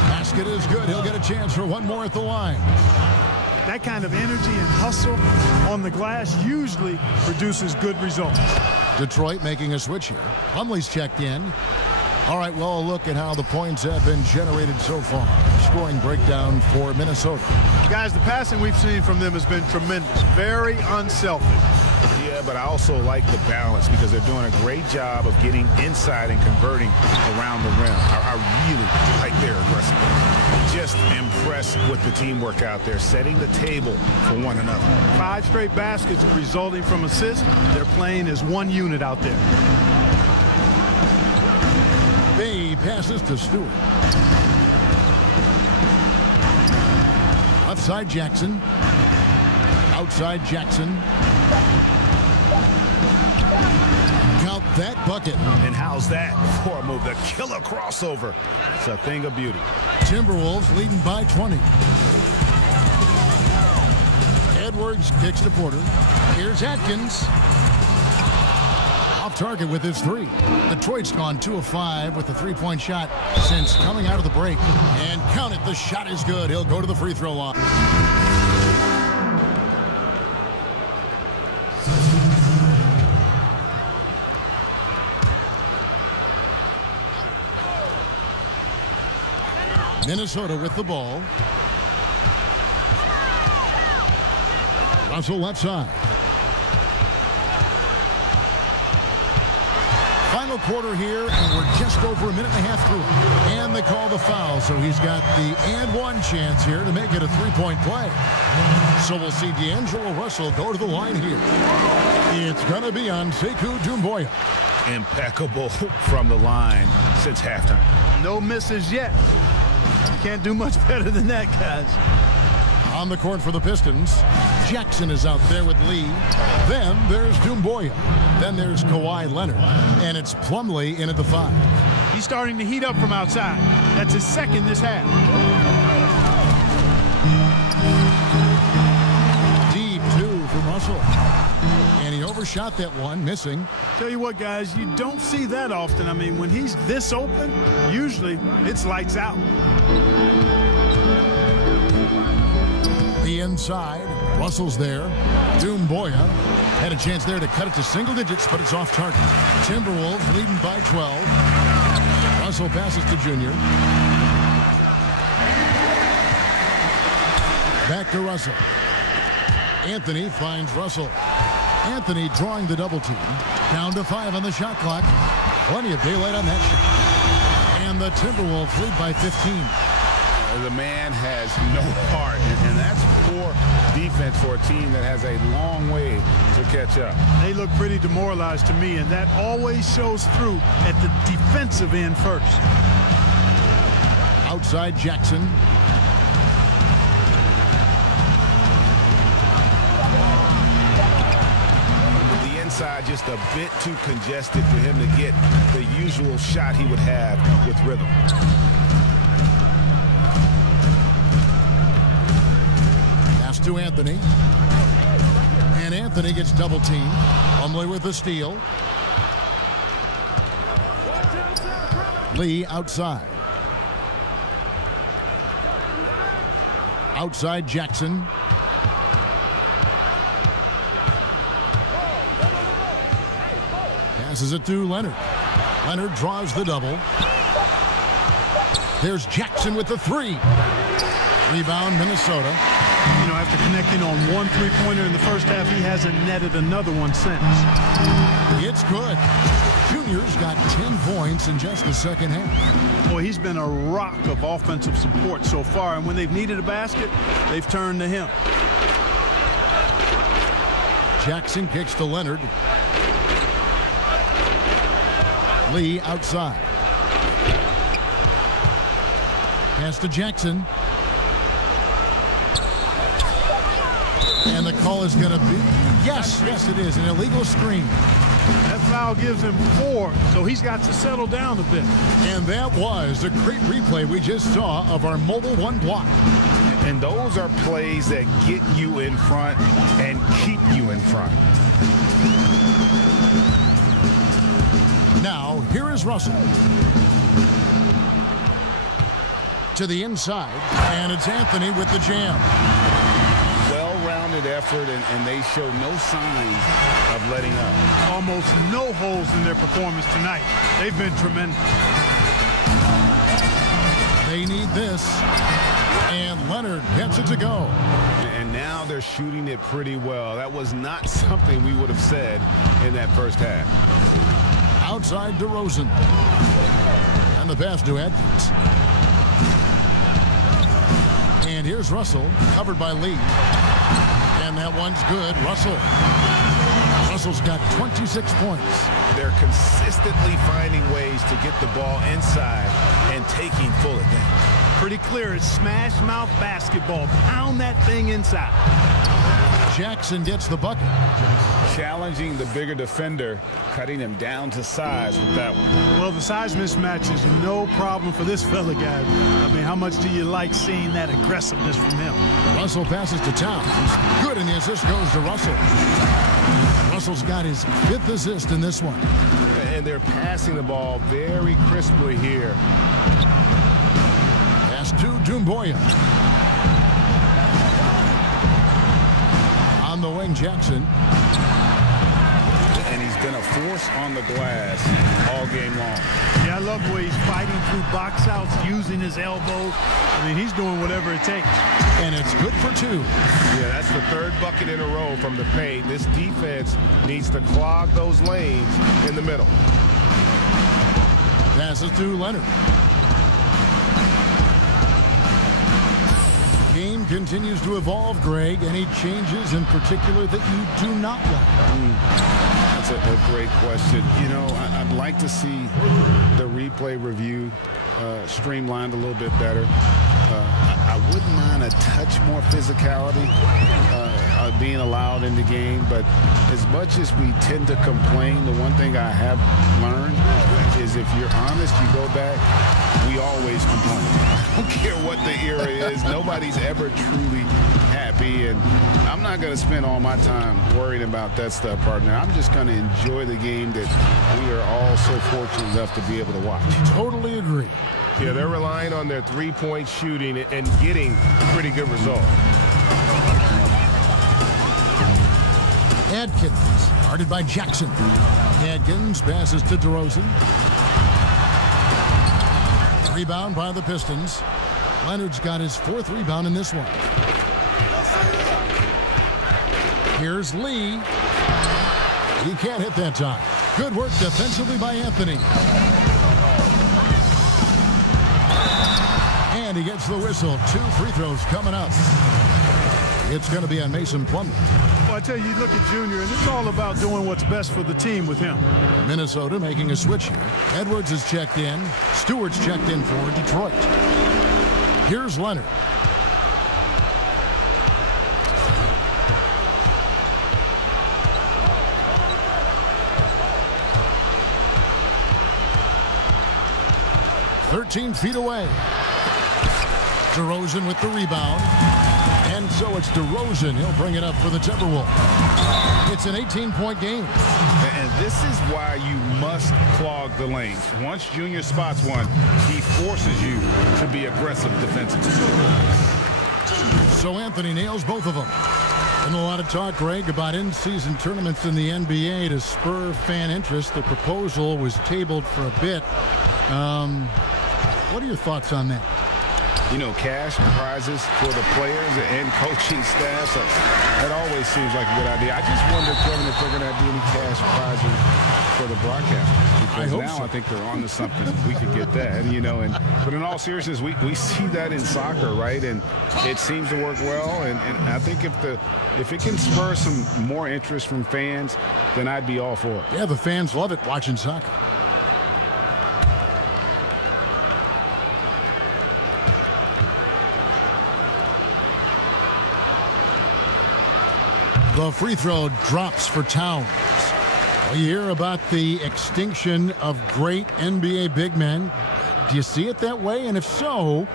Basket is good. He'll get a chance for one more at the line. That kind of energy and hustle on the glass usually produces good results. Detroit making a switch here. Plumlee's checked in. All right, well, a look at how the points have been generated so far. Scoring breakdown for Minnesota. Guys, the passing we've seen from them has been tremendous. Very unselfish. Yeah, but I also like the balance because they're doing a great job of getting inside and converting around the rim. I really like their aggressiveness. Just impressed with the teamwork out there, setting the table for one another. 5 straight baskets resulting from assists. They're playing as one unit out there. Bay passes to Stewart. Left side Jackson. Outside Jackson. Count that bucket. And how's that for a move? The killer crossover. It's a thing of beauty. Timberwolves leading by 20. Edwards kicks to Porter. Here's Atkins. Off target with his 3. Detroit's gone 2 of 5 with the 3-point shot since coming out of the break. And count it, the shot is good. He'll go to the free throw line. Minnesota with the ball. Russell left side. Final quarter here, and we're just over a minute and a half through it. And they call the foul, so he's got the and one chance here to make it a 3-point play. So we'll see D'Angelo Russell go to the line here. It's going to be on Sekou Doumbouya. Impeccable from the line since halftime. No misses yet. You can't do much better than that, guys. On the court for the Pistons, Jackson is out there with Lee. Then there's Doumbouya. Then there's Kawhi Leonard. And it's Plumlee in at the 5. He's starting to heat up from outside. That's his second this half. Deep 2 from Russell. And he overshot that one, missing. Tell you what, guys, you don't see that often. I mean, when he's this open, usually it's lights out. The inside, Russell's there. Doumbouya had a chance there to cut it to single digits, but it's off target. Timberwolves leading by 12. Russell passes to Junior. Back to Russell. Anthony finds Russell. Anthony drawing the double team. Down to 5 on the shot clock. Plenty of daylight on that shot. And the Timberwolves lead by 15. The man has no heart, and that's poor defense for a team that has a long way to catch up. They look pretty demoralized to me, and that always shows through at the defensive end first. Outside Jackson. The inside just a bit too congested for him to get the usual shot he would have with rhythm. To Anthony. And Anthony gets double teamed. Plumlee with the steal. Lee outside. Outside Jackson. Passes it to Leonard. Leonard draws the double. There's Jackson with the 3. Rebound Minnesota. You know, after connecting on 1 3-pointer in the first half, he hasn't netted another one since. It's good. Junior's got 10 points in just the second half. Boy, he's been a rock of offensive support so far, and when they've needed a basket, they've turned to him. Jackson kicks to Leonard. Lee outside. Pass to Jackson. And the call is going to be, yes, it is, an illegal screen. That foul gives him 4, so he's got to settle down a bit. And that was a great replay we just saw of our Mobile One block. And those are plays that get you in front and keep you in front. Now, here is Russell. To the inside, and it's Anthony with the jam. Well-rounded effort, and they show no signs of letting up. Almost no holes in their performance tonight. They've been tremendous. They need this. And Leonard gets it to go. And now they're shooting it pretty well. That was not something we would have said in that first half. Outside DeRozan. And the pass to Atkins. And here's Russell, covered by Lee. And that one's good. Russell's got 26 points. They're consistently finding ways to get the ball inside and taking full advantage. Pretty clear. It's smash mouth basketball. Pound that thing inside. Jackson gets the bucket. Challenging the bigger defender, cutting him down to size with that one. Well, the size mismatch is no problem for this fella, guy. I mean, how much do you like seeing that aggressiveness from him? Russell passes to Towns. Good, and the assist goes to Russell. Russell's got his 5th assist in this one. And they're passing the ball very crisply here. Pass to Doumbouya. On the wing, Jackson. And he's been a force on the glass all game long. Yeah, I love the way he's fighting through box outs, using his elbows. I mean, he's doing whatever it takes. And it's good for 2. Yeah, that's the 3rd bucket in a row from the paint. This defense needs to clog those lanes in the middle. Passes to Leonard. Game continues to evolve, Greg. Any changes in particular that you do not like? That's a great question. You know, I'd like to see the replay review streamlined a little bit better. I wouldn't mind a touch more physicality being allowed in the game, but as much as we tend to complain, the one thing I have learned is if you're honest, you go back, we always complain. I don't care what the era is. Nobody's ever truly happy, and I'm not going to spend all my time worrying about that stuff, partner. I'm just going to enjoy the game that we are all so fortunate enough to be able to watch. Totally agree. Yeah, they're relying on their 3-point shooting and getting pretty good results. Atkins, guarded by Jackson. Atkins passes to DeRozan. Rebound by the Pistons. Leonard's got his 4th rebound in this one. Here's Lee. He can't hit that time. Good work defensively by Anthony. And he gets the whistle. 2 free throws coming up. It's going to be on Mason Plumlee. Well, I tell you, you look at Junior, and it's all about doing what's best for the team with him. Minnesota making a switch here. Edwards is checked in. Stewart's checked in for Detroit. Here's Leonard. "13 feet away." DeRozan with the rebound. And so it's DeRozan. He'll bring it up for the Timberwolves. It's an 18-point game. And this is why you must clog the lanes. Once Junior spots one, he forces you to be aggressive defensively. So Anthony nails both of them. And a lot of talk, Greg, about in-season tournaments in the NBA to spur fan interest. The proposal was tabled for a bit. What are your thoughts on that? You know, cash prizes for the players and coaching staff. So that always seems like a good idea. I just wonder, Kevin, if they're going to do any cash prizes for the broadcasters. Because now I think they're on to something. We could get that, you know. But in all seriousness, we see that in soccer, right? And it seems to work well. And I think if it can spur some more interest from fans, then I'd be all for it. Yeah, the fans love it watching soccer. The free throw drops for Towns. We hear about the extinction of great NBA big men. Do you see it that way? And if so,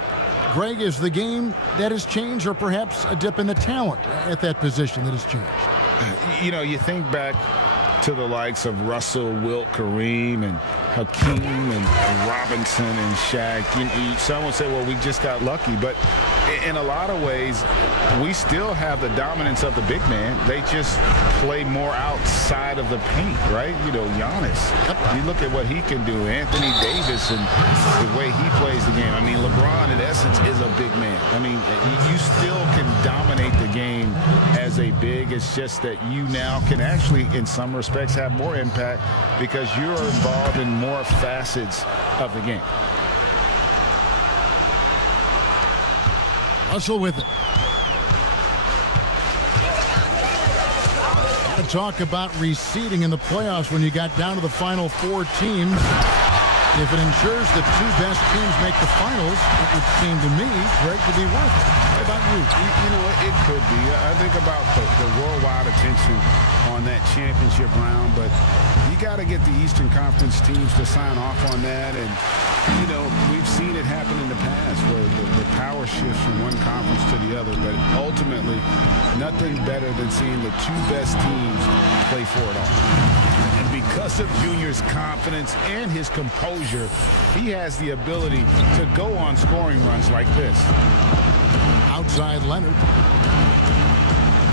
Greg, is the game that has changed, or perhaps a dip in the talent at that position that has changed? You know, you think back to the likes of Russell, Wilt, Kareem, and Hakeem, and Robinson, and Shaq. Someone would say, well, we just got lucky. But in a lot of ways, we still have the dominance of the big man. They just play more outside of the paint, right? You know, Giannis. You look at what he can do. Anthony Davis and the way he plays the game. I mean, LeBron, in essence, is a big man. I mean, you still can dominate the game as a big. It's just that you now can actually, in some respects, have more impact because you're involved in more facets of the game. Russell with it. To talk about reseeding in the playoffs when you got down to the final 4 teams. If it ensures the 2 best teams make the finals, it would seem to me, Greg, to be worth it. How about you? You know, it could be. I think about the worldwide attention on that championship round, but you got to get the Eastern Conference teams to sign off on that. And, you know, we've seen it happen in the past where the power shifts from one conference to the other. But ultimately, nothing better than seeing the 2 best teams play for it all. And because of Junior's confidence and his composure, he has the ability to go on scoring runs like this. Outside Leonard.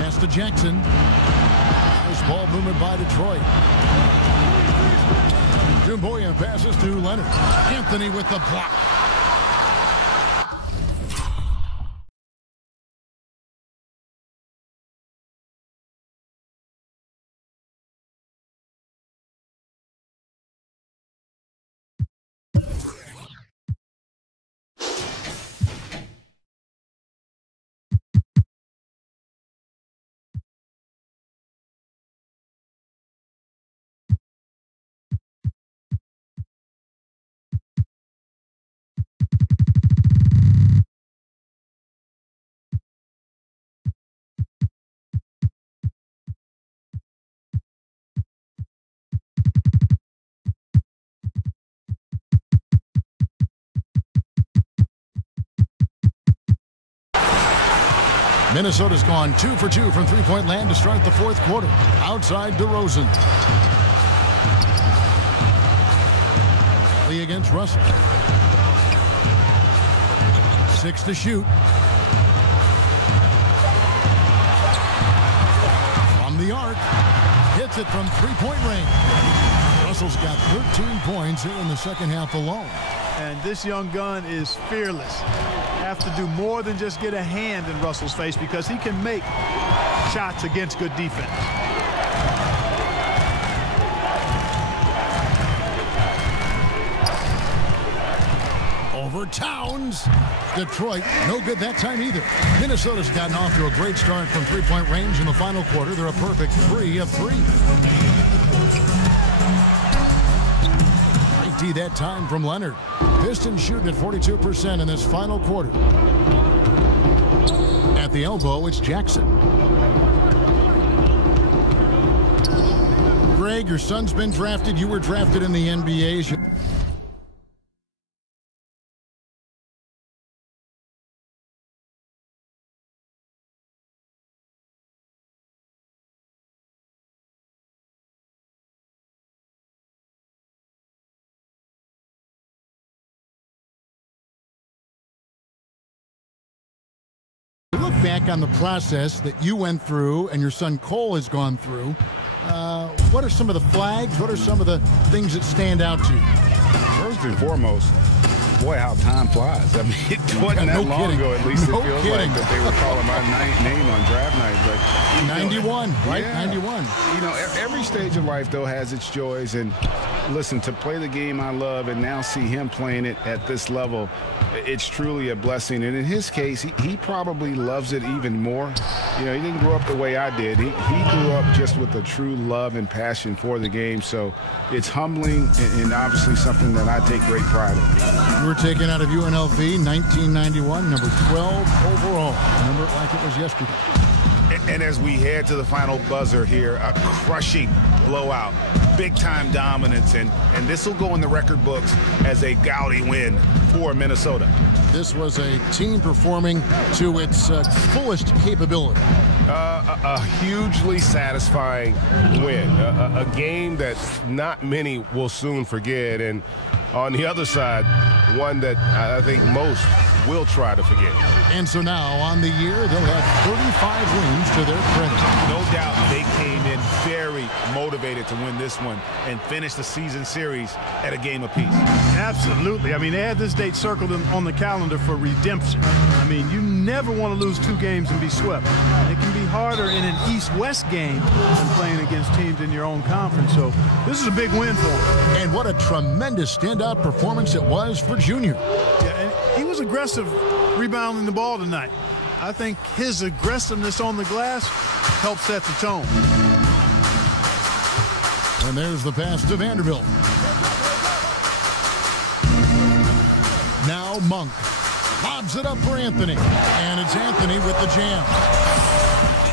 Pass to Jackson. Nice ball movement by Detroit. Doumbouya passes to Leonard. Anthony with the block. Minnesota's gone 2 for 2 from three-point land to start the 4th quarter. Outside DeRozan. Lee against Russell. 6 to shoot. From the arc. Hits it from three-point range. Russell's got 13 points here in the second half alone. And this young gun is fearless. Have to do more than just get a hand in Russell's face because he can make shots against good defense. Over Towns. Detroit, no good that time either. Minnesota's gotten off to a great start from three-point range in the final quarter. They're a perfect 3 of 3. That time from Leonard. Pistons shooting at 42% in this final quarter. At the elbow, it's Jackson. Greg, your son's been drafted. You were drafted in the NBA. Back on the process that you went through and your son Cole has gone through, what are some of the flags? What are some of the things that stand out to you? First and foremost, boy, how time flies. I mean, it wasn't that long ago, at least it feels like, that they were calling my name on draft night. But 91, right? Yeah. 91. You know, every stage of life, though, has its joys. And listen, to play the game I love and now see him playing it at this level, it's truly a blessing. And in his case, he probably loves it even more. You know, he didn't grow up the way I did. He grew up just with a true love and passion for the game. So it's humbling and obviously something that I take great pride in. You were taken out of UNLV 1991, number 12 overall. Remember it like it was yesterday. And as we head to the final buzzer here, a crushing blowout, big-time dominance, and this will go in the record books as a gaudy win for Minnesota. This was a team performing to its fullest capability. A hugely satisfying win, a game that not many will soon forget, and on the other side, one that I think most will try to forget. And so now on the year, they'll have 35 wins to their credit. No doubt they came in very motivated to win this one and finish the season series at a game apiece. Absolutely. I mean, they had this date circled on the calendar for redemption. I mean, you never want to lose 2 games and be swept. It can be harder in an East-West game than playing against teams in your own conference. So this is a big win for him. And what a tremendous standout performance it was for Junior. Yeah, and he was aggressive rebounding the ball tonight. I think his aggressiveness on the glass helped set the tone. And there's the pass to Vanderbilt. Now Monk lobs it up for Anthony. And it's Anthony with the jam.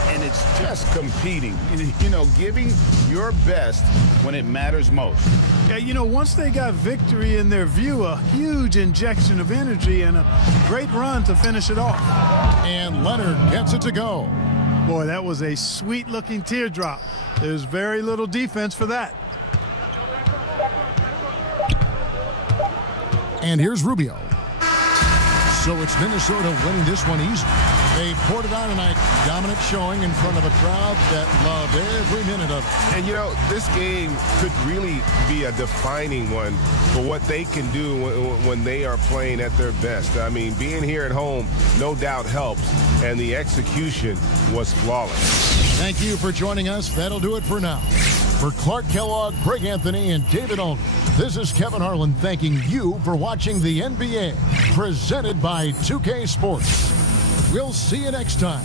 And it's just competing, you know, giving your best when it matters most. Yeah, you know, once they got victory in their view, a huge injection of energy and a great run to finish it off. And Leonard gets it to go. Boy, that was a sweet-looking teardrop. There's very little defense for that. And here's Rubio. So it's Minnesota winning this one easy. They poured it on tonight. Dominant showing in front of a crowd that loved every minute of it. And, you know, this game could really be a defining one for what they can do when they are playing at their best. I mean, being here at home no doubt helps, and the execution was flawless. Thank you for joining us. That'll do it for now. For Clark Kellogg, Greg Anthony, and David Aldridge, this is Kevin Harlan thanking you for watching the NBA, presented by 2K Sports. We'll see you next time.